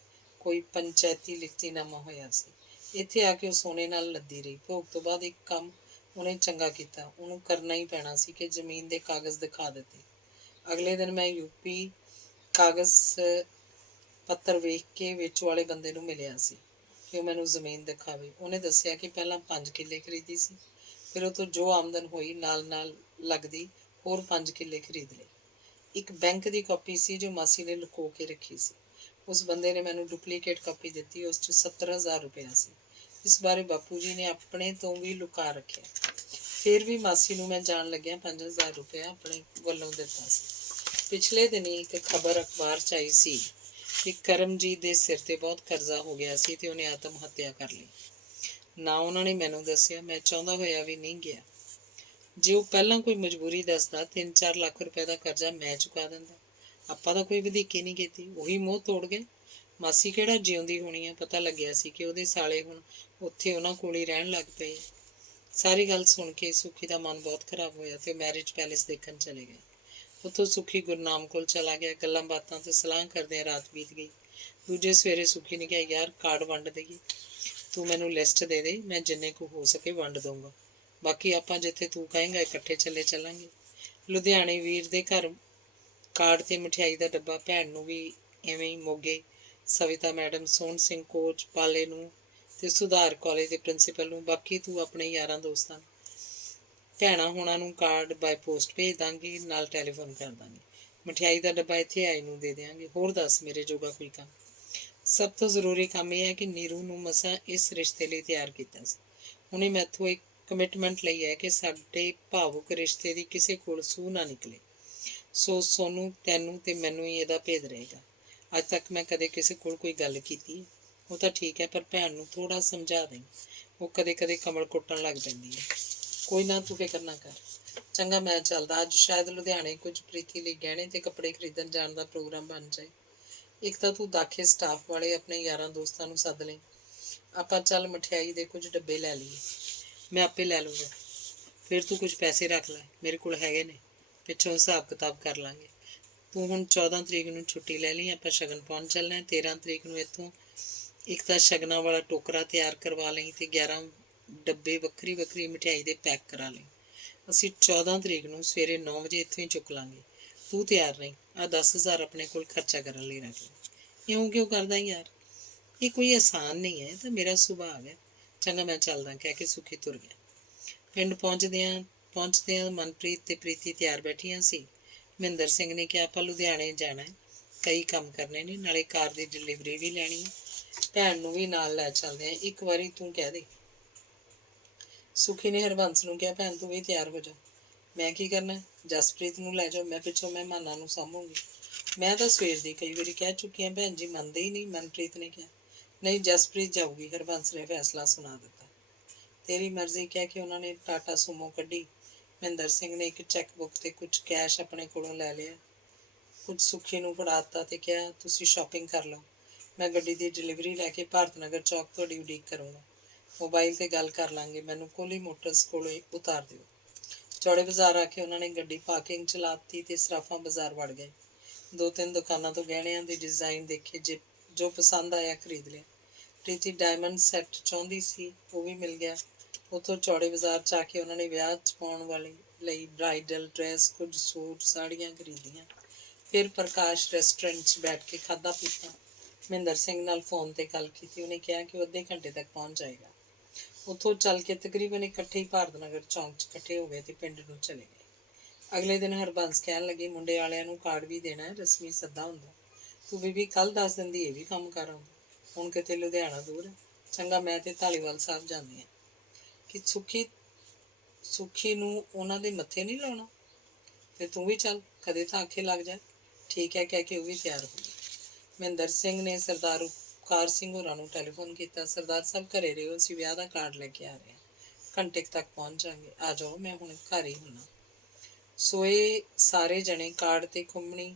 ਕੋਈ ਪੰਚਾਇਤੀ ਲਿਖਤੀਨਾਮਾ ਹੋਇਆ ਸੀ। ਇੱਥੇ ਆ ਕੇ ਉਹ ਸੋਨੇ ਨਾਲ ਲੱਦੀ ਰਹੀ। ਭੋਗ ਤੋਂ ਬਾਅਦ ਇੱਕ ਕੰਮ ਉਹਨੇ ਚੰਗਾ ਕੀਤਾ, ਉਹਨੂੰ ਕਰਨਾ ਹੀ ਪੈਣਾ ਸੀ ਕਿ ਜ਼ਮੀਨ ਦੇ ਕਾਗਜ਼ ਦਿਖਾ ਦਿੱਤੇ। ਅਗਲੇ ਦਿਨ ਮੈਂ यूपी ਕਾਗਜ਼ ਪੱਤਰ ਵੇਖ ਕੇ ਵਿੱਚ ਵਾਲੇ ਬੰਦੇ ਨੂੰ ਮਿਲਿਆ ਸੀ ਕਿ ਉਹ ਮੈਨੂੰ ਜ਼ਮੀਨ ਦਿਖਾਵੇ। ਉਹਨੇ ਦੱਸਿਆ ਕਿ ਪਹਿਲਾਂ 5 ਕਿੱਲੇ ਖਰੀਦੀ ਸੀ, ਫਿਰ ਉਹ ਤੋਂ ਜੋ ਆਮਦਨ ਹੋਈ ਨਾਲ ਨਾਲ ਲੱਗਦੀ ਹੋਰ 5 ਕਿੱਲੇ ਖਰੀਦ ਲਏ। ਇੱਕ ਬੈਂਕ ਦੀ ਕਾਪੀ ਸੀ ਜੋ ਮਾਸੀ ਨੇ ਲੁਕੋ ਕੇ ਰੱਖੀ ਸੀ। ਉਸ ਬੰਦੇ ਨੇ ਮੈਨੂੰ ਡੁਪਲੀਕੇਟ ਕਾਪੀ ਦਿੱਤੀ, ਉਸ 'ਚ 70,000 ਰੁਪਇਆ ਸੀ। ਇਸ ਬਾਰੇ ਬਾਪੂ ਜੀ ਨੇ ਆਪਣੇ ਤੋਂ ਵੀ ਲੁਕਾ ਰੱਖਿਆ। ਫਿਰ ਵੀ ਮਾਸੀ ਨੂੰ ਮੈਂ ਜਾਣ ਲੱਗਿਆ 5,000 ਰੁਪਇਆ ਆਪਣੇ ਵੱਲੋਂ ਦਿੱਤਾ ਸੀ। ਪਿਛਲੇ ਦਿਨੀ ਇੱਕ ਖਬਰ ਅਖਬਾਰ 'ਚ ਆਈ ਸੀ ਕਿ ਕਰਮਜੀਤ ਦੇ ਸਿਰ 'ਤੇ ਬਹੁਤ ਕਰਜ਼ਾ ਹੋ ਗਿਆ ਸੀ ਤੇ ਉਹਨੇ ਆਤਮ ਹੱਤਿਆ ਕਰ ਲਈ। ਨਾ ਉਹਨਾਂ ਨੇ ਮੈਨੂੰ ਦੱਸਿਆ, ਮੈਂ ਚਾਹੁੰਦਾ ਹੋਇਆ ਵੀ ਨਹੀਂ ਗਿਆ। ਜੇ ਉਹ ਪਹਿਲਾਂ ਕੋਈ ਮਜਬੂਰੀ ਦੱਸਦਾ, 3-4 ਲੱਖ ਰੁਪਏ ਦਾ ਕਰਜ਼ਾ ਮੈਂ ਚੁਕਾ ਦਿੰਦਾ। ਆਪਾਂ ਤਾਂ ਕੋਈ ਵਧੀਕੀ ਨਹੀਂ ਕੀਤੀ, ਉਹੀ ਮੋਹ ਤੋੜ ਗਏ। ਮਾਸੀ ਕਿਹੜਾ ਜਿਉਂਦੀ ਹੋਣੀ ਆ? ਪਤਾ ਲੱਗਿਆ ਸੀ ਕਿ ਉਹਦੇ ਸਾਲੇ ਹੁਣ ਉੱਥੇ ਉਹਨਾਂ ਕੋਲ ਹੀ ਰਹਿਣ ਲੱਗ ਪਏ। ਸਾਰੀ ਗੱਲ ਸੁਣ ਕੇ ਸੁਖੀ ਦਾ ਮਨ ਬਹੁਤ ਖਰਾਬ ਹੋਇਆ ਤੇ ਉਹ ਮੈਰਿਜ ਪੈਲੇਸ ਦੇਖਣ ਚਲੇ ਗਏ। ਉੱਥੋਂ ਸੁਖੀ ਗੁਰਨਾਮ ਕੋਲ ਚਲਾ ਗਿਆ। ਗੱਲਾਂ ਬਾਤਾਂ ਤੇ ਸਲਾਹ ਕਰਦਿਆਂ ਰਾਤ ਬੀਤ ਗਈ। ਦੂਜੇ ਸਵੇਰੇ ਸੁਖੀ ਨੇ ਕਿਹਾ, ਯਾਰ ਕਾਰਡ ਵੰਡ ਦੇਈਏ, ਤੂੰ ਮੈਨੂੰ ਲਿਸਟ ਦੇ ਦੇ, ਮੈਂ ਜਿੰਨੇ ਕੁ ਹੋ ਸਕੇ ਵੰਡ ਦਊਂਗਾ। ਬਾਕੀ ਆਪਾਂ ਜਿੱਥੇ ਤੂੰ ਕਹੇਂਗਾ ਇਕੱਠੇ ਚੱਲਾਂਗੇ। ਲੁਧਿਆਣੇ ਵੀਰ ਦੇ ਘਰ ਕਾਰਡ ਤੇ ਮਠਿਆਈ ਦਾ ਡੱਬਾ ਭੈਣ ਨੂੰ ਵੀ ਐਵੇਂ ਹੀ ਮੋਗੇ, ਸਵਿਤਾ ਮੈਡਮ, ਸੋਹਣ ਸਿੰਘ ਕੋਚ, ਪਾਲੇ ਨੂੰ ਤੇ ਸੁਧਾਰ ਕਾਲਜ ਦੇ ਪ੍ਰਿੰਸੀਪਲ ਨੂੰ। ਬਾਕੀ ਤੂੰ ਆਪਣੇ ਯਾਰਾਂ ਦੋਸਤਾਂ ਨੂੰ, ਭੈਣਾਂ ਹੋਣਾ ਨੂੰ ਕਾਰਡ ਬਾਏ ਪੋਸਟ ਭੇਜ ਦਾਂਗੀ, ਨਾਲ ਟੈਲੀਫੋਨ ਕਰ ਦਾਂਗੇ। ਮਠਿਆਈ ਦਾ ਡੱਬਾ ਇੱਥੇ ਆਏ ਨੂੰ ਦੇ ਦਿਆਂਗੇ। ਹੋਰ ਦੱਸ ਮੇਰੇ ਜੋਗਾ ਕੋਈ ਕੰਮ? ਸਭ ਤੋਂ ਜ਼ਰੂਰੀ ਕੰਮ ਇਹ ਹੈ ਕਿ ਨੀਰੂ ਨੂੰ ਮਸਾਂ ਇਸ ਰਿਸ਼ਤੇ ਲਈ ਤਿਆਰ ਕੀਤਾ ਸੀ। ਉਹਨੇ ਮੈਥੋਂ ਇੱਕ ਕਮਿਟਮੈਂਟ ਲਈ ਹੈ ਕਿ ਸਾਡੇ ਭਾਵੁਕ ਰਿਸ਼ਤੇ ਦੀ ਕਿਸੇ ਕੋਲ ਸੂਹ ਨਾ ਨਿਕਲੇ। ਸੋ ਸੋਨੂੰ, ਤੈਨੂੰ ਤੇ ਮੈਨੂੰ ਹੀ ਇਹਦਾ ਭੇਦ ਰਹੇਗਾ। ਅੱਜ ਤੱਕ ਮੈਂ ਕਦੇ ਕਿਸੇ ਕੋਲ ਕੋਈ ਗੱਲ ਕੀਤੀ? ਉਹ ਤਾਂ ਠੀਕ ਹੈ, ਪਰ ਭੈਣ ਨੂੰ ਥੋੜ੍ਹਾ ਸਮਝਾ ਦੇਂ, ਉਹ ਕਦੇ ਕਦੇ ਕਮਲ ਕੁੱਟਣ ਲੱਗ ਪੈਂਦੀ ਹੈ। ਕੋਈ ਨਾ, ਤੂੰ ਫਿਕਰ ਨਾ ਕਰ। ਚੰਗਾ, ਮੈਂ ਚੱਲਦਾ। ਅੱਜ ਸ਼ਾਇਦ ਲੁਧਿਆਣੇ ਕੁਝ ਪ੍ਰੀਤੀ ਲਈ ਗਹਿਣੇ ਤੇ ਕੱਪੜੇ ਖਰੀਦਣ ਜਾਣ ਦਾ ਪ੍ਰੋਗਰਾਮ ਬਣ ਜਾਏ। ਇੱਕ ਤਾਂ ਤੂੰ ਦਾਖੇ ਸਟਾਫ ਵਾਲੇ ਆਪਣੇ ਯਾਰਾਂ ਦੋਸਤਾਂ ਨੂੰ ਸੱਦ ਲਈ। ਆਪਾਂ ਚੱਲ ਮਠਿਆਈ ਦੇ ਕੁਝ ਡੱਬੇ ਲੈ ਲਈਏ, ਮੈਂ ਆਪੇ ਲੈ ਲੂੰਗਾ। ਫਿਰ ਤੂੰ ਕੁਝ ਪੈਸੇ ਰੱਖ ਲੈ, ਮੇਰੇ ਕੋਲ ਹੈਗੇ ਨੇ, ਪਿੱਛੋਂ ਹਿਸਾਬ ਕਿਤਾਬ ਕਰ ਲਾਂਗੇ। ਤੂੰ ਹੁਣ 14 ਤਰੀਕ ਨੂੰ ਛੁੱਟੀ ਲੈ ਲਈ, ਆਪਾਂ ਸ਼ਗਨ ਪਾਉਣ ਚੱਲਣਾ। 13 ਤਰੀਕ ਨੂੰ ਇੱਥੋਂ ਇੱਕ ਤਾਂ ਸ਼ਗਨਾਂ ਵਾਲਾ ਟੋਕਰਾ ਤਿਆਰ ਕਰਵਾ ਲਈ ਅਤੇ 11 ਡੱਬੇ ਵੱਖਰੀ ਵੱਖਰੀ ਮਠਿਆਈ ਦੇ ਪੈਕ ਕਰਾ ਲਈ। ਅਸੀਂ 14 ਤਰੀਕ ਨੂੰ ਸਵੇਰੇ 9 ਵਜੇ ਇੱਥੋਂ ਹੀ ਚੁੱਕ ਲਾਂਗੇ। ਤੂੰ ਤਿਆਰ ਰਹੀ। ਆਹ 10,000 ਆਪਣੇ ਕੋਲ ਖਰਚਾ ਕਰਨ ਲਈ ਰੱਖ ਲਈ। ਇਉਂ ਕਿਉਂ ਕਰਦਾ ਯਾਰ? ਇਹ ਕੋਈ ਆਸਾਨ ਨਹੀਂ ਹੈ, ਇਹ ਤਾਂ ਮੇਰਾ ਸੁਭਾਅ ਹੈ। ਚੰਗਾ ਮੈਂ ਚੱਲਦਾ, ਕਹਿ ਕੇ ਸੁਖੀ ਤੁਰ ਗਿਆ। ਪਿੰਡ ਪਹੁੰਚਦਿਆਂ ਮਨਪ੍ਰੀਤ ਤੇ ਪ੍ਰੀਤੀ ਤਿਆਰ ਬੈਠੀਆਂ ਸੀ। ਮਹਿੰਦਰ ਸਿੰਘ ਨੇ ਕਿਹਾ, ਆਪਾਂ ਲੁਧਿਆਣੇ ਜਾਣਾ, ਕਈ ਕੰਮ ਕਰਨੇ ਨੇ, ਨਾਲੇ ਕਾਰ ਦੀ ਡਿਲੀਵਰੀ ਵੀ ਲੈਣੀ ਹੈ। ਭੈਣ ਨੂੰ ਵੀ ਨਾਲ ਲੈ ਚੱਲਦੇ ਆ, ਇੱਕ ਵਾਰੀ ਤੂੰ ਕਹਿ ਦੇ। ਸੁਖੀ ਨੇ ਹਰਬੰਸ ਨੂੰ ਕਿਹਾ, ਭੈਣ ਤੂੰ ਵੀ ਤਿਆਰ ਹੋ ਜਾ। ਮੈਂ ਕੀ ਕਰਨਾ? ਜਸਪ੍ਰੀਤ ਨੂੰ ਲੈ ਜਾਓ, ਮੈਂ ਪਿੱਛੋਂ ਮਹਿਮਾਨਾਂ ਨੂੰ ਸਾਂਭੂਗੀ। ਮੈਂ ਤਾਂ ਸਵੇਰ ਦੀ ਕਈ ਵਾਰੀ ਕਹਿ ਚੁੱਕੀ ਹਾਂ, ਭੈਣ ਜੀ ਮੰਨਦੇ ਹੀ ਨਹੀਂ। ਮਨਪ੍ਰੀਤ ਨੇ ਕਿਹਾ, ਨਹੀਂ ਜਸਪ੍ਰੀਤ ਜਾਊਗੀ। ਹਰਬੰਸ ਨੇ ਫੈਸਲਾ ਸੁਣਾ ਦਿੱਤਾ। ਤੇਰੀ ਮਰਜ਼ੀ, ਕਹਿ ਕੇ ਉਹਨਾਂ ਨੇ ਟਾਟਾ ਸੂਮੋ ਕੱਢੀ। ਮਹਿੰਦਰ ਸਿੰਘ ਨੇ ਇੱਕ ਚੈੱਕ ਬੁੱਕ ਤੇ ਕੁਝ ਕੈਸ਼ ਆਪਣੇ ਕੋਲੋਂ ਲੈ ਲਿਆ, ਕੁਝ ਸੁਖੀ ਨੂੰ ਫੜਾ ਦਿੱਤਾ ਤੇ ਕਿਹਾ, ਤੁਸੀਂ ਸ਼ਾਪਿੰਗ ਕਰ ਲਓ, ਮੈਂ ਗੱਡੀ ਦੀ ਡਿਲੀਵਰੀ ਲੈ ਕੇ ਭਾਰਤ ਨਗਰ ਚੌਕ ਤੁਹਾਡੀ ਉਡੀਕ ਕਰੂੰਗਾ। ਮੋਬਾਈਲ 'ਤੇ ਗੱਲ ਕਰ ਲਾਂਗੇ, ਮੈਨੂੰ ਕੋਹਲੀ ਮੋਟਰਸ ਕੋਲੋਂ ਉਤਾਰ ਦਿਓ। ਚੌੜੇ ਬਾਜ਼ਾਰ ਆ ਕੇ ਉਹਨਾਂ ਨੇ ਗੱਡੀ ਪਾਰਕਿੰਗ 'ਚ ਲਾ ਦਿੱਤੀ ਅਤੇ ਸਰਾਫਾ ਬਾਜ਼ਾਰ ਵੜ ਗਏ। 2-3 ਦੁਕਾਨਾਂ ਤੋਂ ਗਹਿਣਿਆਂ ਦੇ ਡਿਜ਼ਾਈਨ ਦੇਖੇ, ਜੋ ਪਸੰਦ ਆਇਆ ਖਰੀਦ ਲਿਆ। ਪ੍ਰੀਤੀ ਡਾਇਮੰਡ ਸੈੱਟ ਚਾਹੁੰਦੀ ਸੀ, ਉਹ ਵੀ ਮਿਲ ਗਿਆ। ਉੱਥੋਂ ਚੌੜੇ ਬਾਜ਼ਾਰ 'ਚ ਆ ਕੇ ਉਹਨਾਂ ਨੇ ਵਿਆਹ 'ਚ ਪਾਉਣ ਵਾਲੀ ਲਈ ਬਰਾਈਡਲ ਡਰੈਸ, ਕੁਝ ਸੂਟ ਸਾੜੀਆਂ ਖਰੀਦੀਆਂ। ਫਿਰ ਪ੍ਰਕਾਸ਼ ਰੈਸਟੋਰੈਂਟ 'ਚ ਬੈਠ ਕੇ ਖਾਧਾ ਪੀਤਾ। ਮਹਿੰਦਰ ਸਿੰਘ ਨਾਲ ਫੋਨ 'ਤੇ ਗੱਲ ਕੀਤੀ, ਉਹਨੇ ਕਿਹਾ ਕਿ ਉਹ ਅੱਧੇ ਘੰਟੇ ਤੱਕ ਪਹੁੰਚ ਜਾਏਗਾ। ਉੱਥੋਂ ਚੱਲ ਕੇ ਤਕਰੀਬਨ ਇਕੱਠੇ ਹੀ ਭਾਰਤ ਨਗਰ ਚੌਂਕ 'ਚ ਇਕੱਠੇ ਹੋ ਗਏ ਅਤੇ ਪਿੰਡ ਨੂੰ ਚਲੇ ਗਏ। ਅਗਲੇ ਦਿਨ ਹਰਬੰਸ ਕਹਿਣ ਲੱਗੀ, ਮੁੰਡੇ ਵਾਲਿਆਂ ਨੂੰ ਕਾਰਡ ਵੀ ਦੇਣਾ ਹੈ, ਰਸਮੀ ਸੱਦਾ ਹੁੰਦਾ। ਤੂੰ ਬੀਬੀ ਕੱਲ੍ਹ ਦੱਸ ਦਿੰਦੀ, ਇਹ ਵੀ ਕੰਮ ਕਰ ਆਉਂਦਾ। ਹੁਣ ਕਿਤੇ ਲੁਧਿਆਣਾ ਦੂਰ ਹੈ। ਚੰਗਾ ਮੈਂ ਤੇ ਧਾਲੀਵਾਲ ਸਾਹਿਬ ਜਾਂਦੀ ਹਾਂ। ਕਿ ਸੁਖੀ ਨੂੰ ਉਹਨਾਂ ਦੇ ਮੱਥੇ ਨਹੀਂ ਲਾਉਣਾ? ਫਿਰ ਤੂੰ ਵੀ ਚੱਲ, ਕਦੇ ਤਾਂ ਆਖੇ ਲੱਗ ਜਾ। ਠੀਕ ਹੈ, ਕਹਿ ਕੇ ਉਹ ਵੀ ਤਿਆਰ ਹੋ ਗਈ। ਮਹਿੰਦਰ ਸਿੰਘ ਨੇ ਸਰਦਾਰ ਉਪਕਾਰ ਸਿੰਘ ਹੋਰਾਂ ਨੂੰ ਟੈਲੀਫੋਨ ਕੀਤਾ, ਸਰਦਾਰ ਸਾਹਿਬ ਘਰੇ ਰਹੋ, ਅਸੀਂ ਵਿਆਹ ਦਾ ਕਾਰਡ ਲੈ ਕੇ ਆ ਰਹੇ ਹਾਂ, ਘੰਟੇ ਤੱਕ ਪਹੁੰਚ ਜਾਵਾਂਗੇ, ਆ ਜਾਓ, ਮੈਂ ਹੁਣ ਘਰ ਹੀ ਹੁੰਨਾ। ਸੋਏ ਸਾਰੇ ਜਣੇ ਕਾਰਡ ਤੇ ਖੁੰਮਣੀ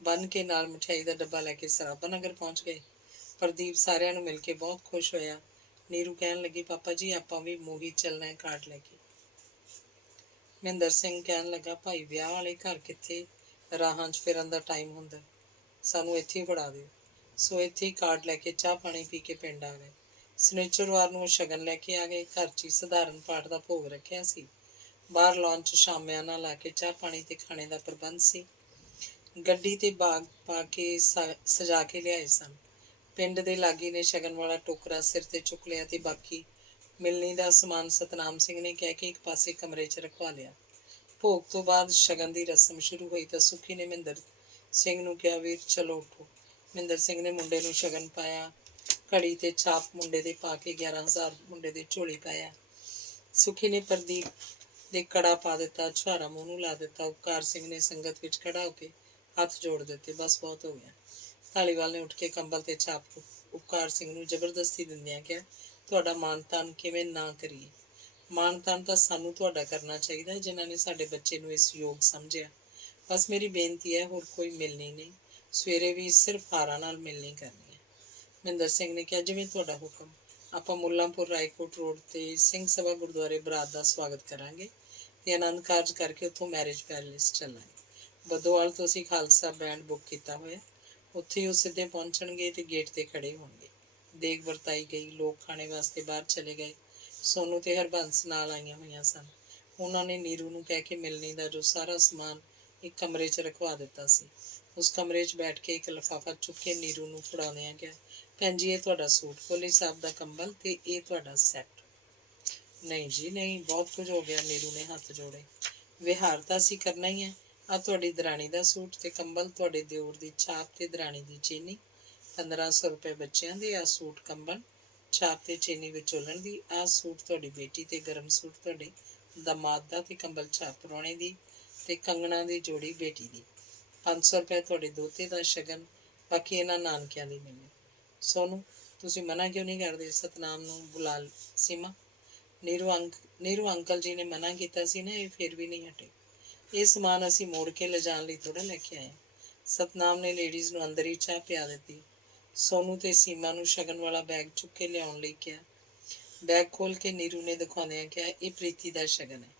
ਬੰਨ੍ਹ ਕੇ ਨਾਲ ਮਠਿਆਈ ਦਾ ਡੱਬਾ ਲੈ ਕੇ ਸਰਾਭਾ ਨਗਰ ਪਹੁੰਚ ਗਏ। ਪ੍ਰਦੀਪ ਸਾਰਿਆਂ ਨੂੰ ਮਿਲ ਕੇ ਬਹੁਤ ਖੁਸ਼ ਹੋਇਆ। ਨੀਰੂ ਕਹਿਣ ਲੱਗੀ, ਪਾਪਾ ਜੀ ਆਪਾਂ ਵੀ ਮੋਹੀ ਚੱਲਣਾ ਹੈ ਕਾਰਡ ਲੈ ਕੇ। ਮਹਿੰਦਰ ਸਿੰਘ ਕਹਿਣ ਲੱਗਾ, ਭਾਈ ਵਿਆਹ ਵਾਲੇ ਘਰ ਕਿੱਥੇ ਰਾਹਾਂ 'ਚ ਫਿਰਨ ਦਾ ਟਾਈਮ ਹੁੰਦਾ, ਸਾਨੂੰ ਇੱਥੇ ਹੀ ਫੜਾ ਦਿਓ। ਸੋ ਇੱਥੇ ਹੀ ਕਾਰਡ ਲੈ ਕੇ ਚਾਹ ਪਾਣੀ ਪੀ ਕੇ ਪਿੰਡ ਆ ਗਏ। ਸ਼ਨਿਚਰਵਾਰ ਨੂੰ ਉਹ ਸ਼ਗਨ ਲੈ ਕੇ ਆ ਗਏ। ਘਰ 'ਚ ਹੀ ਸਧਾਰਨ ਪਾਠ ਦਾ ਭੋਗ ਰੱਖਿਆ ਸੀ। ਬਾਹਰ ਲਾਉਣ 'ਚ ਸ਼ਾਮਿਆਨਾ ਲਾ ਕੇ ਚਾਹ ਪਾਣੀ ਤੇ ਖਾਣੇ ਦਾ ਪ੍ਰਬੰਧ ਸੀ। ਗੱਡੀ ਤੇ ਬਾਗ ਪਾ ਕੇ ਸਜਾ ਕੇ ਲਿਆਏ ਸਨ। ਪਿੰਡ ਦੇ ਲਾਗੀ ਨੇ ਸ਼ਗਨ ਵਾਲਾ ਟੋਕਰਾ ਸਿਰ ਤੇ ਚੁੱਕ ਲਿਆ ਤੇ ਬਾਕੀ ਮਿਲਣੀ ਦਾ ਸਮਾਨ ਸਤਨਾਮ ਸਿੰਘ ਨੇ ਕਹਿ ਕੇ ਇੱਕ ਪਾਸੇ ਕਮਰੇ 'ਚ ਰਖਵਾ ਲਿਆ। ਭੋਗ ਤੋਂ ਬਾਅਦ ਸ਼ਗਨ ਦੀ ਰਸਮ ਸ਼ੁਰੂ ਹੋਈ ਤਾਂ ਸੁਖੀ ਨੇ ਮਹਿੰਦਰ ਸਿੰਘ ਨੂੰ ਕਿਹਾ, ਵੀਰ ਚਲੋ ਉੱਠੋ। ਮਹਿੰਦਰ ਸਿੰਘ ਨੇ ਮੁੰਡੇ ਨੂੰ ਸ਼ਗਨ ਪਾਇਆ। ਘੜੀ ਤੇ ਛਾਪ ਮੁੰਡੇ ਦੇ ਪਾ ਕੇ 11,000 ਮੁੰਡੇ ਦੇ ਝੋਲੀ ਪਾਇਆ। ਸੁਖੀ ਨੇ ਪ੍ਰਦੀਪ ਦੇ ਕੜਾ ਪਾ ਦਿੱਤਾ, ਛੁਹਾਰਾ ਮੂੰਹ ਨੂੰ ਲਾ ਦਿੱਤਾ। ਉਪਕਾਰ ਸਿੰਘ ਨੇ ਸੰਗਤ ਵਿੱਚ ਖੜਾ ਹੋ ਕੇ ਹੱਥ ਜੋੜ ਦਿੱਤੇ, ਬਸ ਬਹੁਤ ਹੋ ਗਿਆ। ਧਾਲੀਵਾਲ ਨੇ ਉੱਠ ਕੇ ਕੰਬਲ ਤੇ ਛਾਪ ਉਪਕਾਰ ਸਿੰਘ ਨੂੰ ਜ਼ਬਰਦਸਤੀ ਦਿੰਦਿਆਂ ਕਿਹਾ, ਤੁਹਾਡਾ ਮਾਣ ਤਾਣ ਕਿਵੇਂ ਨਾ ਕਰੀਏ? ਮਾਣ ਤਾਣ ਤਾਂ ਸਾਨੂੰ ਤੁਹਾਡਾ ਕਰਨਾ ਚਾਹੀਦਾ, ਜਿਨ੍ਹਾਂ ਨੇ ਸਾਡੇ ਬੱਚੇ ਨੂੰ ਇਸ ਯੋਗ ਸਮਝਿਆ। ਬਸ ਮੇਰੀ ਬੇਨਤੀ ਹੈ, ਹੋਰ ਕੋਈ ਮਿਲਣੀ ਨਹੀਂ, ਸਵੇਰੇ ਵੀ ਸਿਰਫ ਹਾਰਾਂ ਨਾਲ ਮਿਲਣੀ ਕਰਨੀ ਹੈ। ਮਹਿੰਦਰ ਸਿੰਘ ਨੇ ਕਿਹਾ, ਜਿਵੇਂ ਤੁਹਾਡਾ ਹੁਕਮ। ਆਪਾਂ ਮੁੱਲਾਂਪੁਰ ਰਾਏਕੋਟ ਰੋਡ 'ਤੇ ਸਿੰਘ ਸਭਾ ਗੁਰਦੁਆਰੇ ਬਰਾਤ ਦਾ ਸਵਾਗਤ ਕਰਾਂਗੇ ਅਤੇ ਆਨੰਦ ਕਾਰਜ ਕਰਕੇ ਉੱਥੋਂ ਮੈਰਿਜ ਪੈਲੇਸ ਚੱਲਾਂਗੇ। ਬਦੋਵਾਲ ਤੋਂ ਅਸੀਂ ਖਾਲਸਾ ਬੈਂਡ ਬੁੱਕ ਕੀਤਾ ਹੋਇਆ, ਉੱਥੇ ਹੀ ਉਹ ਸਿੱਧੇ ਪਹੁੰਚਣਗੇ ਅਤੇ ਗੇਟ 'ਤੇ ਖੜ੍ਹੇ ਹੋਣਗੇ। ਦੇਗ ਵਰਤਾਈ ਗਈ। ਲੋਕ ਖਾਣੇ ਵਾਸਤੇ ਬਾਹਰ ਚਲੇ ਗਏ। ਸੋਨੂੰ ਤੇ ਹਰਬੰਸ ਨਾਲ ਆਈਆਂ ਹੋਈਆਂ ਸਨ। ਉਹਨਾਂ ਨੇ ਨੀਰੂ ਨੂੰ ਕਹਿ ਕੇ ਮਿਲਣੀ ਦਾ ਜੋ ਸਾਰਾ ਸਮਾਨ ਇੱਕ ਕਮਰੇ 'ਚ ਰਖਵਾ ਦਿੱਤਾ ਸੀ। ਉਸ ਕਮਰੇ 'ਚ ਬੈਠ ਕੇ ਇੱਕ ਲਿਫਾਫਾ ਚੁੱਕ ਕੇ ਨੀਰੂ ਨੂੰ ਫੜਾਉਂਦਿਆਂ ਕਿਹਾ, ਭੈਣ ਜੀ ਇਹ ਤੁਹਾਡਾ ਸੂਟ, ਕੋਹਲੀ ਸਾਹਿਬ ਦਾ ਕੰਬਲ ਅਤੇ ਇਹ ਤੁਹਾਡਾ ਸੈੱਟ। ਨਹੀਂ ਜੀ ਨਹੀਂ, ਬਹੁਤ ਕੁਝ ਹੋ ਗਿਆ। ਨੀਰੂ ਨੇ ਹੱਥ ਜੋੜੇ। ਵਿਹਾਰ ਤਾਂ ਅਸੀਂ ਕਰਨਾ ਹੀ ਹੈ। ਆਹ ਤੁਹਾਡੀ ਦਰਾਣੀ ਦਾ ਸੂਟ ਅਤੇ ਕੰਬਲ, ਤੁਹਾਡੇ ਦਿਓਰ ਦੀ ਛਾਪ ਅਤੇ ਦਰਾਣੀ ਦੀ ਚੀਨੀ, 1500 ਰੁਪਏ ਬੱਚਿਆਂ ਦੇ। ਆਹ ਸੂਟ ਕੰਬਲ ਛਾਪ ਤੇ ਚੀਨੀ ਵਿਚੋਲਣ ਦੀ। ਆਹ ਸੂਟ ਤੁਹਾਡੀ ਬੇਟੀ ਤੇ ਗਰਮ ਸੂਟ ਤੁਹਾਡੇ ਦਮਾਦ ਦਾ ਤੇ ਕੰਬਲ ਛਾਪ ਪ੍ਰਾਹੁਣੇ ਦੀ ਤੇ ਕੰਗਣਾ ਦੀ ਜੋੜੀ ਬੇਟੀ ਦੀ। 500 ਰੁਪਏ ਤੁਹਾਡੇ ਦੋਤੇ ਦਾ ਸ਼ਗਨ, ਬਾਕੀ ਇਹਨਾਂ ਨਾਨਕਿਆਂ ਦੀ ਮੈਨੂੰ। ਸੋਨੂੰ ਤੁਸੀਂ ਮਨਾ ਕਿਉਂ ਨਹੀਂ ਕਰਦੇ? ਸਤਨਾਮ ਨੂੰ ਬੁਲਾ ਸੀਮਾ। ਨੀਰੂ ਅੰਕਲ ਜੀ ਨੇ ਮਨਾ ਕੀਤਾ ਸੀ ਨਾ, ਇਹ ਫਿਰ ਵੀ ਨਹੀਂ ਹਟੇ। ਇਹ ਸਮਾਨ ਅਸੀਂ ਮੋੜ ਕੇ ਲਿਜਾਣ ਲਈ ਥੋੜ੍ਹਾ ਲੈ ਕੇ ਆਏ। ਸਤਨਾਮ ਨੇ ਲੇਡੀਜ਼ ਨੂੰ ਅੰਦਰ ਹੀ ਚਾਹ ਪਿਆ ਦਿੱਤੀ। ਸੋਨੂੰ ਤੇ ਸੀਮਾ ਨੂੰ ਸ਼ਗਨ ਵਾਲਾ ਬੈਗ ਚੁੱਕ ਕੇ ਲਿਆਉਣ ਲਈ ਕਿਹਾ। ਬੈਗ ਖੋਲ੍ਹ ਕੇ ਨੀਰੂ ਨੇ ਦਿਖਾਉਂਦਿਆਂ ਕਿਹਾ, ਇਹ ਪ੍ਰੀਤੀ ਦਾ ਸ਼ਗਨ ਹੈ।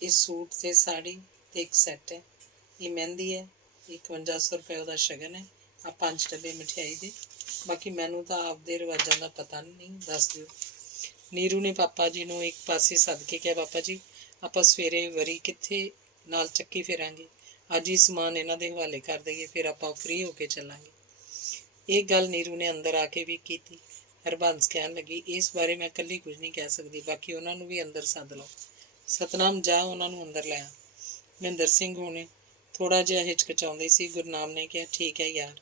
ਇਹ ਸੂਟ ਤੇ ਸਾੜੀ ਤੇ ਇੱਕ ਸੈੱਟ ਹੈ। ਇਹ ਮਹਿੰਦੀ ਹੈ, 5100 रुपये ਉਹਦਾ ਸ਼ਗਨ ਹੈ। ਆ 5 ਡੱਬੇ ਮਠਿਆਈ ਦੇ। ਬਾਕੀ ਮੈਨੂੰ ਤਾਂ ਆਪਦੇ ਰਿਵਾਜਾਂ ਦਾ ਪਤਾ ਨਹੀਂ, ਦੱਸ ਦਿਓ। ਨੀਰੂ ਨੇ ਪਾਪਾ ਜੀ ਨੂੰ ਇੱਕ ਪਾਸੇ ਸੱਦ ਕੇ ਕਿਹਾ, ਪਾਪਾ ਜੀ ਆਪਾਂ ਸਵੇਰੇ ਵਰੀ ਕਿੱਥੇ ਨਾਲ ਚੱਕੀ ਫਿਰਾਂਗੇ, ਅੱਜ ਹੀ ਸਮਾਨ ਇਹਨਾਂ ਦੇ ਹਵਾਲੇ ਕਰ ਦਈਏ, ਫਿਰ ਆਪਾਂ ਫ੍ਰੀ ਹੋ ਕੇ ਚੱਲਾਂਗੇ। ਇਹ ਗੱਲ ਨੀਰੂ ਨੇ ਅੰਦਰ ਆ ਕੇ ਵੀ ਕੀਤੀ। ਹਰਬੰਸ ਕਹਿਣ ਲੱਗੀ, ਇਸ ਬਾਰੇ ਮੈਂ ਇਕੱਲੀ ਕੁਝ ਨਹੀਂ ਕਹਿ ਸਕਦੀ, ਬਾਕੀ ਉਹਨਾਂ ਨੂੰ ਵੀ ਅੰਦਰ ਸੱਦ ਲਓ। ਸਤਨਾਮ ਜਾ ਉਹਨਾਂ ਨੂੰ ਅੰਦਰ ਲੈ ਆ। ਮਹਿੰਦਰ ਸਿੰਘ ਹੋਣੇ ਥੋੜ੍ਹਾ ਜਿਹਾ ਹਿਚਕਚਾਉਂਦੇ ਸੀ। ਗੁਰਨਾਮ ਨੇ ਕਿਹਾ, ਠੀਕ ਹੈ ਯਾਰ,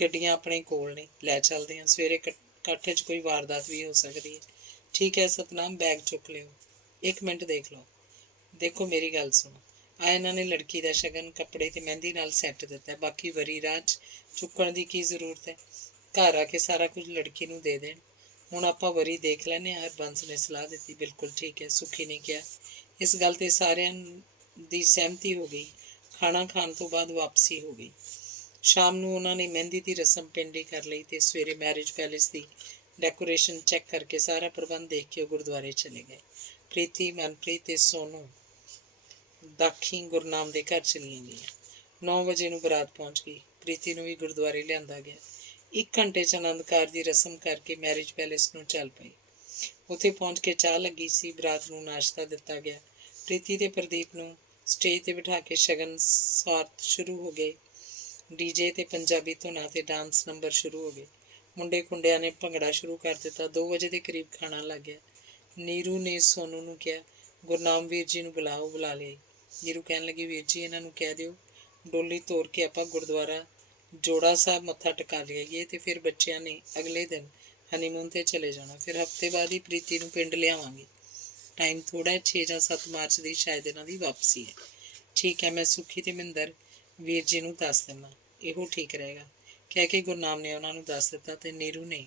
ਗੱਡੀਆਂ ਆਪਣੇ ਕੋਲ ਨੇ, ਲੈ ਚੱਲਦੇ ਹਾਂ, ਸਵੇਰੇ ਇਕੱਠ 'ਚ ਕੋਈ ਵਾਰਦਾਤ ਵੀ ਹੋ ਸਕਦੀ ਹੈ। ਠੀਕ ਹੈ ਸਤਨਾਮ, ਬੈਗ ਚੁੱਕ ਲਿਓ। 1 ਮਿੰਟ ਦੇਖ ਲਓ। ਦੇਖੋ ਮੇਰੀ ਗੱਲ ਸੁਣੋ, ਆ ਇਹਨਾਂ ਨੇ ਲੜਕੀ ਦਾ ਸ਼ਗਨ ਕੱਪੜੇ ਤੇ ਮਹਿੰਦੀ ਨਾਲ ਸੈੱਟ ਦਿੱਤਾ, ਬਾਕੀ ਵਰੀ ਰਾਜ ਚੁੱਕਣ ਦੀ ਕੀ ਜ਼ਰੂਰਤ ਹੈ, ਘਰ ਆ ਕੇ ਸਾਰਾ ਕੁਝ ਲੜਕੀ ਨੂੰ ਦੇ ਦੇਣ। ਹੁਣ ਆਪਾਂ ਵਰੀ ਦੇਖ ਲੈਂਦੇ ਹਾਂ। ਹਰਬੰਸ ਨੇ ਸਲਾਹ ਦਿੱਤੀ। ਬਿਲਕੁਲ ਠੀਕ ਹੈ, ਸੁੱਖੀ ਨੇ ਕਿਹਾ। ਇਸ ਗੱਲ 'ਤੇ ਸਾਰਿਆਂ ਦੀ ਸਹਿਮਤੀ ਹੋ ਗਈ। ਖਾਣਾ ਖਾਣ ਤੋਂ ਬਾਅਦ ਵਾਪਸੀ ਹੋ ਗਈ। ਸ਼ਾਮ ਨੂੰ ਉਹਨਾਂ ਨੇ ਮਹਿੰਦੀ ਦੀ ਰਸਮ ਪਿੰਡ ਹੀ ਕਰ ਲਈ ਅਤੇ ਸਵੇਰੇ ਮੈਰਿਜ ਪੈਲੇਸ ਦੀ ਡੈਕੋਰੇਸ਼ਨ ਚੈੱਕ ਕਰਕੇ ਸਾਰਾ ਪ੍ਰਬੰਧ ਦੇਖ ਕੇ ਉਹ ਗੁਰਦੁਆਰੇ ਚਲੇ ਗਏ। ਪ੍ਰੀਤੀ, ਮਨਪ੍ਰੀਤ ਤੇ ਸੋਨੂ ਦਾਖੀ ਗੁਰਨਾਮ ਦੇ ਘਰ ਚਲੀਆਂ ਗਈਆਂ। 9 ਵਜੇ ਨੂੰ ਬਰਾਤ ਪਹੁੰਚ ਗਈ। ਪ੍ਰੀਤੀ ਨੂੰ ਵੀ ਗੁਰਦੁਆਰੇ ਲਿਆਂਦਾ ਗਿਆ। 1 ਘੰਟੇ 'ਚ ਆਨੰਦ ਕਾਰਜ ਦੀ ਰਸਮ ਕਰਕੇ ਮੈਰਿਜ ਪੈਲੇਸ ਨੂੰ ਚੱਲ ਪਈ। ਉੱਥੇ ਪਹੁੰਚ ਕੇ ਚਾਹ ਲੱਗੀ ਸੀ। ਬਰਾਤ ਨੂੰ ਨਾਸ਼ਤਾ ਦਿੱਤਾ ਗਿਆ। ਪ੍ਰੀਤੀ ਤੇ ਪ੍ਰਦੀਪ ਨੂੰ ਸਟੇਜ 'ਤੇ ਬਿਠਾ ਕੇ ਸ਼ਗਨ ਸਵਾਰਥ ਸ਼ੁਰੂ ਹੋ ਗਏ। ਡੀਜੇ ਤੇ ਪੰਜਾਬੀ ਧੁਨਾਂ ਤੇ ਡਾਂਸ ਨੰਬਰ ਸ਼ੁਰੂ ਹੋ ਗਏ। ਮੁੰਡੇ ਕੁੰਡਿਆਂ ਨੇ ਭੰਗੜਾ ਸ਼ੁਰੂ ਕਰ ਦਿੱਤਾ। 2 ਵਜੇ ਦੇ ਕਰੀਬ ਖਾਣਾ ਲੱਗ ਗਿਆ। ਨੀਰੂ ਨੇ ਸੋਨੂ ਨੂੰ ਕਿਹਾ, ਗੁਰਨਾਮ ਵੀਰ ਜੀ ਨੂੰ ਬੁਲਾਓ। ਬੁਲਾ ਲਿਆ। ਨੀਰੂ ਕਹਿਣ ਲੱਗੀ, ਵੀਰ ਜੀ ਇਹਨਾਂ ਨੂੰ ਕਹਿ ਦਿਓ ਡੋਲੀ ਤੋਰ ਕੇ ਆਪਾਂ ਗੁਰਦੁਆਰਾ ਜੋੜਾ ਸਾਹਿਬ ਮੱਥਾ ਟਿਕਾ ਲਿਆਈਏ ਅਤੇ ਫਿਰ ਬੱਚਿਆਂ ਨੇ ਅਗਲੇ ਦਿਨ ਹਨੀਮੂਨ 'ਤੇ ਚਲੇ ਜਾਣਾ। ਫਿਰ ਹਫ਼ਤੇ ਬਾਅਦ ਹੀ ਪ੍ਰੀਤੀ ਨੂੰ ਪਿੰਡ ਲਿਆਵਾਂਗੇ। ਟਾਈਮ ਥੋੜ੍ਹਾ ਹੈ, 6 ਜਾਂ 7 ਮਾਰਚ ਦੀ ਸ਼ਾਇਦ ਇਹਨਾਂ ਦੀ ਵਾਪਸੀ ਹੈ। ਠੀਕ ਹੈ, ਮੈਂ ਸੁੱਖੀ ਤੇ ਮਹਿੰਦਰ ਵੀਰ ਜੀ ਨੂੰ ਦੱਸ ਦਿੰਦਾ, ਇਹੋ ਠੀਕ ਰਹੇਗਾ, ਕਹਿ ਕੇ ਗੁਰਨਾਮ ਨੇ ਉਹਨਾਂ ਨੂੰ ਦੱਸ ਦਿੱਤਾ ਅਤੇ ਨੀਰੂ ਨੇ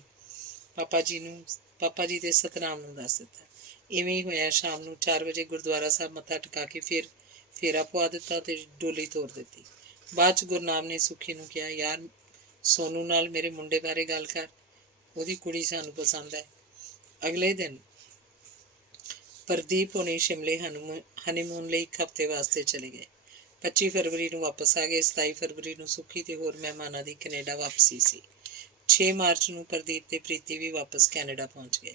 ਪਾਪਾ ਜੀ ਦੇ ਸਤਨਾਮ ਨੂੰ ਦੱਸ ਦਿੱਤਾ। ਇਵੇਂ ਹੀ ਹੋਇਆ। ਸ਼ਾਮ ਨੂੰ 4 ਵਜੇ ਗੁਰਦੁਆਰਾ ਸਾਹਿਬ ਮੱਥਾ ਟਿਕਾ ਕੇ ਫਿਰ ਫੇਰਾ ਪਵਾ ਦਿੱਤਾ ਅਤੇ ਡੋਲੀ ਤੋਰ ਦਿੱਤੀ। ਬਾਅਦ 'ਚ ਗੁਰਨਾਮ ਨੇ ਸੁੱਖੀ ਨੂੰ ਕਿਹਾ, ਯਾਰ ਸੋਨੂ ਨਾਲ ਮੇਰੇ ਮੁੰਡੇ ਬਾਰੇ ਗੱਲ ਕਰ, ਉਹਦੀ ਕੁੜੀ ਸਾਨੂੰ ਪਸੰਦ ਹੈ। ਅਗਲੇ ਦਿਨ ਪ੍ਰਦੀਪ ਹੋਣੀ ਸ਼ਿਮਲੇ ਹਨੀਮੂਨ ਲਈ 1 ਹਫ਼ਤੇ ਵਾਸਤੇ ਚਲੇ ਗਏ। 25 ਫਰਵਰੀ ਨੂੰ ਵਾਪਸ ਆ ਗਏ। 27 ਫਰਵਰੀ ਨੂੰ ਸੁੱਖੀ ਤੇ ਹੋਰ ਮਹਿਮਾਨਾਂ ਦੀ ਕੈਨੇਡਾ ਵਾਪਸੀ ਸੀ। 6 ਮਾਰਚ ਨੂੰ ਪ੍ਰਦੀਪ ਤੇ ਪ੍ਰੀਤੀ ਵੀ ਵਾਪਸ ਕੈਨੇਡਾ ਪਹੁੰਚ ਗਏ।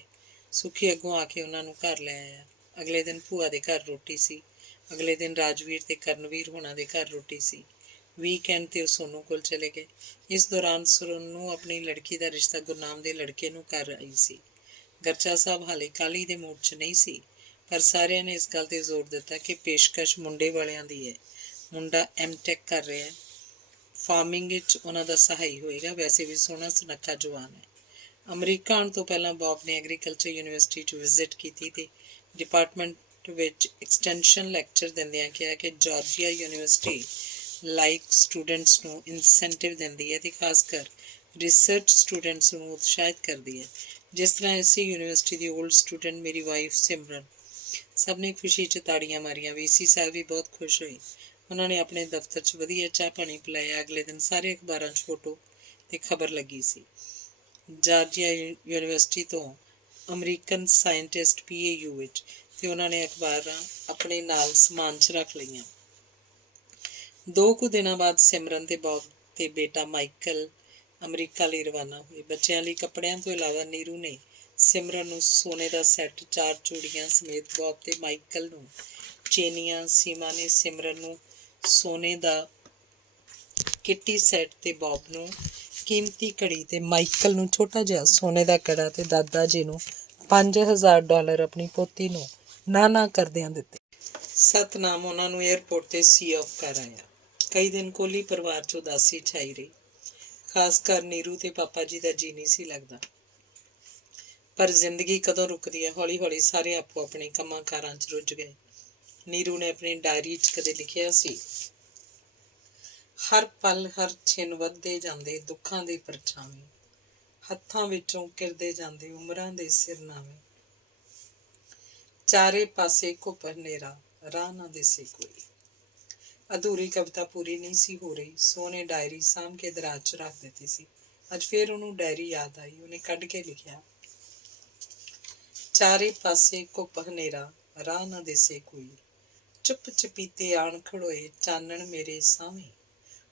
ਸੁੱਖੀ ਅੱਗੋਂ ਆ ਕੇ ਉਹਨਾਂ ਨੂੰ ਘਰ ਲੈ ਆਇਆ। ਅਗਲੇ ਦਿਨ ਭੂਆ ਦੇ ਘਰ ਰੋਟੀ ਸੀ। ਅਗਲੇ ਦਿਨ ਰਾਜਵੀਰ ਤੇ ਕਰਨਵੀਰ ਹੋਣਾ ਦੇ ਘਰ ਰੋਟੀ ਸੀ। ਵੀਕਐਂਡ 'ਤੇ ਉਹ ਸੋਨੂ ਕੋਲ ਚਲੇ ਗਏ। ਇਸ ਦੌਰਾਨ ਸੋਨੂ ਆਪਣੀ ਲੜਕੀ ਦਾ ਰਿਸ਼ਤਾ ਗੁਰਨਾਮ ਦੇ ਲੜਕੇ ਨੂੰ ਕਰ ਰਹੀ ਸੀ। ਗਰਚਾ ਸਾਹਿਬ ਹਾਲੇ ਕਾਹਲੀ ਦੇ ਮੂਡ 'ਚ ਨਹੀਂ ਸੀ, ਪਰ ਸਾਰਿਆਂ ਨੇ ਇਸ ਗੱਲ 'ਤੇ ਜ਼ੋਰ ਦਿੱਤਾ ਕਿ ਪੇਸ਼ਕਸ਼ ਮੁੰਡੇ ਵਾਲਿਆਂ ਦੀ ਹੈ। ਮੁੰਡਾ M.Tech ਕਰ ਰਿਹਾ ਹੈ, ਫਾਰਮਿੰਗ ਵਿੱਚ ਉਹਨਾਂ ਦਾ ਸਹਾਈ ਹੋਏਗਾ। ਵੈਸੇ ਵੀ ਸੋਹਣਾ ਸੁਨੱਖਾ ਜਵਾਨ ਹੈ। ਅਮਰੀਕਾ ਆਉਣ ਤੋਂ ਪਹਿਲਾਂ ਬੌਬ ਨੇ ਐਗਰੀਕਲਚਰ ਯੂਨੀਵਰਸਿਟੀ 'ਚ ਵਿਜ਼ਿਟ ਕੀਤੀ ਅਤੇ ਡਿਪਾਰਟਮੈਂਟ ਵਿੱਚ ਐਕਸਟੈਂਸ਼ਨ ਲੈਕਚਰ ਦਿੰਦਿਆਂ ਕਿਹਾ ਕਿ ਜਾਰਜੀਆ ਯੂਨੀਵਰਸਿਟੀ ਲਾਈਕ ਸਟੂਡੈਂਟਸ ਨੂੰ ਇਨਸੈਂਟਿਵ ਦਿੰਦੀ ਹੈ ਅਤੇ ਖਾਸ ਕਰ ਰਿਸਰਚ ਸਟੂਡੈਂਟਸ ਨੂੰ ਉਤਸ਼ਾਹਿਤ ਕਰਦੀ ਹੈ। ਜਿਸ ਤਰ੍ਹਾਂ ਇਸੇ ਯੂਨੀਵਰਸਿਟੀ ਦੀ ਓਲਡ ਸਟੂਡੈਂਟ ਮੇਰੀ ਵਾਈਫ ਸਿਮਰਨ। ਸਭ ਨੇ ਖੁਸ਼ੀ 'ਚ ਤਾੜੀਆਂ ਮਾਰੀਆਂ। VC ਸਾਹਿਬ ਵੀ ਬਹੁਤ ਖੁਸ਼ ਹੋਏ। ਉਹਨਾਂ ਨੇ ਆਪਣੇ ਦਫ਼ਤਰ 'ਚ ਵਧੀਆ ਚਾਹ ਪਾਣੀ ਪਿਲਾਇਆ। ਅਗਲੇ ਦਿਨ ਸਾਰੇ ਅਖਬਾਰਾਂ 'ਚ ਫੋਟੋ ਅਤੇ ਖਬਰ ਲੱਗੀ ਸੀ। ਜਾਰਜੀਆ ਯੂਨੀਵਰਸਿਟੀ ਤੋਂ ਅਮਰੀਕਨ ਸਾਇੰਟਿਸਟ PAU ਵਿੱਚ, ਅਤੇ ਉਹਨਾਂ ਨੇ ਅਖਬਾਰਾਂ ਆਪਣੇ ਨਾਲ ਸਮਾਨ 'ਚ ਰੱਖ ਲਈਆਂ। 2 ਕੁ ਦਿਨਾਂ ਬਾਅਦ ਸਿਮਰਨ ਤੇ ਬੌਬ ਤੇ ਬੇਟਾ ਮਾਈਕਲ ਅਮਰੀਕਾ ਲਈ ਰਵਾਨਾ ਹੋਏ। ਬੱਚਿਆਂ ਲਈ ਕੱਪੜਿਆਂ ਤੋਂ ਇਲਾਵਾ ਨੀਰੂ ਨੇ ਸਿਮਰਨ ਨੂੰ ਸੋਨੇ ਦਾ ਸੈੱਟ, 4 ਚੂੜੀਆਂ ਸਮੇਤ ਬੌਬ ਤੇ ਮਾਈਕਲ ਨੂੰ ਚੇਨੀਆਂ, ਸੀਮਾ ਨੇ ਸਿਮਰਨ ਨੂੰ ਸੋਨੇ ਦਾ ਕਿੱਟੀ ਸੈੱਟ ਤੇ ਬੌਬ ਨੂੰ ਕੀਮਤੀ ਘੜੀ ਤੇ ਮਾਈਕਲ ਨੂੰ ਛੋਟਾ ਜਿਹਾ ਸੋਨੇ ਦਾ ਕੜਾ ਤੇ ਦਾਦਾ ਜੀ ਨੂੰ $5000 ਆਪਣੀ ਪੋਤੀ ਨੂੰ ਨਾ ਕਰਦਿਆਂ ਦਿੱਤੇ। ਸਤਨਾਮ ਉਹਨਾਂ ਨੂੰ ਏਅਰਪੋਰਟ 'ਤੇ ਸੀ ਆਫ ਕਰ ਆਇਆ। ਕਈ ਦਿਨ ਕੋਹਲੀ ਪਰਿਵਾਰ 'ਚ ਉਦਾਸੀ ਛਾਈ ਰਹੀ। ਖਾਸ ਕਰ ਨੀਰੂ ਤੇ ਪਾਪਾ ਜੀ ਦਾ ਜੀਅ ਨਹੀਂ ਸੀ ਲੱਗਦਾ। ਪਰ ਜ਼ਿੰਦਗੀ ਕਦੋਂ ਰੁਕਦੀ ਹੈ। ਹੌਲੀ ਹੌਲੀ ਸਾਰੇ ਆਪੋ ਆਪਣੇ ਕੰਮਾਂ ਕਾਰਾਂ 'ਚ ਰੁੱਝ ਗਏ। ਨੀਰੂ ਨੇ ਆਪਣੀ ਡਾਇਰੀ 'ਚ ਕਦੇ ਲਿਖਿਆ ਸੀ, ਹਰ ਪਲ ਹਰ ਛਿਨ ਵੱਧਦੇ ਜਾਂਦੇ ਦੁੱਖਾਂ ਦੇ ਪਰਛਾਵੇਂ, ਹੱਥਾਂ ਵਿੱਚੋਂ ਕਿਰਦੇ ਜਾਂਦੇ ਉਮਰਾਂ ਦੇ ਸਿਰਨਾਵੇਂ, ਚਾਰੇ ਪਾਸੇ ਘੁੱਪ ਹਨੇਰਾ ਰਾਹ ਨਾ ਦਿਸੇ ਕੋਈ। ਅਧੂਰੀ ਕਵਿਤਾ ਪੂਰੀ ਨਹੀਂ ਸੀ ਹੋ ਰਹੀ। ਸੋ ਨੇ ਡਾਇਰੀ ਸਾਂਭ ਕੇ ਦਰਾਜ਼ 'ਚ ਰੱਖ ਦਿੱਤੀ ਸੀ। ਅੱਜ ਫਿਰ ਉਹਨੂੰ ਡਾਇਰੀ ਯਾਦ ਆਈ। ਉਹਨੇ ਕੱਢ ਕੇ ਲਿਖਿਆ, ਚਾਰੇ ਪਾਸੇ ਘੁੱਪ ਹਨੇਰਾ ਰਾਹ ਨਾ ਦਿਸੇ ਕੋਈ, ਚੁੱਪ ਚਪੀਤੇ ਆਣ ਖੜੋਏ ਚਾਨਣ ਮੇਰੇ ਸਾਹਵੇਂ,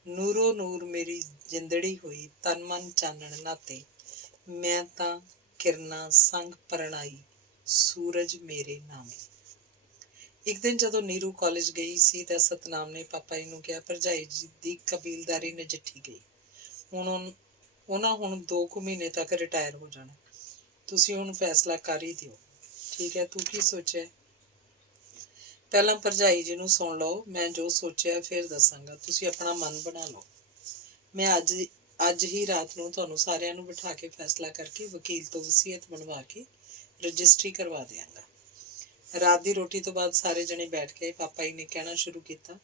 ਨੂਰੋ ਨੂਰ ਮੇਰੀ ਜਿੰਦੜੀ ਹੋਈ, ਤਨ ਮਨ ਚਾਨਣ ਨਾਤੇ। ਮੈਂ ਤਾਂ ਕਿਰਨਾਂ ਸੰਗ ਪਰਣਾਈ, ਸੂਰਜ ਮੇਰੇ ਨਾਮੇ। ਇੱਕ ਦਿਨ ਜਦੋਂ ਨੀਰੂ ਕਾਲਜ ਗਈ ਸੀ ਤਾਂ ਸਤਨਾਮ ਨੇ ਪਾਪਾ ਜੀ ਨੂੰ ਕਿਹਾ, ਭਰਜਾਈ ਜੀ ਦੀ ਕਬੀਲਦਾਰੀ ਨਜਿੱਠੀ ਗਈ। ਉਹਨਾਂ ਹੁਣ 2 ਕੁ ਮਹੀਨੇ ਤੱਕ ਰਿਟਾਇਰ ਹੋ ਜਾਣਾ। ਤੁਸੀਂ ਹੁਣ ਫੈਸਲਾ ਕਰ ਹੀ ਦਿਓ। ਠੀਕ ਹੈ, ਤੂੰ ਕੀ ਸੋਚਿਆ? ਪਹਿਲਾਂ ਭਰਜਾਈ ਜੀ ਨੂੰ ਸੁਣ ਲਓ, ਮੈਂ ਜੋ ਸੋਚਿਆ ਫਿਰ ਦੱਸਾਂਗਾ। ਤੁਸੀਂ ਆਪਣਾ ਮਨ ਬਣਾ ਲਓ। ਮੈਂ ਅੱਜ ਹੀ ਰਾਤ ਨੂੰ ਤੁਹਾਨੂੰ ਸਾਰਿਆਂ ਨੂੰ ਬਿਠਾ ਕੇ ਫੈਸਲਾ ਕਰਕੇ ਵਕੀਲ ਤੋਂ ਵਸੀਅਤ ਬਣਵਾ ਕੇ ਰਜਿਸਟਰੀ ਕਰਵਾ ਦਿਆਂਗਾ। ਰਾਤ ਦੀ ਰੋਟੀ ਤੋਂ ਬਾਅਦ ਸਾਰੇ ਜਣੇ ਬੈਠ ਗਏ। ਪਾਪਾ ਜੀ ਨੇ ਕਹਿਣਾ ਸ਼ੁਰੂ ਕੀਤਾ,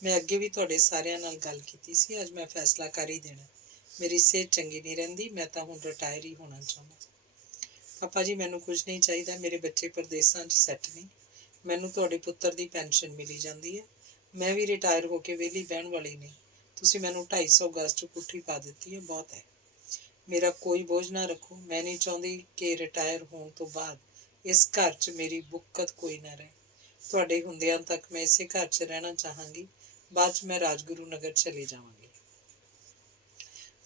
ਮੈਂ ਅੱਗੇ ਵੀ ਤੁਹਾਡੇ ਸਾਰਿਆਂ ਨਾਲ ਗੱਲ ਕੀਤੀ ਸੀ। ਅੱਜ ਮੈਂ ਫੈਸਲਾ ਕਰ ਹੀ ਦੇਣਾ। ਮੇਰੀ ਸਿਹਤ ਚੰਗੀ ਨਹੀਂ ਰਹਿੰਦੀ, ਮੈਂ ਤਾਂ ਹੁਣ ਰਿਟਾਇਰ ਹੀ ਹੋਣਾ ਚਾਹੁੰਦਾ। ਪਾਪਾ ਜੀ, ਮੈਨੂੰ ਕੁਝ ਨਹੀਂ ਚਾਹੀਦਾ। ਮੇਰੇ ਬੱਚੇ ਪ੍ਰਦੇਸਾਂ 'ਚ ਸੈੱਟ ਨੇ। ਮੈਨੂੰ ਤੁਹਾਡੇ ਪੁੱਤਰ ਦੀ ਪੈਨਸ਼ਨ ਮਿਲੀ ਜਾਂਦੀ ਹੈ। ਮੈਂ ਵੀ ਰਿਟਾਇਰ ਹੋ ਕੇ ਵਿਹਲੀ ਬਹਿਣ ਵਾਲੀ ਨਹੀਂ। ਤੁਸੀਂ ਮੈਨੂੰ 250 ਗਜ਼ 'ਚ ਪੁੱਠੀ ਪਾ ਦਿੱਤੀ ਹੈ, ਬਹੁਤ ਹੈ। ਮੇਰਾ ਕੋਈ ਬੋਝ ਨਾ ਰੱਖੋ। ਮੈਂ ਨਹੀਂ ਚਾਹੁੰਦੀ ਕਿ ਰਿਟਾਇਰ ਹੋਣ ਤੋਂ ਬਾਅਦ ਇਸ ਘਰ 'ਚ ਮੇਰੀ ਬੁੱਕਤ ਕੋਈ ਨਾ ਰਹੇ। ਤੁਹਾਡੇ ਹੁੰਦਿਆਂ ਤੱਕ ਮੈਂ ਇਸੇ ਘਰ 'ਚ ਰਹਿਣਾ ਚਾਹਾਂਗੀ। ਬਾਅਦ 'ਚ ਮੈਂ ਰਾਜਗੁਰੂ ਨਗਰ ਚਲੀ ਜਾਵਾਂਗੀ।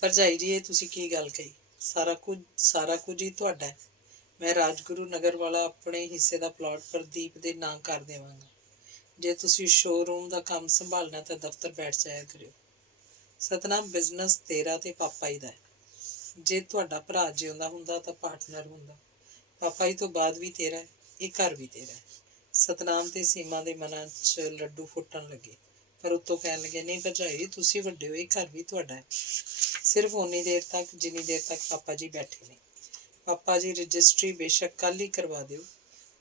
ਭਰਜਾਈ ਜੀ, ਇਹ ਤੁਸੀਂ ਕੀ ਗੱਲ ਕਹੀ? ਸਾਰਾ ਕੁਝ ਹੀ ਤੁਹਾਡਾ ਹੈ। ਮੈਂ ਰਾਜਗੁਰੂ ਨਗਰ ਵਾਲਾ ਆਪਣੇ ਹਿੱਸੇ ਦਾ ਪਲਾਟ ਪ੍ਰਦੀਪ ਦੇ ਨਾਂ ਕਰ ਦੇਵਾਂਗਾ। ਜੇ ਤੁਸੀਂ ਸ਼ੋਰੂਮ ਦਾ ਕੰਮ ਸੰਭਾਲਣਾ ਤਾਂ ਦਫ਼ਤਰ ਬੈਠ ਜਾਇਆ ਕਰਿਓ। ਸਤਨਾਮ, ਬਿਜ਼ਨਸ ਤੇਰਾ ਤੇ ਪਾਪਾ ਜੀ ਦਾ ਹੈ। ਜੇ ਤੁਹਾਡਾ ਭਰਾ ਜਿਉਂਦਾ ਹੁੰਦਾ ਤਾਂ ਪਾਰਟਨਰ ਹੁੰਦਾ। ਪਾਪਾ ਜੀ ਤੋਂ ਬਾਅਦ ਵੀ ਤੇਰਾ ਹੈ, ਇਹ ਘਰ ਵੀ ਤੇਰਾ ਹੈ। ਸਤਨਾਮ ਤੇ ਸੀਮਾ ਦੇ ਮਨਾਂ 'ਚ ਲੱਡੂ ਫੁੱਟਣ ਲੱਗੇ, ਪਰ ਉੱਤੋਂ ਕਹਿਣ ਲੱਗੇ, ਨਹੀਂ ਭਰਜਾਈ, ਤੁਸੀਂ ਵੱਡੇ ਹੋ, ਇਹ ਘਰ ਵੀ ਤੁਹਾਡਾ ਹੈ। ਸਿਰਫ ਓਨੀ ਦੇਰ ਤੱਕ ਜਿੰਨੀ ਦੇਰ ਤੱਕ ਪਾਪਾ ਜੀ ਬੈਠੇ ਨੇ। ਪਾਪਾ ਜੀ, ਰਜਿਸਟਰੀ ਬੇਸ਼ੱਕ ਕੱਲ੍ਹ ਹੀ ਕਰਵਾ ਦਿਓ।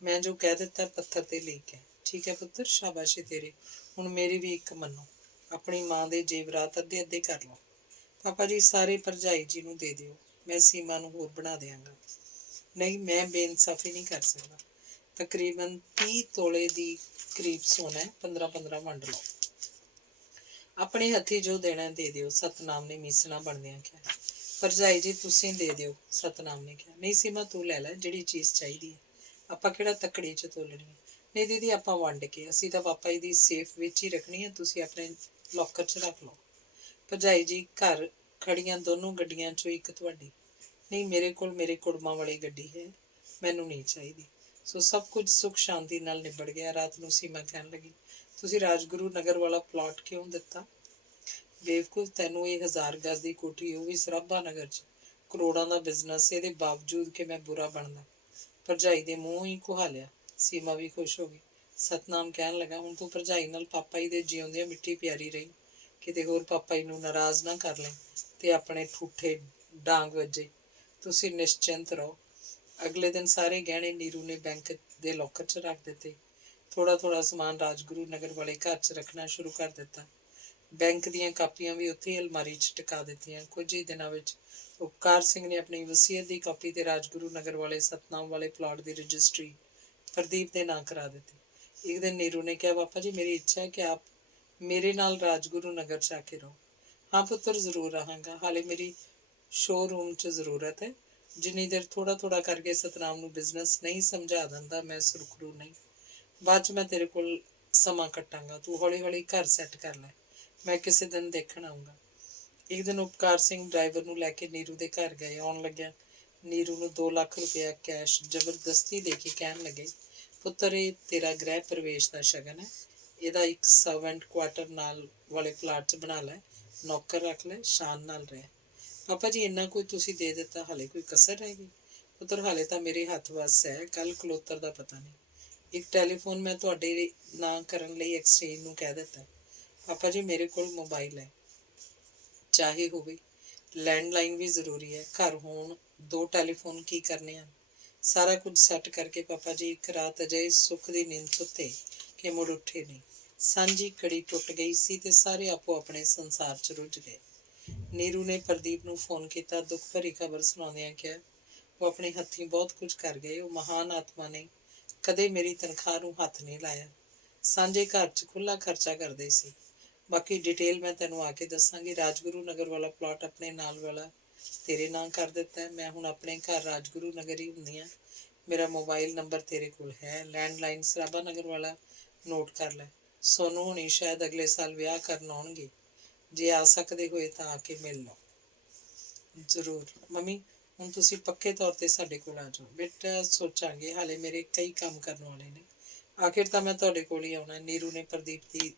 ਮੈਂ ਜੋ ਕਹਿ ਦਿੱਤਾ ਪੱਥਰ 'ਤੇ ਲਿਖ ਹੈ। ਠੀਕ ਹੈ ਪੁੱਤਰ, ਸ਼ਾਬਾਸ਼ ਤੇਰੇ। ਹੁਣ ਮੇਰੀ ਵੀ ਇੱਕ ਮੰਨੋ। ਆਪਣੀ ਮਾਂ ਦੇ ਜੇਵਰਾਤ ਅੱਧੇ ਅੱਧੇ ਕਰ ਲਓ। ਪਾਪਾ ਜੀ, ਸਾਰੇ ਭਰਜਾਈ ਜੀ ਨੂੰ ਦੇ ਦਿਓ। ਮੈਂ ਸੀਮਾ ਨੂੰ ਹੋਰ ਬਣਾ ਦਿਆਂਗਾ। ਨਹੀਂ, ਮੈਂ ਬੇਇਨਸਾਫੀ ਨਹੀਂ ਕਰ ਸਕਦਾ। ਤਕਰੀਬਨ 30 ਤੋਲੇ ਦੀ ਕਰੀਬ ਸੋਨਾ ਹੈ। 15-15 ਵੰਡ ਲਓ। ਆਪਣੇ ਹੱਥੀਂ ਜੋ ਦੇਣਾ ਦੇ ਦਿਓ, ਸਤਨਾਮ ਨੇ ਮੀਸਣਾ ਬਣਦਿਆਂ ਕਿਹਾ। ਭਰਜਾਈ ਜੀ, ਤੁਸੀਂ ਦੇ ਦਿਓ, ਸਤਨਾਮ ਨੇ ਕਿਹਾ। ਨਹੀਂ ਸੀਮਾ, ਤੂੰ ਲੈ ਲੈ ਜਿਹੜੀ ਚੀਜ਼ ਚਾਹੀਦੀ ਹੈ। ਆਪਾਂ ਕਿਹੜਾ ਤੱਕੜੀ 'ਚ ਤੋਲਣੀ ਹੈ। ਨਹੀਂ ਦੀਦੀ, ਆਪਾਂ ਵੰਡ ਕੇ। ਅਸੀਂ ਤਾਂ ਪਾਪਾ ਜੀ ਦੀ ਸੇਫ ਵਿੱਚ ਹੀ ਰੱਖਣੀ ਹੈ, ਤੁਸੀਂ ਆਪਣੇ ਲੋਕਰ 'ਚ ਰੱਖ ਲਓ। ਭਰਜਾਈ ਜੀ, ਘਰ ਖੜੀਆਂ ਦੋਨੋਂ ਗੱਡੀਆਂ 'ਚੋਂ ਇੱਕ ਤੁਹਾਡੀ। ਨਹੀਂ, ਮੇਰੇ ਕੋਲ ਮੇਰੇ ਕੁੜਮਾਂ ਵਾਲੀ ਗੱਡੀ ਹੈ, ਮੈਨੂੰ ਨਹੀਂ ਚਾਹੀਦੀ। ਸੋ ਸਭ ਕੁਝ ਸੁੱਖ ਸ਼ਾਂਤੀ ਨਾਲ ਨਿਬੜ ਗਿਆ। ਰਾਤ ਨੂੰ ਸੀਮਾ ਕਹਿਣ ਲੱਗੀ, ਤੁਸੀਂ ਰਾਜਗੁਰੂ ਨਗਰ ਵਾਲਾ ਪਲਾਟ ਕਿਉਂ ਦਿੱਤਾ? ਬੇਵਕੂਫ, ਤੈਨੂੰ ਇਹ 1000 ਗਜ਼ ਦੀ ਕੋਠੀ, ਉਹ ਵੀ ਸਰਾਭਾ ਨਗਰ 'ਚ, ਕਰੋੜਾਂ ਦਾ ਬਿਜ਼ਨਸ, ਇਹਦੇ ਬਾਵਜੂਦ ਕਿ ਮੈਂ ਬੁਰਾ ਬਣਦਾ। ਭਰਜਾਈ ਦੇ ਮੂੰਹ ਹੀ ਕੁਹਾਲਿਆ। ਸੀਮਾ ਵੀ ਖੁਸ਼ ਹੋ ਗਈ। ਸਤਨਾਮ ਕਹਿਣ ਲੱਗਾ, ਹੁਣ ਤੂੰ ਭਰਜਾਈ ਨਾਲ ਪਾਪਾ ਜੀ ਦੇ ਜਿਉਂਦਿਆਂ ਮਿੱਟੀ ਪਿਆਰੀ ਰਹੀ। ਕਿਤੇ ਹੋਰ ਪਾਪਾ ਜੀ ਨੂੰ ਨਾਰਾਜ਼ ਨਾ ਕਰ ਲੈ ਤੇ ਆਪਣੇ ਠੂਠੇ ਡਾਂਗ ਵੱਜੇ। ਤੁਸੀਂ ਨਿਸ਼ਚਿੰਤ ਰਹੋ। ਅਗਲੇ ਦਿਨ ਸਾਰੇ ਗਹਿਣੇ ਨੀਰੂ ਨੇ ਬੈਂਕ ਦੇ ਲੋਕਰ 'ਚ ਰੱਖ ਦਿੱਤੇ। ਥੋੜਾ ਥੋੜਾ ਸਮਾਨ ਰਾਜਗੁਰੂ ਨਗਰ ਵਾਲੇ ਘਰ 'ਚ ਰੱਖਣਾ ਸ਼ੁਰੂ ਕਰ ਦਿੱਤਾ। ਬੈਂਕ ਦੀਆਂ ਕਾਪੀਆਂ ਵੀ ਉੱਥੇ ਅਲਮਾਰੀ 'ਚ ਟਿਕਾ ਦਿੱਤੀਆਂ। ਕੁਝ ਹੀ ਦਿਨਾਂ ਵਿੱਚ ਉਪਕਾਰ ਸਿੰਘ ਨੇ ਆਪਣੀ ਵਸੀਅਤ ਦੀ ਕਾਪੀ ਤੇ ਰਾਜਗੁਰੂ ਨਗਰ ਵਾਲੇ ਸਤਨਾਮ ਵਾਲੇ ਪਲਾਟ ਦੀ ਰਜਿਸਟਰੀ ਪ੍ਰਦੀਪ ਦੇ ਨਾਂ ਕਰਾ ਦਿੱਤੀ। ਇੱਕ ਦਿਨ ਨੀਰੂ ਨੇ ਕਿਹਾ, ਪਾਪਾ ਜੀ, ਮੇਰੀ ਇੱਛਾ ਹੈ ਕਿ ਆਪ ਮੇਰੇ ਨਾਲ ਰਾਜਗੁਰੂ ਨਗਰ 'ਚ ਆ ਕੇ ਰਹੋ। ਹਾਂ ਪੁੱਤਰ, ਜ਼ਰੂਰ ਰਹਾਂਗਾ। ਹਾਲੇ ਮੇਰੀ ਸ਼ੋਅਰੂਮ 'ਚ ਜ਼ਰੂਰਤ ਹੈ। ਜਿੰਨੀ ਦੇਰ ਥੋੜਾ ਥੋੜਾ ਕਰਕੇ ਸਤਨਾਮ ਨੂੰ ਬਿਜ਼ਨਸ ਨਹੀਂ ਸਮਝਾ ਦਿੰਦਾ, ਮੈਂ ਸੁਰਖਰੂ ਨਹੀਂ। ਬਾਅਦ 'ਚ ਮੈਂ ਤੇਰੇ ਕੋਲ ਸਮਾਂ ਕੱਟਾਂਗਾ। ਤੂੰ ਹੌਲੀ ਹੌਲੀ ਘਰ ਸੈੱਟ ਕਰ ਲੈ। ਮੈਂ ਕਿਸੇ ਦਿਨ ਦੇਖਣ ਆਊਂਗਾ। ਇੱਕ ਦਿਨ ਉਪਕਾਰ ਸਿੰਘ ਡਰਾਈਵਰ ਨੂੰ ਲੈ ਕੇ ਨੀਰੂ ਦੇ ਘਰ ਗਏ। ਆਉਣ ਲੱਗਿਆ ਨੀਰੂ ਨੂੰ 2 ਲੱਖ ਰੁਪਇਆ ਕੈਸ਼ ਜ਼ਬਰਦਸਤੀ ਦੇ ਕੇ ਕਹਿਣ ਲੱਗੇ, ਪੁੱਤਰ, ਇਹ ਤੇਰਾ ਗ੍ਰਹਿ ਪ੍ਰਵੇਸ਼ ਦਾ ਸ਼ਗਨ ਹੈ। ਇਹਦਾ ਇੱਕ ਸਰਵੈਂਟ ਕੁਆਟਰ ਨਾਲ ਵਾਲੇ ਪਲਾਟ 'ਚ ਬਣਾ ਲੈ। ਨੌਕਰ ਰੱਖ ਲੈ, ਸ਼ਾਨ ਨਾਲ ਰਹਿ। ਪਾਪਾ ਜੀ, ਇੰਨਾ ਕੋਈ ਤੁਸੀਂ ਦੇ ਦਿੱਤਾ, ਹਾਲੇ ਕੋਈ ਕਸਰ ਰਹਿ ਗਈ? ਪੁੱਤਰ, ਹਾਲੇ ਤਾਂ ਮੇਰੇ ਹੱਥ ਵੱਸ ਹੈ, ਕੱਲ ਕਲੋਤਰ ਦਾ ਪਤਾ ਨਹੀਂ। ਇੱਕ ਟੈਲੀਫੋਨ ਮੈਂ ਤੁਹਾਡੇ ਨਾਂ ਕਰਨ ਲਈ ਐਕਸਚੇਂਜ ਨੂੰ ਕਹਿ ਦਿੱਤਾ। ਪਾਪਾ ਜੀ, ਮੇਰੇ ਕੋਲ ਮੋਬਾਈਲ ਹੈ, ਚਾਹੇ ਹੋਵੇ। ਲੈਂਡਲਾਈਨ ਵੀ ਜ਼ਰੂਰੀ ਹੈ। ਘਰ ਹੋਣ 2 ਟੈਲੀਫੋਨ ਕੀ ਕਰਨੇ ਹਨ? ਸਾਰਾ ਕੁਝ ਸੈੱਟ ਕਰਕੇ ਪਾਪਾ ਜੀ ਇੱਕ ਰਾਤ ਅਜਿਹੇ ਸੁੱਖ ਦੀ ਨੀਂਦ ਸੁੱਤੇ ਕਿ ਮੁੜ ਉੱਠੇ ਨਹੀਂ। ਸਾਂਝੀ ਕੜੀ ਟੁੱਟ ਗਈ ਸੀ ਤੇ ਸਾਰੇ ਆਪੋ ਆਪਣੇ ਸੰਸਾਰ 'ਚ ਰੁੱਝ ਗਏ। ਨੀਰੂ ਨੇ ਪ੍ਰਦੀਪ ਨੂੰ ਫੋਨ ਕੀਤਾ। ਦੁੱਖ ਭਰੀ ਖਬਰ ਸੁਣਾਉਂਦਿਆਂ ਕਿਹਾ, ਉਹ ਆਪਣੇ ਹੱਥੀਂ ਬਹੁਤ ਕੁਝ ਕਰ ਗਏ। ਉਹ ਮਹਾਨ ਆਤਮਾ ਨੇ ਕਦੇ ਮੇਰੀ ਤਨਖਾਹ ਨੂੰ ਹੱਥ ਨਹੀਂ ਲਾਇਆ। ਸਾਂਝੇ ਘਰ 'ਚ ਖੁੱਲ੍ਹਾ ਖਰਚਾ ਕਰਦੇ ਸੀ। ਬਾਕੀ ਡਿਟੇਲ ਮੈਂ ਤੈਨੂੰ ਆ ਕੇ ਦੱਸਾਂਗੀ। ਰਾਜਗੁਰੂ ਨਗਰ ਵਾਲਾ ਪਲਾਟ ਆਪਣੇ ਨਾਲ ਵਾਲਾ ਤੇਰੇ ਨਾਂ ਕਰ ਦਿੱਤਾ। ਮੈਂ ਹੁਣ ਆਪਣੇ ਘਰ ਰਾਜਗੁਰੂ ਨਗਰ ਹੀ ਹੁੰਦੀ ਹਾਂ। ਮੇਰਾ ਮੋਬਾਈਲ ਨੰਬਰ ਤੇਰੇ ਕੋਲ ਹੈ। ਲੈਂਡਲਾਈਨ ਸਰਾਭਾ ਨਗਰ ਵਾਲਾ ਨੋਟ ਕਰ ਲੈ। ਸੋਨੂੰ ਹੁਣੀ ਸ਼ਾਇਦ ਅਗਲੇ ਸਾਲ ਵਿਆਹ ਕਰਨ ਆਉਣਗੇ। ਜੇ ਆ ਸਕਦੇ ਹੋਏ ਤਾਂ ਆ ਕੇ ਮਿਲ ਲਓ ਜ਼ਰੂਰ। ਮੰਮੀ ਹੁਣ ਤੁਸੀਂ ਪੱਕੇ ਤੌਰ ਤੇ ਸਾਡੇ ਕੋਲ ਆ ਜਾਓ। ਬੇਟਾ ਸੋਚਾਂਗੇ, ਹਾਲੇ ਮੇਰੇ ਕਈ ਕੰਮ ਕਰਨ ਵਾਲੇ ਨੇ। ਆਖਿਰ ਤਾਂ ਮੈਂ ਤੁਹਾਡੇ ਕੋਲ ਹੀ ਆਉਣਾ। ਨੀਰੂ ਨੇ ਪ੍ਰਦੀਪ ਦੀ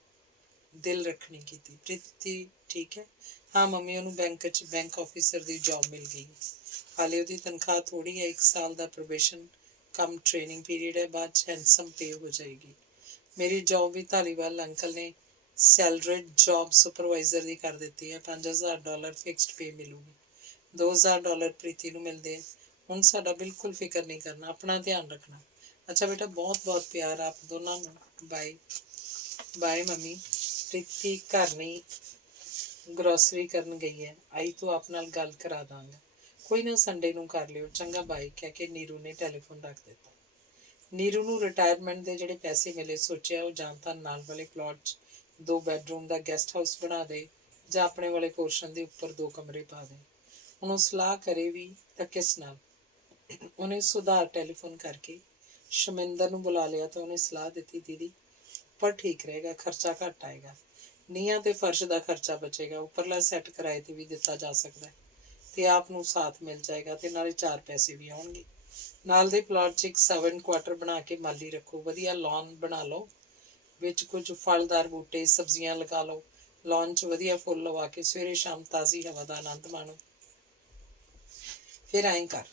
ਦਿਲ ਰੱਖਣੀ ਕੀਤੀ। ਪ੍ਰੀਤੀ ਠੀਕ ਹੈ? ਹਾਂ ਮੰਮੀ, ਉਹਨੂੰ ਬੈਂਕ 'ਚ ਬੈਂਕ ਆਫਿਸਰ ਦੀ ਜੌਬ ਮਿਲ ਗਈ। ਹਾਲੇ ਉਹਦੀ ਤਨਖਾਹ ਥੋੜ੍ਹੀ ਹੈ, 1 ਸਾਲ ਦਾ ਪ੍ਰੋਬੇਸ਼ਨ ਕਮ ਟ੍ਰੇਨਿੰਗ ਪੀਰੀਅਡ ਹੈ, ਬਾਅਦ 'ਚ ਹੈਂਡਸਮ ਪੇ ਹੋ ਜਾਏਗੀ। ਮੇਰੀ ਜੌਬ ਵੀ ਧਾਲੀਵਾਲ ਅੰਕਲ ਨੇ ਸੈਲਰੀਡ ਜੌਬ ਸੁਪਰਵਾਈਜ਼ਰ ਦੀ ਕਰ ਦਿੱਤੀ ਹੈ। $5000 ਫਿਕਸਡ ਪੇ ਮਿਲੂਗੀ। $2000 ਪ੍ਰੀਤੀ ਨੂੰ ਮਿਲਦੇ ਆ। ਹੁਣ ਸਾਡਾ ਬਿਲਕੁਲ ਫਿਕਰ ਨਹੀਂ ਕਰਨਾ, ਆਪਣਾ ਧਿਆਨ ਰੱਖਣਾ। ਅੱਛਾ ਬੇਟਾ, ਬਹੁਤ ਬਹੁਤ ਪਿਆਰ ਆਪ ਦੋਨਾਂ ਨੂੰ। Bye bye mummy. ਪ੍ਰੀਤੀ ਘਰ ਨਹੀਂ, ਗਰੋਸਰੀ ਕਰਨ ਗਈ ਹੈ, ਆਈ ਤੋਂ ਆਪ ਨਾਲ ਗੱਲ ਕਰਾ ਦਾਂਗਾ। ਕੋਈ ਨਾ, ਸੰਡੇ ਨੂੰ ਕਰ ਲਿਓ। ਚੰਗਾ ਬਾਈ ਕਹਿ ਕੇ ਨੀਰੂ ਨੇ ਟੈਲੀਫੋਨ ਰੱਖ ਦਿੱਤਾ। ਨੀਰੂ ਨੂੰ ਰਿਟਾਇਰਮੈਂਟ ਦੇ ਜਿਹੜੇ ਪੈਸੇ ਮਿਲੇ, ਸੋਚਿਆ ਉਹ ਜਾਂ ਤਾਂ ਨਾਲ ਵਾਲੇ ਪਲਾਟ 'ਚ 2 ਬੈਡਰੂਮ ਦਾ ਗੈਸਟ ਹਾਊਸ ਬਣਾ ਦੇ ਜਾਂ ਆਪਣੇ ਵਾਲੇ ਪੋਰਸ਼ਨ ਦੇ ਉੱਪਰ 2 ਕਮਰੇ ਪਾ ਦੇ। ਹੁਣ ਉਹ ਸਲਾਹ ਕਰੇ ਵੀ ਤਾਂ ਕਿਸ ਨਾਲ? ਉਹਨੇ ਸੁਧਾਰ ਟੈਲੀਫੋਨ ਕਰਕੇ ਸ਼ਮਿੰਦਰ ਨੂੰ ਬੁਲਾ ਲਿਆ ਤਾਂ ਉਹਨੇ ਸਲਾਹ ਦਿੱਤੀ, ਦੀਦੀ ਉੱਪਰ ਠੀਕ ਰਹੇਗਾ, ਖਰਚਾ ਘੱਟ ਆਏਗਾ, ਨੀਹਾਂ ਤੇ ਫਰਸ਼ ਦਾ ਖਰਚਾ ਬਚੇਗਾ, ਉੱਪਰਲਾ ਸੈੱਟ ਕਿਰਾਏ ਤੇ ਵੀ ਦਿੱਤਾ ਜਾ ਸਕਦਾ ਤੇ ਆਪ ਨੂੰ ਸਾਥ ਮਿਲ ਜਾਏਗਾ ਤੇ ਨਾਲੇ 4 ਪੈਸੇ ਵੀ ਆਉਣਗੇ। ਨਾਲ ਦੇ ਪਲਾਟ 'ਚ ਇੱਕ 7 ਕੁਆਟਰ ਬਣਾ ਕੇ ਮਾਲੀ ਰੱਖੋ। ਵਧੀਆ ਲੌਨ ਬਣਾ ਲਓ, ਵਿੱਚ ਕੁਝ ਫਲਦਾਰ ਬੂਟੇ ਸਬਜ਼ੀਆਂ ਲਗਾ ਲਓ। ਲੌਨ 'ਚ ਵਧੀਆ ਫੁੱਲ ਲਵਾ ਕੇ ਸਵੇਰੇ ਸ਼ਾਮ ਤਾਜ਼ੀ ਹਵਾ ਦਾ ਆਨੰਦ ਮਾਣੋ। ਫਿਰ ਐਂ ਕਰ,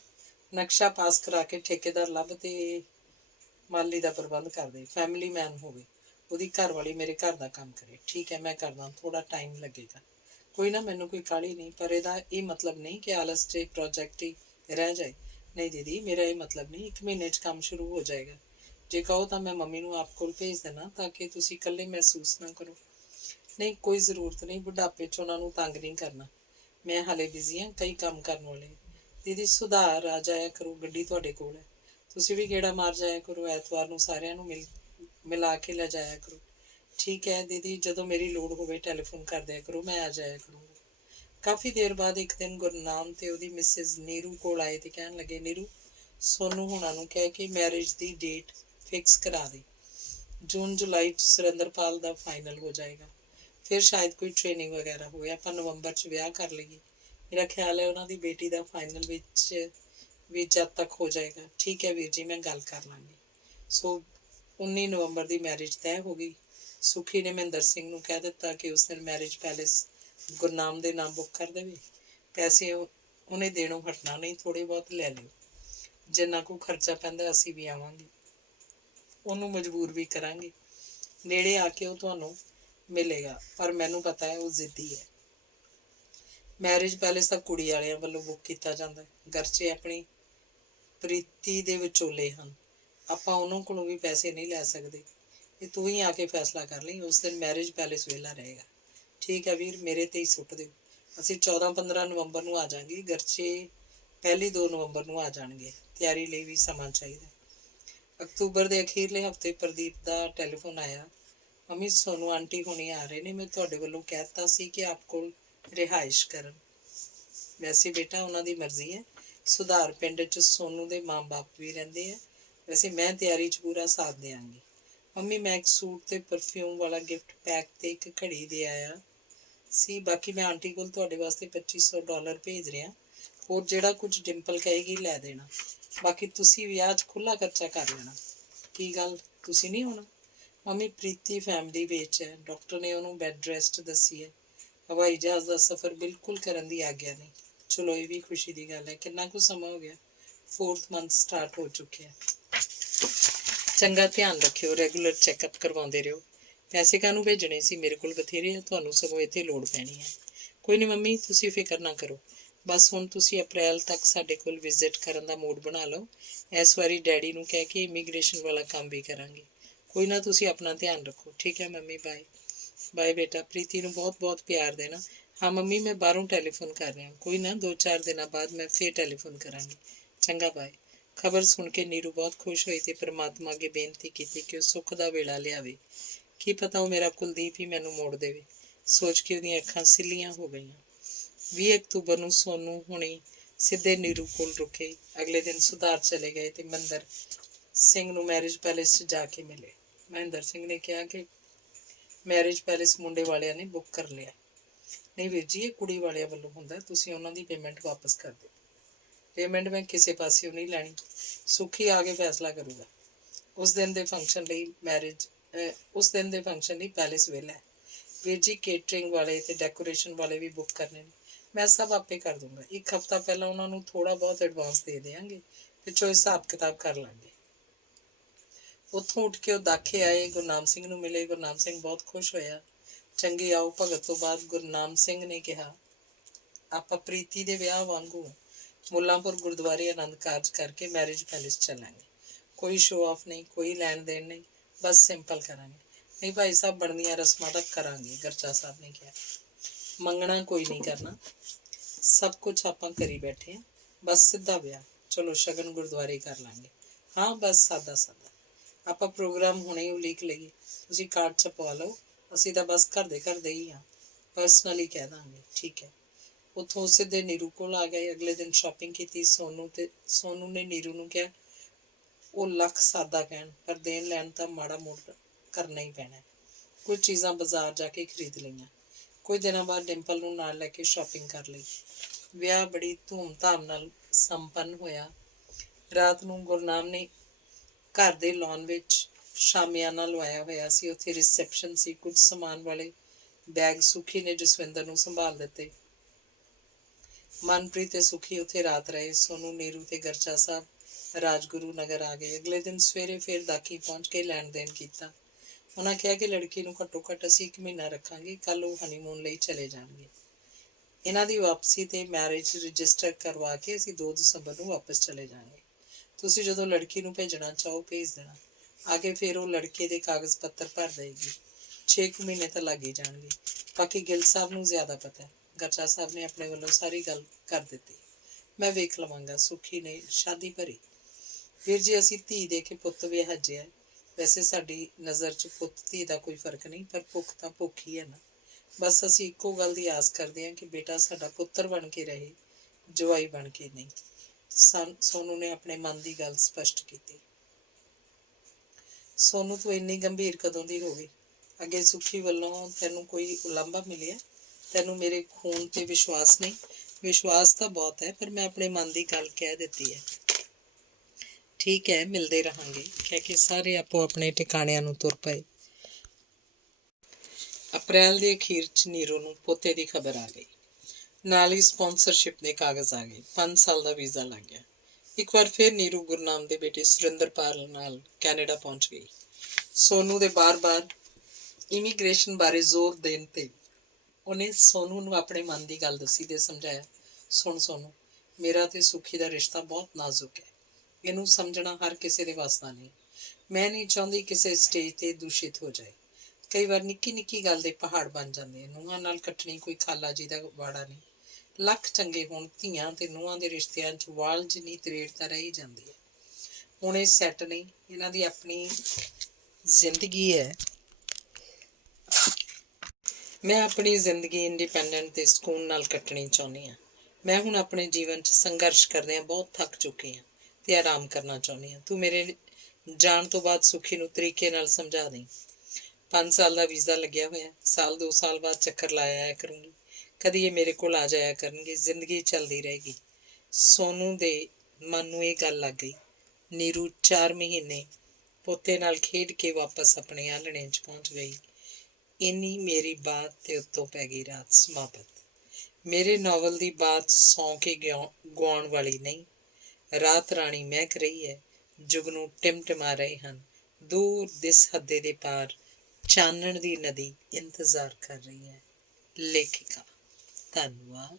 ਨਕਸ਼ਾ ਪਾਸ ਕਰਾ ਕੇ ਠੇਕੇਦਾਰ ਲੱਭ ਤੇ ਮਾਲੀ ਦਾ ਪ੍ਰਬੰਧ ਕਰ ਦੇ। ਫੈਮਿਲੀ ਮੈਨ ਹੋਵੇ, ਉਹਦੀ ਘਰ ਵਾਲੀ ਮੇਰੇ ਘਰ ਦਾ ਕੰਮ ਕਰੇ। ਠੀਕ ਹੈ, ਮੈਂ ਕਰਦਾ, ਥੋੜਾ ਟਾਈਮ ਲੱਗੇਗਾ। ਕੋਈ ਨਾ, ਮੈਨੂੰ ਕੋਈ ਕਾਹਲੀ ਨਹੀਂ, ਪਰ ਇਹਦਾ ਇਹ ਮਤਲਬ ਨਹੀਂ ਕਿ ਆਲਸ 'ਚ ਪ੍ਰੋਜੈਕਟ ਹੀ ਰਹਿ ਜਾਏ। ਨਹੀਂ ਦੀਦੀ, ਮੇਰਾ ਇਹ ਮਤਲਬ ਨਹੀਂ, 1 ਮਹੀਨੇ 'ਚ ਕੰਮ ਸ਼ੁਰੂ ਹੋ ਜਾਏਗਾ। ਜੇ ਕਹੋ ਤਾਂ ਮੈਂ ਮੰਮੀ ਨੂੰ ਆਪ ਕੋਲ ਭੇਜ ਦੇਣਾ ਤਾਂ ਕਿ ਤੁਸੀਂ ਇਕੱਲੇ ਮਹਿਸੂਸ ਨਾ ਕਰੋ। ਨਹੀਂ, ਕੋਈ ਜ਼ਰੂਰਤ ਨਹੀਂ, ਬੁਢਾਪੇ 'ਚ ਉਹਨਾਂ ਨੂੰ ਤੰਗ ਨਹੀਂ ਕਰਨਾ। ਮੈਂ ਹਾਲੇ ਬਿਜ਼ੀ ਹਾਂ, ਕਈ ਕੰਮ ਕਰਨ ਵਾਲੇ। ਦੀਦੀ ਸੁਧਾਰ ਆ ਜਾਇਆ ਕਰੋ, ਗੱਡੀ ਤੁਹਾਡੇ ਕੋਲ ਹੈ, ਤੁਸੀਂ ਵੀ ਗੇੜਾ ਮਾਰ ਜਾਇਆ ਕਰੋ। ਐਤਵਾਰ ਨੂੰ ਸਾਰਿਆਂ ਨੂੰ ਮਿਲਾ ਕੇ ਲੈ ਜਾਇਆ ਕਰੋ। ਠੀਕ ਹੈ ਦੀਦੀ, ਜਦੋਂ ਮੇਰੀ ਲੋੜ ਹੋਵੇ ਟੈਲੀਫੋਨ ਕਰ ਦਿਆ ਕਰੋ, ਮੈਂ ਆ ਜਾਇਆ ਕਰੂੰਗਾ। ਕਾਫੀ ਦੇਰ ਬਾਅਦ ਇੱਕ ਦਿਨ ਗੁਰਨਾਮ ਤੇ ਉਹਦੀ ਮਿਸਿਸ ਨੀਰੂ ਕੋਲ ਆਏ ਤੇ ਕਹਿਣ ਲੱਗੇ, ਨੀਰੂ ਸੋਨੂੰ ਹੁਣਾਂ ਨੂੰ ਕਹਿ ਕੇ ਮੈਰਿਜ ਦੀ ਡੇਟ ਫਿਕਸ ਕਰਾ ਦੇ। ਜੂਨ ਜੁਲਾਈ 'ਚ ਸੁਰਿੰਦਰਪਾਲ ਦਾ ਫਾਈਨਲ ਹੋ ਜਾਏਗਾ, ਫਿਰ ਸ਼ਾਇਦ ਕੋਈ ਟ੍ਰੇਨਿੰਗ ਵਗੈਰਾ ਹੋਵੇ, ਆਪਾਂ ਨਵੰਬਰ 'ਚ ਵਿਆਹ ਕਰ ਲਈਏ। ਮੇਰਾ ਖਿਆਲ ਹੈ ਉਹਨਾਂ ਦੀ ਬੇਟੀ ਦਾ ਫਾਈਨਲ ਵਿੱਚ ਵੀ ਜਦ ਤੱਕ ਹੋ ਜਾਏਗਾ। ਠੀਕ ਹੈ ਵੀਰ ਜੀ, ਮੈਂ ਗੱਲ ਕਰ ਲਾਂਗੀ। ਸੋ 19 ਨਵੰਬਰ ਦੀ ਮੈਰਿਜ ਤੈਅ ਹੋ ਗਈ। ਸੁਖੀ ਨੇ ਮਹਿੰਦਰ ਸਿੰਘ ਨੂੰ ਕਹਿ ਦਿੱਤਾ ਕਿ ਉਸ ਦਿਨ ਮੈਰਿਜ ਪੈਲੇਸ ਗੁਰਨਾਮ ਦੇ ਨਾਮ ਬੁੱਕ ਕਰ ਦੇਵੇ। ਪੈਸੇ ਉਹਨੇ ਦੇਣੋਂ ਹਟਣਾ ਨਹੀਂ, ਥੋੜ੍ਹੇ ਬਹੁਤ ਲੈ ਲਿਓ। ਜਿੰਨਾ ਕੁ ਖਰਚਾ ਪੈਂਦਾ ਅਸੀਂ ਵੀ ਆਵਾਂਗੇ, ਉਹਨੂੰ ਮਜਬੂਰ ਵੀ ਕਰਾਂਗੇ। ਨੇੜੇ ਆ ਕੇ ਉਹ ਤੁਹਾਨੂੰ ਮਿਲੇਗਾ, ਪਰ ਮੈਨੂੰ ਪਤਾ ਹੈ ਉਹ ਜ਼ਿੱਦੀ ਹੈ। ਮੈਰਿਜ ਪੈਲੇਸ ਤਾਂ ਕੁੜੀ ਵਾਲਿਆਂ ਵੱਲੋਂ ਬੁੱਕ ਕੀਤਾ ਜਾਂਦਾ, ਗਰਚੇ ਆਪਣੀ ਪ੍ਰੀਤੀ ਦੇ ਵਿਚੋਲੇ ਹਨ, ਆਪਾਂ ਉਹਨਾਂ ਕੋਲੋਂ ਵੀ ਪੈਸੇ ਨਹੀਂ ਲੈ ਸਕਦੇ। ਇਹ ਤੂੰ ਹੀ ਆ ਕੇ ਫੈਸਲਾ ਕਰ ਲਈ, ਉਸ ਦਿਨ ਮੈਰਿਜ ਪੈਲੇਸ ਵਿਹਲਾ ਰਹੇਗਾ। ਠੀਕ ਹੈ ਵੀਰ, ਮੇਰੇ ਤੇ ਹੀ ਸੁੱਟ ਦਿਓ। ਅਸੀਂ 14-15 ਨਵੰਬਰ ਨੂੰ ਆ ਜਾਵਾਂਗੇ, ਗਰਚੇ ਪਹਿਲੀ 2 ਨਵੰਬਰ ਨੂੰ ਆ ਜਾਣਗੇ। ਤਿਆਰੀ ਲਈ ਵੀ ਸਮਾਂ ਚਾਹੀਦਾ। ਅਕਤੂਬਰ ਦੇ ਅਖੀਰਲੇ ਹਫ਼ਤੇ ਪ੍ਰਦੀਪ ਦਾ ਟੈਲੀਫੋਨ ਆਇਆ, ਮੰਮੀ ਸੋਨੂੰ ਆਂਟੀ ਹੁਣੀ ਆ ਰਹੇ ਨੇ, ਮੈਂ ਤੁਹਾਡੇ ਵੱਲੋਂ ਕਹਿ ਦਿੱਤਾ ਸੀ ਕਿ ਆਪ ਕੋਲ ਰਿਹਾਇਸ਼ ਕਰਨ। ਵੈਸੇ ਬੇਟਾ ਉਹਨਾਂ ਦੀ ਮਰਜ਼ੀ ਹੈ, ਸੁਧਾਰ ਪਿੰਡ 'ਚ ਸੋਨੂੰ ਦੇ ਮਾਂ-ਬਾਪ ਵੀ ਰਹਿੰਦੇ ਆ। ਵੈਸੇ ਮੈਂ ਤਿਆਰੀ 'ਚ ਪੂਰਾ ਸਾਥ ਦਿਆਂਗੀ। ਮੰਮੀ ਮੈਂ ਇੱਕ ਸੂਟ ਤੇ ਪਰਫਿਊਮ ਵਾਲਾ ਗਿਫਟ ਪੈਕ ਤੇ ਇੱਕ ਘੜੀ ਦੇ ਆਇਆ ਸੀ, ਬਾਕੀ ਮੈਂ ਆਂਟੀ ਕੋਲ ਤੁਹਾਡੇ ਵਾਸਤੇ $2500 ਭੇਜ ਰਿਹਾ। ਹੋਰ ਜਿਹੜਾ ਕੁਝ ਡਿੰਪਲ ਕਹੇਗੀ ਲੈ ਦੇਣਾ, ਬਾਕੀ ਤੁਸੀਂ ਵਿਆਹ 'ਚ ਖੁੱਲ੍ਹਾ ਖਰਚਾ ਕਰ ਲੈਣਾ। ਕੀ ਗੱਲ, ਤੁਸੀਂ ਨਹੀਂ ਆਉਣਾ? ਮੰਮੀ ਪ੍ਰੀਤੀ ਫੈਮਿਲੀ ਵਿੱਚ ਹੈ, ਡਾਕਟਰ ਨੇ ਉਹਨੂੰ ਬੈੱਡ ਰੈਸਟ ਦੱਸੀ ਹੈ, ਹਵਾਈ ਜਹਾਜ਼ ਦਾ ਸਫ਼ਰ ਬਿਲਕੁਲ ਕਰਨ ਦੀ ਆਗਿਆ ਨਹੀਂ। ਚਲੋ ਇਹ ਵੀ ਖੁਸ਼ੀ ਦੀ ਗੱਲ ਹੈ। ਕਿੰਨਾ ਕੁ ਸਮਾਂ ਹੋ ਗਿਆ? 4th ਮੰਥ ਸਟਾਰਟ ਹੋ ਚੁੱਕਿਆ। ਚੰਗਾ ਧਿਆਨ ਰੱਖਿਓ, ਰੈਗੂਲਰ ਚੈੱਕਅਪ ਕਰਵਾਉਂਦੇ ਰਹੋ। ਪੈਸੇ ਕਾਹਨੂੰ ਭੇਜਣੇ ਸੀ, ਮੇਰੇ ਕੋਲ ਬਥੇਰੇ ਆ, ਤੁਹਾਨੂੰ ਸਗੋਂ ਇੱਥੇ ਲੋੜ ਪੈਣੀ ਹੈ। ਕੋਈ ਨਹੀਂ ਮੰਮੀ, ਤੁਸੀਂ ਫਿਕਰ ਨਾ ਕਰੋ, ਬਸ ਹੁਣ ਤੁਸੀਂ ਅਪ੍ਰੈਲ ਤੱਕ ਸਾਡੇ ਕੋਲ ਵਿਜ਼ਿਟ ਕਰਨ ਦਾ ਮੂਡ ਬਣਾ ਲਓ। ਇਸ ਵਾਰੀ ਡੈਡੀ ਨੂੰ ਕਹਿ ਕੇ ਇਮੀਗ੍ਰੇਸ਼ਨ ਵਾਲਾ ਕੰਮ ਵੀ ਕਰਾਂਗੇ। ਕੋਈ ਨਾ, ਤੁਸੀਂ ਆਪਣਾ ਧਿਆਨ ਰੱਖੋ। ਠੀਕ ਹੈ ਮੰਮੀ, ਬਾਏ ਬਾਏ ਬੇਟਾ। ਪ੍ਰੀਤੀ ਨੂੰ ਬਹੁਤ ਬਹੁਤ ਪਿਆਰ ਦੇਣਾ। ਹਾਂ ਮੰਮੀ, ਮੈਂ ਬਾਹਰੋਂ ਟੈਲੀਫੋਨ ਕਰ ਰਿਹਾ, ਕੋਈ ਨਾ 2-4 ਦਿਨਾਂ ਬਾਅਦ ਮੈਂ ਫਿਰ ਟੈਲੀਫੋਨ ਕਰਾਂਗੀ। ਚੰਗਾ ਬਾਏ। ਖਬਰ ਸੁਣ ਕੇ ਨੀਰੂ ਬਹੁਤ ਖੁਸ਼ ਹੋਈ ਤੇ ਪਰਮਾਤਮਾ ਅੱਗੇ ਬੇਨਤੀ ਕੀਤੀ ਕਿ ਉਹ ਸੁੱਖ ਦਾ ਵੇਲਾ ਲਿਆਵੇ। ਕੀ ਪਤਾ ਉਹ ਮੇਰਾ ਕੁਲਦੀਪ ਹੀ ਮੈਨੂੰ ਮੋੜ ਦੇਵੇ। ਸੋਚ ਕੇ ਉਹਦੀਆਂ ਅੱਖਾਂ ਸਿੱਲੀਆਂ ਹੋ ਗਈਆਂ। 20 ਅਕਤੂਬਰ ਨੂੰ ਸੋਨੂੰ ਹੁਣੀ ਸਿੱਧੇ ਨੀਰੂ ਕੋਲ ਰੁਕੇ। ਅਗਲੇ ਦਿਨ ਸੁਧਾਰ ਚਲੇ ਗਏ ਤੇ ਮਹਿੰਦਰ ਸਿੰਘ ਨੂੰ ਮੈਰਿਜ ਪੈਲੇਸ 'ਚ ਜਾ ਕੇ ਮਿਲੇ। ਮਹਿੰਦਰ ਸਿੰਘ ਨੇ ਕਿਹਾ ਕਿ ਮੈਰਿਜ ਪੈਲੇਸ ਮੁੰਡੇ ਵਾਲਿਆਂ ਨੇ ਬੁੱਕ ਕਰ ਲਿਆ। नहीं वीर जी, ये कुड़ी वालिਆਂ ਵੱਲੋਂ ਹੁੰਦਾ, ਤੁਸੀਂ ਉਹਨਾਂ ਦੀ ਪੇਮੈਂਟ ਵਾਪਸ ਕਰ ਦਿਓ। ਪੇਮੈਂਟ ਮੈਂ ਕਿਸੇ ਪਾਸਿਓਂ ਨਹੀਂ ਲੈਣੀ, ਸੁਖੀ ਆ ਕੇ ਫੈਸਲਾ ਕਰੂਗਾ। ਉਸ ਦਿਨ ਦੇ ਫੰਕਸ਼ਨ ਲਈ ਪੈਲੇਸ ਵਿਹਲਾ ਹੈ। ਵੀਰ ਜੀ ਕੇਟਰਿੰਗ ਵਾਲੇ ਤੇ ਡੈਕੋਰੇਸ਼ਨ ਵਾਲੇ ਵੀ ਬੁੱਕ ਕਰਨੇ ਨੇ, ਮੈਂ ਸਭ ਆਪੇ ਕਰ ਦੂੰਗਾ। ਇੱਕ ਹਫ਼ਤਾ ਪਹਿਲਾਂ ਉਹਨਾਂ ਨੂੰ ਥੋੜ੍ਹਾ ਬਹੁਤ ਐਡਵਾਂਸ ਦੇ ਦਿਆਂਗੇ, ਪਿੱਛੋਂ ਹਿਸਾਬ ਕਿਤਾਬ ਕਰ ਲਾਂਗੇ। ਉੱਥੋਂ ਉੱਠ ਕੇ ਉਹ ਦਾਖੇ ਆਏ, ਗੁਰਨਾਮ ਸਿੰਘ ਨੂੰ ਮਿਲੇ। ਗੁਰਨਾਮ ਸਿੰਘ ਬਹੁਤ ਖੁਸ਼ ਹੋਇਆ। ਚੰਗੀ ਆਓ ਭਗਤ ਤੋਂ ਬਾਅਦ ਗੁਰਨਾਮ ਸਿੰਘ ਨੇ ਕਿਹਾ, ਆਪਾਂ ਪ੍ਰੀਤੀ ਦੇ ਵਿਆਹ ਵਾਂਗੂ ਮੁੱਲਾਂਪੁਰ ਗੁਰਦੁਆਰੇ ਆਨੰਦ ਕਾਰਜ ਕਰਕੇ ਮੈਰਿਜ ਪੈਲੇਸ ਚੱਲਾਂਗੇ। ਕੋਈ ਸ਼ੋ ਆਫ ਨਹੀਂ, ਕੋਈ ਲੈਣ ਦੇਣ ਨਹੀਂ, ਬਸ ਸਿੰਪਲ ਕਰਾਂਗੇ। ਨਹੀਂ ਭਾਈ ਸਾਹਿਬ, ਬਣਦੀਆਂ ਰਸਮਾਂ ਤਾਂ ਕਰਾਂਗੇ, ਗਰਚਾ ਸਾਹਿਬ ਨੇ ਕਿਹਾ। ਮੰਗਣਾ ਕੋਈ ਨਹੀਂ ਕਰਨਾ, ਸਭ ਕੁਛ ਆਪਾਂ ਕਰੀ ਬੈਠੇ ਹਾਂ, ਬਸ ਸਿੱਧਾ ਵਿਆਹ। ਚਲੋ ਸ਼ਗਨ ਗੁਰਦੁਆਰੇ ਕਰ ਲਾਂਗੇ। ਹਾਂ ਬਸ ਸਾਦਾ ਸਾਦਾ। ਆਪਾਂ ਪ੍ਰੋਗਰਾਮ ਹੁਣੇ ਹੀ ਉਲੀਕ ਲਈਏ, ਤੁਸੀਂ ਕਾਰਡ ਛਪਵਾ ਲਓ, ਅਸੀਂ ਤਾਂ ਬਸ ਘਰ ਦੇ ਹੀ ਹਾਂ, ਪਰਸਨਲੀ ਕਹਿ ਦਾਂਗੇ। ਠੀਕ ਹੈ। ਉੱਥੋਂ ਸਿੱਧੇ ਨੀਰੂ ਕੋਲ ਆ ਗਏ। ਅਗਲੇ ਦਿਨ ਸ਼ਾਪਿੰਗ ਕੀਤੀ। ਸੋਨੂ ਨੇ ਨੀਰੂ ਨੂੰ ਕਿਹਾ ਉਹ ਲੱਖ ਸਾਦਾ ਕਹਿਣ, ਪਰ ਦੇਣ ਲੈਣ ਤਾਂ ਮਾੜਾ ਮੋਟਾ ਕਰਨਾ ਹੀ ਪੈਣਾ। ਕੁਝ ਚੀਜ਼ਾਂ ਬਾਜ਼ਾਰ ਜਾ ਕੇ ਖਰੀਦ ਲਈਆਂ। ਕੁਝ ਦਿਨਾਂ ਬਾਅਦ ਡਿੰਪਲ ਨੂੰ ਨਾਲ ਲੈ ਕੇ ਸ਼ਾਪਿੰਗ ਕਰ ਲਈ। ਵਿਆਹ ਬੜੀ ਧੂਮ-ਧਾਮ ਨਾਲ ਸੰਪੰਨ ਹੋਇਆ। ਰਾਤ ਨੂੰ ਗੁਰਨਾਮ ਨੇ ਘਰ ਦੇ ਲੌਨ ਵਿੱਚ ਸ਼ਾਮਿਆਨਾ ਲਵਾਇਆ ਹੋਇਆ ਸੀ। ਉੱਥੇ ਰਿਸੈਪਸ਼ਨ ਸੀ। ਕੁਝ ਸਮਾਨ ਵਾਲੇ ਬੈਗ ਸੁਖੀ ਨੇ ਜਸਵਿੰਦਰ ਨੂੰ ਸੰਭਾਲ ਦਿੱਤੇ। ਮਨਪ੍ਰੀਤ ਤੇ ਸੁਖੀ ਉੱਥੇ ਰਾਤ ਰਹੇ। ਸੋਨੂ, ਨੀਰੂ ਤੇ ਗਰਚਾ ਸਾਹਿਬ ਰਾਜਗੁਰੂ ਨਗਰ ਆ ਗਏ। ਅਗਲੇ ਦਿਨ ਸਵੇਰੇ ਫਿਰ ਦਾਖੀ ਪਹੁੰਚ ਕੇ ਲੈਣ ਦੇਣ ਕੀਤਾ। ਉਹਨਾਂ ਕਿਹਾ ਕਿ ਲੜਕੀ ਨੂੰ ਘੱਟੋ ਘੱਟ ਅਸੀਂ 1 ਮਹੀਨਾ ਰੱਖਾਂਗੇ, ਕੱਲ੍ਹ ਉਹ ਹਨੀਮੂਨ ਲਈ ਚਲੇ ਜਾਣਗੇ। ਇਹਨਾਂ ਦੀ ਵਾਪਸੀ ਤੇ ਮੈਰਿਜ ਰਜਿਸਟਰ ਕਰਵਾ ਕੇ ਅਸੀਂ 2 ਦਸੰਬਰ ਨੂੰ ਵਾਪਸ ਚਲੇ ਜਾਵਾਂਗੇ। ਤੁਸੀਂ ਜਦੋਂ ਲੜਕੀ ਨੂੰ ਭੇਜਣਾ ਚਾਹੋ ਭੇਜ ਦੇਣਾ। ਆਗੇ ਫਿਰ ਉਹ ਲੜਕੇ ਦੇ ਕਾਗਜ਼ ਪੱਤਰ ਭਰ ਦੇਗੀ। 6 ਮਹੀਨੇ ਤਾਂ ਲੱਗ ਹੀ ਜਾਣਗੇ। ਬਾਕੀ ਗਿੱਲ ਸਾਹਿਬ ਨੂੰ ਜ਼ਿਆਦਾ ਪਤਾ ਹੈ। ਗਰਚਾ ਸਾਹਿਬ ਨੇ ਆਪਣੇ ਵੱਲੋਂ ਸਾਰੀ ਗੱਲ ਕਰ ਦਿੱਤੀ। ਮੈਂ ਵੇਖ ਲਵਾਂਗਾ। ਸੁਖੀ ਨੇ ਸ਼ਾਦੀ ਭਰੀ। ਵੀਰ ਜੀ, ਅਸੀਂ ਧੀ ਦੇ ਕੇ ਪੁੱਤ ਵਿਆਜਿਆ। ਵੈਸੇ ਸਾਡੀ ਨਜ਼ਰ 'ਚ ਪੁੱਤ ਧੀ ਦਾ ਕੋਈ ਫਰਕ ਨਹੀਂ, ਪਰ ਭੁੱਖ ਤਾਂ ਭੁੱਖ ਹੀ ਹੈ ਨਾ। ਬਸ ਅਸੀਂ ਇੱਕੋ ਗੱਲ ਦੀ ਆਸ ਕਰਦੇ ਹਾਂ ਕਿ ਬੇਟਾ ਸਾਡਾ ਪੁੱਤਰ ਬਣ ਕੇ ਰਹੇ, ਜਵਾਈ ਬਣ ਕੇ ਨਹੀਂ। ਸੋਨੂ ਨੇ ਆਪਣੇ ਮਨ ਦੀ ਗੱਲ ਸਪਸ਼ਟ ਕੀਤੀ। ਸੋਨੂ, ਤੂੰ ਇੰਨੀ ਗੰਭੀਰ ਕਦੋਂ ਦੀ ਹੋ ਗਈ? ਅੱਗੇ ਸੁਖੀ ਵੱਲੋਂ ਤੈਨੂੰ ਕੋਈ ਉਲਾਂਭਾ ਮਿਲਿਆ? ਤੈਨੂੰ ਮੇਰੇ ਖੂਨ ਤੇ ਵਿਸ਼ਵਾਸ ਨਹੀਂ? ਵਿਸ਼ਵਾਸ ਤਾਂ ਬਹੁਤ ਹੈ, ਪਰ ਮੈਂ ਆਪਣੇ ਮਨ ਦੀ ਗੱਲ ਕਹਿ ਦਿੱਤੀ ਹੈ। ਠੀਕ ਹੈ, ਮਿਲਦੇ ਰਹਾਂਗੇ, ਕਹਿ ਕੇ ਸਾਰੇ ਆਪੋ ਆਪਣੇ ਟਿਕਾਣਿਆਂ ਨੂੰ ਤੁਰ ਪਏ। ਅਪ੍ਰੈਲ ਦੇ ਅਖੀਰ 'ਚ ਨੀਰੂ ਨੂੰ ਪੋਤੇ ਦੀ ਖਬਰ ਆ ਗਈ। ਨਾਲ ਹੀ ਸਪਾਂਸਰਸ਼ਿਪ ਦੇ ਕਾਗਜ਼ ਆ ਗਏ। 5 ਸਾਲ ਦਾ ਵੀਜ਼ਾ ਲੱਗ ਗਿਆ। ਇੱਕ ਵਾਰ ਫਿਰ ਨੀਰੂ ਗੁਰਨਾਮ ਦੇ ਬੇਟੇ ਸੁਰਿੰਦਰਪਾਲ ਨਾਲ ਕੈਨੇਡਾ ਪਹੁੰਚ ਗਈ। ਸੋਨੂ ਦੇ ਬਾਰ-ਬਾਰ ਇਮੀਗ੍ਰੇਸ਼ਨ ਬਾਰੇ ਜ਼ੋਰ ਦੇਣ ਤੇ ਉਹਨੇ ਸੋਨੂ ਨੂੰ ਆਪਣੇ ਮਨ ਦੀ ਗੱਲ ਦੱਸੀ ਤੇ ਸਮਝਾਇਆ, ਸੁਣ ਸੋਨੂ, ਮੇਰਾ ਤੇ ਸੁਖੀ ਦਾ ਰਿਸ਼ਤਾ ਬਹੁਤ ਨਾਜ਼ੁਕ ਹੈ। ਇਹਨੂੰ ਸਮਝਣਾ ਹਰ ਕਿਸੇ ਦੇ ਵੱਸ ਦਾ ਨਹੀਂ। ਮੈਂ ਨਹੀਂ ਚਾਹੁੰਦੀ ਕਿਸੇ ਸਟੇਜ ਤੇ ਦੂਸ਼ਿਤ ਹੋ ਜਾਏ। ਕਈ ਵਾਰ ਨਿੱਕੀ ਨਿੱਕੀ ਗੱਲ ਦੇ ਪਹਾੜ ਬਣ ਜਾਂਦੇ। ਨੂੰਹਾਂ ਨਾਲ ਕੱਟਣੀ ਕੋਈ ਖਾਲਾ ਜੀ ਦਾ ਵਾੜਾ ਨਹੀਂ। ਲੱਖ ਚੰਗੇ ਹੋਣ, ਧੀਆਂ ਤੇ ਨੂੰਹਾਂ ਦੇ ਰਿਸ਼ਤਿਆਂ 'ਚ ਵਾਲ ਜਿੰਨੀ ਤਰੇੜ ਤਾਂ ਰਹਿ ਹੀ ਜਾਂਦੀ ਹੈ। ਹੁਣ ਇਹ ਸੈੱਟ ਨਹੀਂ, ਇਹਨਾਂ ਦੀ ਆਪਣੀ ਜ਼ਿੰਦਗੀ ਹੈ। ਮੈਂ ਆਪਣੀ ਜ਼ਿੰਦਗੀ ਇੰਡੀਪੈਂਡੈਂਟ ਤੇ ਸਕੂਨ ਨਾਲ ਕੱਟਣੀ ਚਾਹੁੰਦੀ ਹਾਂ। ਮੈਂ ਹੁਣ ਆਪਣੇ ਜੀਵਨ 'ਚ ਸੰਘਰਸ਼ ਕਰਦਿਆਂ ਬਹੁਤ ਥੱਕ ਚੁੱਕੀ ਹਾਂ ਤੇ ਆਰਾਮ ਕਰਨਾ ਚਾਹੁੰਦੀ ਹਾਂ। ਤੂੰ ਮੇਰੇ ਜਾਣ ਤੋਂ ਬਾਅਦ ਸੁਖੀ ਨੂੰ ਤਰੀਕੇ ਨਾਲ ਸਮਝਾ ਦੇਈਂ। 5 ਸਾਲ ਦਾ ਵੀਜ਼ਾ ਲੱਗਿਆ ਹੋਇਆ। 2 ਸਾਲ ਬਾਅਦ ਚੱਕਰ ਲਾਇਆ ਆਇਆ ਕਰੂੰਗੀ। ਕਦੀ ਇਹ ਮੇਰੇ ਕੋਲ ਆ ਜਾਇਆ ਕਰਨਗੇ। ਜ਼ਿੰਦਗੀ ਚੱਲਦੀ ਰਹੇਗੀ। ਸੋਨੂ ਦੇ ਮਨ ਨੂੰ ਇਹ ਗੱਲ ਲੱਗ ਗਈ। ਨੀਰੂ 4 ਮਹੀਨੇ ਪੋਤੇ ਨਾਲ ਖੇਡ ਕੇ ਵਾਪਸ ਆਪਣੇ ਆਲਣੇ 'ਚ ਪਹੁੰਚ ਗਈ। ਇੰਨੀ ਮੇਰੀ ਬਾਤ ਤੇ ਉੱਤੋਂ ਪੈ ਗਈ ਰਾਤ ਸਮਾਪਤ। ਮੇਰੇ ਨਾਵਲ ਦੀ ਬਾਤ ਸੌਂ ਕੇ ਗਾਉਣ ਵਾਲੀ ਨਹੀਂ। ਰਾਤ ਰਾਣੀ ਮਹਿਕ ਰਹੀ ਹੈ। ਜੁਗਨੂੰ ਟਿਮਟਿਮਾ ਰਹੇ ਹਨ। ਦੂਰ ਦਿਸ ਹੱਦੇ ਦੇ ਪਾਰ ਚਾਨਣ ਦੀ ਨਦੀ ਇੰਤਜ਼ਾਰ ਕਰ ਰਹੀ ਹੈ। ਲੇਖਿਕਾ। ਧੰਨਵਾਦ।